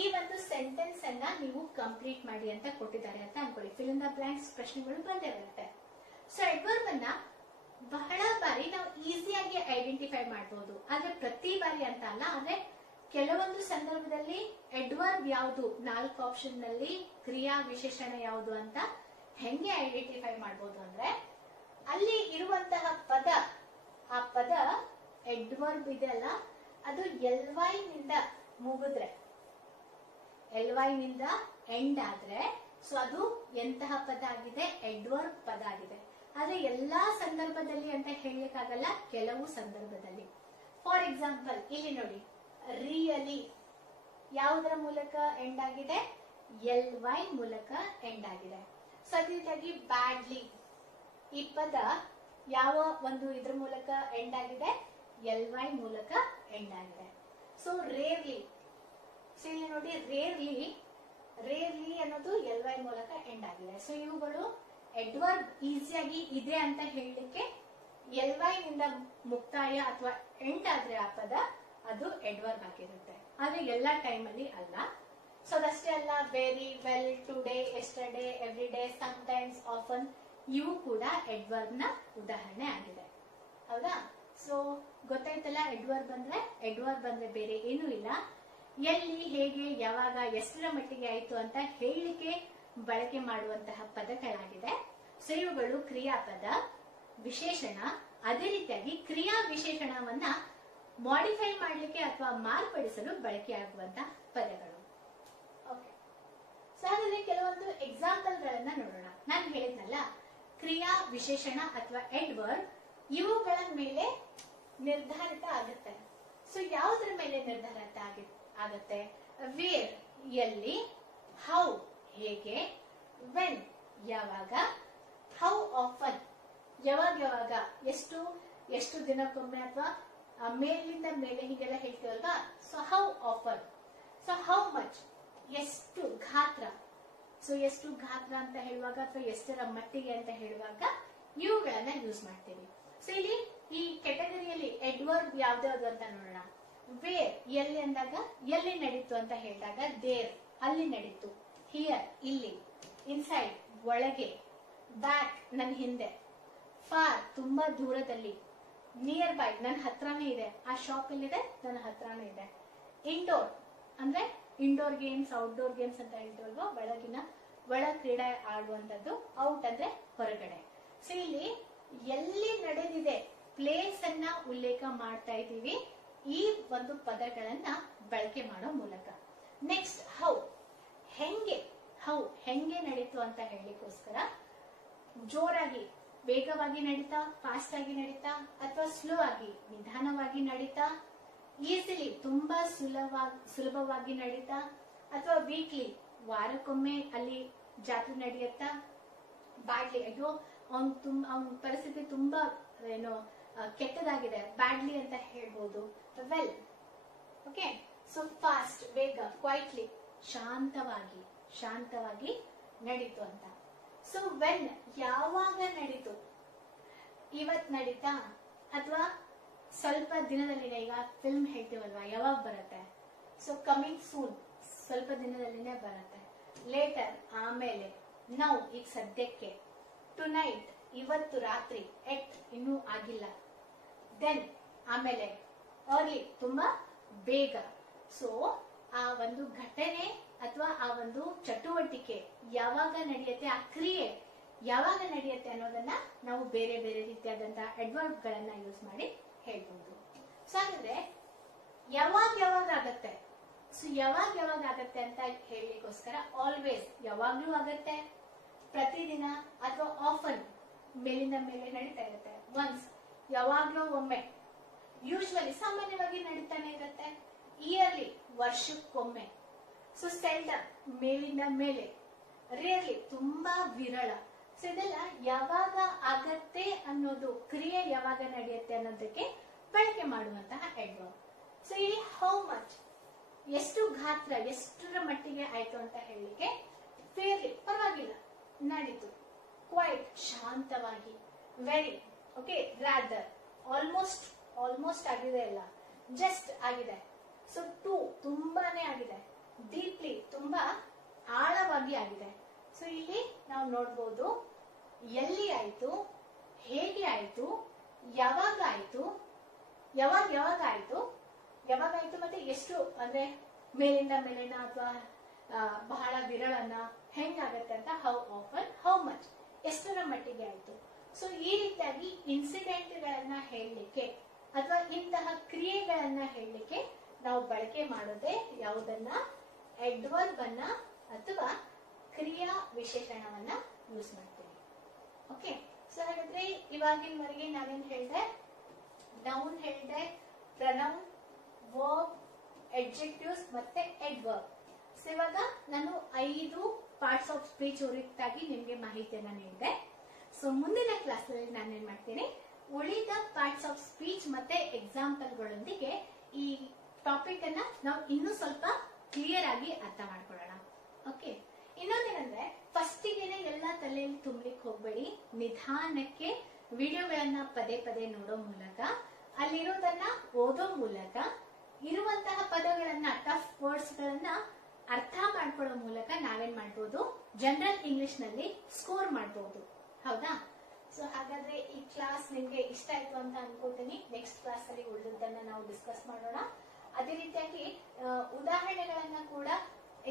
ಈ ಒಂದು ಸೆಂಟೆನ್ಸ್ ಅನ್ನ ನೀವು ಕಂಪ್ಲೀಟ್ ಮಾಡಿ ಅಂತ ಕೊಟ್ಟಿದ್ದಾರೆ ಅಂತ ಅನ್ಕೊಳ್ಳಿ. ಫಿಲ್ ಇನ್ ದ ಬ್ಲಾಂಕ್ಸ್ ಪ್ರಶ್ನೆಗಳು ಬಂದೇ ಬರುತ್ತೆ. ಸೊ ಅಡ್ವರ್ಬ್ ಅನ್ನ ಬಹಳ ಬಾರಿ ನಾವು ಈಸಿಯಾಗಿ ಐಡೆಂಟಿಫೈ ಮಾಡಬಹುದು, ಆದ್ರೆ ಪ್ರತಿ ಬಾರಿ ಅಂತ ಅಲ್ಲ. ಆದ್ರೆ ಕೆಲವೊಂದು ಸಂದರ್ಭದಲ್ಲಿ ಅಡ್ವರ್ಬ್ ಯಾವುದು, 4 ಆಪ್ಷನ್ ನಲ್ಲಿ ಕ್ರಿಯಾ ವಿಶೇಷಣ ಯಾವುದು ಅಂತ ಹೆಂಗೆ ಐಡೆಂಟಿಫೈ ಮಾಡಬಹುದು ಅಂದ್ರೆ, ಅಲ್ಲಿ ಇರುವಂತಹ ಪದ, ಆ ಪದ ಅಡ್ವರ್ಬ್ ಇದೆಯಲ್ಲ ಅದು LY ನಿಂದ ಮುಗಿದ್ರೆ, LY ನಿಂದ ಎಂಡ್ ಆದ್ರೆ ಸೊ ಅದು ಎಂತಹ ಪದ ಆಗಿದೆ, ಅಡ್ವರ್ಬ್ ಪದ ಆಗಿದೆ. ಆದ್ರೆ ಎಲ್ಲಾ ಸಂದರ್ಭದಲ್ಲಿ ಅಂತ ಹೇಳಲಿಕ್ಕಾಗಲ್ಲ, ಕೆಲವು ಸಂದರ್ಭದಲ್ಲಿ. ಫಾರ್ ಎಕ್ಸಾಂಪಲ್ ಇಲ್ಲಿ ನೋಡಿ, ರಿಯಲಿ ಯಾವುದರ ಮೂಲಕ ಎಂಡ್ ಆಗಿದೆ, LY ಮೂಲಕ ಎಂಡ್ ಆಗಿದೆ. ಸೊ ಅದೇ ರೀತಿಯಾಗಿ ಬ್ಯಾಡ್ಲಿ ಈ ಪದ ಯಾವ ಒಂದು ಇದ್ರ ಮೂಲಕ ಎಂಡ್ ಆಗಿದೆ, LY ಮೂಲಕ ಎಂಡ್ ಆಗಿದೆ. ಸೊ ರೇರ್ಲಿ, ಸೊ ಇಲ್ಲಿ ನೋಡಿ ರೇರ್ಲಿ ಅನ್ನೋದು LY ಮೂಲಕ ಎಂಡ್ ಆಗಿದೆ. ಸೊ ಇವುಗಳು ಅಡ್ವರ್ಬ್ ಈಸಿಯಾಗಿ ಇದೆ ಅಂತ ಹೇಳಲಿಕ್ಕೆ LY ನಿಂದ ಮುಕ್ತಾಯ ಅಥವಾ ಎಂಡ್ ಆದ್ರೆ ಆ ಪದ ಅದು ಅಡ್ವರ್ಬ್ ಆಗಿರುತ್ತೆ. ಆದ್ರೆ ಎಲ್ಲಾ ಟೈಮ್ ಅಲ್ಲಿ ಅಲ್ಲ. ಸೊ ಅದಷ್ಟೇ ಅಲ್ಲ, very, well, today, yesterday, every day, sometimes, often ಇವು ಕೂಡ ಅಡ್ವರ್ಬ್ ನ ಉದಾಹರಣೆ ಆಗಿದೆ, ಹೌದಾ? ಸೊ ಗೊತ್ತಾಯ್ತಲ್ಲ, ಅಡ್ವರ್ಬ್ ಅಂದ್ರೆ ಬೇರೆ ಏನೂ ಇಲ್ಲ, ಎಲ್ಲಿ, ಹೇಗೆ, ಯಾವಾಗ, ಎಷ್ಟರ ಮಟ್ಟಿಗೆ ಆಯ್ತು ಅಂತ ಹೇಳಲಿಕ್ಕೆ ಬಳಕೆ ಮಾಡುವಂತಹ ಪದಗಳಾಗಿದೆ. ಸೊ ಇವುಗಳು ಕ್ರಿಯಾಪದ, ವಿಶೇಷಣ, ಅದೇ ರೀತಿಯಾಗಿ ಕ್ರಿಯಾ ವಿಶೇಷಣವನ್ನ ಮಾಡಿಫೈ ಮಾಡಲಿಕ್ಕೆ ಅಥವಾ ಮಾರ್ಪಡಿಸಲು ಬಳಕೆಯಾಗುವಂತಹ ಪದಗಳು. ಓಕೆ, ಸೊ ಹಾಗಾದ್ರೆ ಕೆಲವೊಂದು ಎಕ್ಸಾಂಪಲ್ ಗಳನ್ನ ನೋಡೋಣ. ನಾನು ಹೇಳಿದ್ನಲ್ಲ, ಕ್ರಿಯಾ ವಿಶೇಷಣ ಅಥವಾ ಅಡ್ವರ್ಬ್ ಇವುಗಳ ಮೇಲೆ ನಿರ್ಧಾರಿತ ಆಗುತ್ತೆ. ಸೊ ಯಾವುದರ ಮೇಲೆ ನಿರ್ಧಾರಿತ ಆಗುತ್ತೆ? ವೇರ್ ಎಲ್ಲಿ, ಹೌ ಹೇಗೆ, ವೆನ್ ಯಾವಾಗ, ಹೌ ಆಫನ್ ಯಾವಾಗ ಎಷ್ಟು ದಿನಕ್ಕೊಮ್ಮೆ ಅಥವಾ ಮೇಲಿಂದ ಮೇಲೆ ಹೀಗೆಲ್ಲ ಹೇಳ್ತೀವಲ್ವಾ. So how often, so how much ಎಷ್ಟು ಗಾತ್ರ, ಸೊ ಎಷ್ಟು ಗಾತ್ರ ಅಂತ ಹೇಳುವಾಗ ಅಥವಾ ಎಷ್ಟರ ಮಟ್ಟಿಗೆ ಅಂತ ಹೇಳುವಾಗ ಇವುಗಳನ್ನ ಯೂಸ್ ಮಾಡ್ತೀವಿ. ಸೊ ಇಲ್ಲಿ ಈ ಕೆಟಗರಿಯಲ್ಲಿ ಅಡ್ವರ್ಬ್ ಯಾವ್ದಾವ್ದು ಅಂತ ನೋಡೋಣ. ವೇರ್ ಎಲ್ಲಿ ಅಂದಾಗ ಎಲ್ಲಿ ನಡೀತು ಅಂತ ಹೇಳಿದಾಗ ದೇರ್ ಅಲ್ಲಿ ನಡೀತು, ಹಿಯರ್ ಇಲ್ಲಿ, ಇನ್ಸೈಡ್ ಒಳಗೆ, ಬ್ಯಾಕ್ ನನ್ನ ಹಿಂದೆ, ಫಾರ್ ತುಂಬಾ ದೂರದಲ್ಲಿ, ನಿಯರ್ ಬೈ ನನ್ನ ಹತ್ರನೇ ಇದೆ, ಆ ಶಾಪ್ ಎಲ್ಲಿದೆ ನನ್ನ ಹತ್ರನೇ ಇದೆ, ಇಂಡೋರ್ ಅಂದ್ರೆ ಇಂಡೋರ್ ಗೇಮ್ಸ್, ಔಟ್ಡೋರ್ ಗೇಮ್ಸ್ ಅಂತ ಹೇಳ್ತೀವಲ್ವಾ, ಒಳ ಕ್ರೀಡೆ ಆಡುವಂತದ್ದು, ಔಟ್ ಅಂದ್ರೆ ಹೊರಗಡೆ. ಸೊ ಇಲ್ಲಿ ಎಲ್ಲಿ ನಡೆದಿದೆ ಪ್ಲೇಸ್ ಅನ್ನ ಉಲ್ಲೇಖ ಮಾಡ್ತಾ ಇದ್ದೀವಿ ಈ ಒಂದು ಪದಗಳನ್ನ ಬಳಕೆ ಮಾಡೋ ಮೂಲಕ. ನೆಕ್ಸ್ಟ್ ಹೌ ಹೆಂಗೆ ನಡೀತು ಅಂತ ಹೇಳಲಿಕ್ಕೋಸ್ಕರ ಜೋರಾಗಿ, ವೇಗವಾಗಿ ನಡೀತಾ, ಫಾಸ್ಟ್ ಆಗಿ ನಡೀತಾ, ಅಥವಾ ಸ್ಲೋ ಆಗಿ ನಿಧಾನವಾಗಿ ನಡೀತಾ, ಈಸಿಲಿ ತುಂಬಾ ಸುಲಭವಾಗಿ ನಡೀತಾ, ಅಥವಾ ವೀಕ್ಲಿ ವಾರಕ್ಕೊಮ್ಮೆ ಅಲ್ಲಿ ಜಾತ್ರೆ ನಡೆಯುತ್ತಾ, ಬ್ಯಾಡ್ಲಿ ಅಯ್ಯೋ ಅವನ ಪರಿಸ್ಥಿತಿ ತುಂಬಾ ಏನೋ ಕೆಟ್ಟದಾಗಿದೆ, ಬ್ಯಾಡ್ಲಿ ಅಂತ ಹೇಳ್ಬೋದು. ವೆಲ್, ಓಕೆ, ಸೊ ಫಾಸ್ಟ್ ವೇಗ, ಕ್ವೈಟ್ಲಿ ಶಾಂತವಾಗಿ ನಡೀತು ಅಂತ. ಸೊ ವೆನ್ ಯಾವಾಗ ನಡೀತು, ಇವತ್ ನಡೀತಾ ಅಥವಾ ಸ್ವಲ್ಪ ದಿನದಲ್ಲಿ, ಈಗ ಫಿಲ್ಮ್ ಹೇಳ್ತೀವಲ್ವಾ ಯಾವಾಗ ಬರುತ್ತೆ, ಸೊ ಕಮಿಂಗ್ ಸೂನ್ ಸ್ವಲ್ಪ ದಿನದಲ್ಲಿನೇ ಬರುತ್ತೆ. ಲೇಟರ್ ಆಮೇಲೆ, ನೌ ಈಗ ಸದ್ಯಕ್ಕೆ, ಟುನೈಟ್ ಇವತ್ತು ರಾತ್ರಿ, ಎಟ್ ಇನ್ನೂ ಆಗಿಲ್ಲ, ದೆನ್ ಆಮೇಲೆ, ಅರ್ಲಿ ತುಂಬಾ ಬೇಗ. ಸೊ ಆ ಒಂದು ಘಟನೆ ಅಥವಾ ಆ ಒಂದು ಚಟುವಟಿಕೆ ಯಾವಾಗ ನಡೆಯುತ್ತೆ, ಆ ಕ್ರಿಯೆ ಯಾವಾಗ ನಡೆಯುತ್ತೆ ಅನ್ನೋದನ್ನ ನಾವು ಬೇರೆ ಬೇರೆ ರೀತಿಯಾದಂತಹ ಅಡ್ವರ್ಬ್ ಗಳನ್ನ ಯೂಸ್ ಮಾಡಿ ಹೇಳ್ಬಹುದು. ಸೊ ಹಾಗಾದ್ರೆ ಯಾವಾಗ ಆಗತ್ತೆ, ಸೊ ಯಾವಾಗ ಆಗತ್ತೆ ಅಂತ ಹೇಳಲಿಕ್ಕೋಸ್ಕರ ಆಲ್ವೇಸ್ ಯಾವಾಗ್ಲೂ ಆಗತ್ತೆ, ಪ್ರತಿದಿನ ಅಥವಾ ಆಫನ್ ಮೇಲಿಂದ ಮೇಲೆ ನಡೀತಾ ಇರುತ್ತೆ, ಒನ್ಸ್ ಯಾವಾಗ್ಲೂ ಒಮ್ಮೆ, ಯೂಶುವಲಿ ಸಾಮಾನ್ಯವಾಗಿ ನಡೀತಾನೆ ಇರುತ್ತೆ, ಇಯರ್ಲಿ ವರ್ಷಕ್ಕೊಮ್ಮೆ, ಸೊ ಸೆಲ್ಡಮ್ ಮೇಲಿಂದ ಮೇಲೆ, ರೇರ್ಲಿ ತುಂಬಾ ವಿರಳ. ಸೊ ಇದೆಲ್ಲ ಯಾವಾಗ ಆಗತ್ತೆ ಅನ್ನೋದು, ಕ್ರಿಯೆ ಯಾವಾಗ ನಡೆಯುತ್ತೆ ಅನ್ನೋದಕ್ಕೆ ಬಳಕೆ ಮಾಡುವಂತಹ ಅಡ್ವರ್ಬ್. ಸೊ ಇಲ್ಲಿ ಹೌ ಮಚ್ ಎಷ್ಟು ಗಾತ್ರ, ಎಷ್ಟರ ಮಟ್ಟಿಗೆ ಆಯ್ತು ಅಂತ ಹೇಳಲಿಕ್ಕೆ ಫೇರ್ಲಿ ಪರವಾಗಿಲ್ಲ ನಡೀತು, ಕ್ವೈಟ್ ಶಾಂತವಾಗಿ, ವೆರಿ ಓಕೆ, ರಾದರ್ ಆಲ್ಮೋಸ್ಟ್ ಆಗಿದೆ ಇಲ್ಲ, ಜಸ್ಟ್ ಆಗಿದೆ, ಸೊ ಟು ತುಂಬಾನೇ ಆಗಿದೆ, ಡೀಪ್ಲಿ ತುಂಬಾ ಆಳವಾಗಿ ಆಗಿದೆ. ಸೊ ಇಲ್ಲಿ ನಾವು ನೋಡ್ಬೋದು ಎಲ್ಲಿ ಆಯ್ತು, ಹೇಗೆ ಆಯ್ತು, ಯಾವಾಗ ಆಯ್ತು, ಯಾವಾಗ ಆಯ್ತು ಮತ್ತೆ ಎಷ್ಟು, ಅಂದ್ರೆ ಮೇಲಿಂದ ಮೇಲಿನ ಅಥವಾ ಬಹಳ ವಿರಳನ, ಹೆಂಗಾಗತ್ತೆ ಅಂತ, ಹೌ ಆಫನ್, ಹೌ ಮಚ್ ಎಷ್ಟರ ಮಟ್ಟಿಗೆ ಆಯ್ತು. ಸೊ ಈ ರೀತಿಯಾಗಿ ಇನ್ಸಿಡೆಂಟ್ ಗಳನ್ನ ಹೇಳಲಿಕ್ಕೆ ಅಥವಾ ಇಂತಹ ಕ್ರಿಯೆಗಳನ್ನ ಹೇಳಲಿಕ್ಕೆ ನಾವು ಬಳಕೆ ಮಾಡೋದೇ ಯಾವುದನ್ನ, ಅಡ್ವರ್ಬ್ ಅನ್ನ ಅಥವಾ ಕ್ರಿಯಾ ವಿಶೇಷಣವನ್ನ ಯೂಸ್ ಮಾಡ್ತೀವಿ. ಓಕೆ, ಸೊ ಹಾಗಾದ್ರೆ ಇವಾಗಿನವರೆಗೆ ನಾವೇನ್ ಹೇಳಿದೆ, ನೌನ್ ಹೇಳಿದೆ, ಪ್ರನೌನ್, ವರ್ಬ್, ಅಡ್ಜೆಕ್ಟಿವ್ಸ್ ಮತ್ತೆ ಅಡ್ವರ್ಬ್. ಸೊ ಇವಾಗ ನಾನು 5 ಪಾರ್ಟ್ಸ್ ಆಫ್ ಸ್ಪೀಚ್ ಕುರಿತಾಗಿ ನಿಮ್ಗೆ ಮಾಹಿತಿಯನ್ನ ನೀಡಿದೆ. ಸೊ ಮುಂದಿನ ಕ್ಲಾಸ್ ಅಲ್ಲಿ ನಾನೇನ್ ಮಾಡ್ತೀನಿ, ಉಳಿದ ಪಾರ್ಟ್ಸ್ ಆಫ್ ಸ್ಪೀಚ್ ಮತ್ತೆ ಎಕ್ಸಾಂಪಲ್ಗಳೊಂದಿಗೆ ಈ ಟಾಪಿಕ್ ಅನ್ನ ನಾವು ಇನ್ನೂ ಸ್ವಲ್ಪ ಕ್ಲಿಯರ್ ಆಗಿ ಅರ್ಥ ಮಾಡ್ಕೊಳ್ಳೋಣ. ಓಕೆ, ಇನ್ನೊಂದೇನಂದ್ರೆ ಫಸ್ಟಿಗೆನೆ ಎಲ್ಲ ತಲೆಯಲ್ಲಿ ತುಂಬಲಿಕ್ಕೆ ಹೋಗ್ಬೇಡಿ, ನಿಧಾನಕ್ಕೆ ವಿಡಿಯೋಗಳನ್ನ ಪದೇ ಪದೇ ನೋಡೋ ಮೂಲಕ, ಅಲ್ಲಿರೋದನ್ನ ಓದೋ ಮೂಲಕ, ಇರುವಂತಹ ಪದಗಳನ್ನ, ಟಫ್ ವರ್ಡ್ಸ್ ಗಳನ್ನ ಅರ್ಥ ಮಾಡ್ಕೊಳ್ಳೋ ಮೂಲಕ ನಾವೇನ್ ಮಾಡ್ಬೋದು, ಜನರಲ್ ಇಂಗ್ಲಿಷ್ ನಲ್ಲಿ ಸ್ಕೋರ್ ಮಾಡಬಹುದು. ಹೌದಾ? ಸೊ ಹಾಗಾದ್ರೆ ಈ ಕ್ಲಾಸ್ ನಿಮ್ಗೆ ಇಷ್ಟ ಆಯ್ತು ಅಂತ ಅನ್ಕೋತೀನಿ. ನೆಕ್ಸ್ಟ್ ಕ್ಲಾಸ್ ಅಲ್ಲಿ ಉಳಿದದ್ದನ್ನ ನಾವು ಡಿಸ್ಕಸ್ ಮಾಡೋಣ. ಅದೇ ರೀತಿಯಾಗಿ ಉದಾಹರಣೆಗಳನ್ನ ಕೂಡ,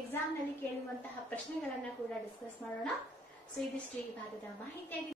ಎಕ್ಸಾಮ್ ನಲ್ಲಿ ಕೇಳುವಂತಹ ಪ್ರಶ್ನೆಗಳನ್ನ ಕೂಡ ಡಿಸ್ಕಸ್ ಮಾಡೋಣ. ಸೊ ಇದಿಷ್ಟು ಈ ಭಾಗದ ಮಾಹಿತಿಯಾಗಿ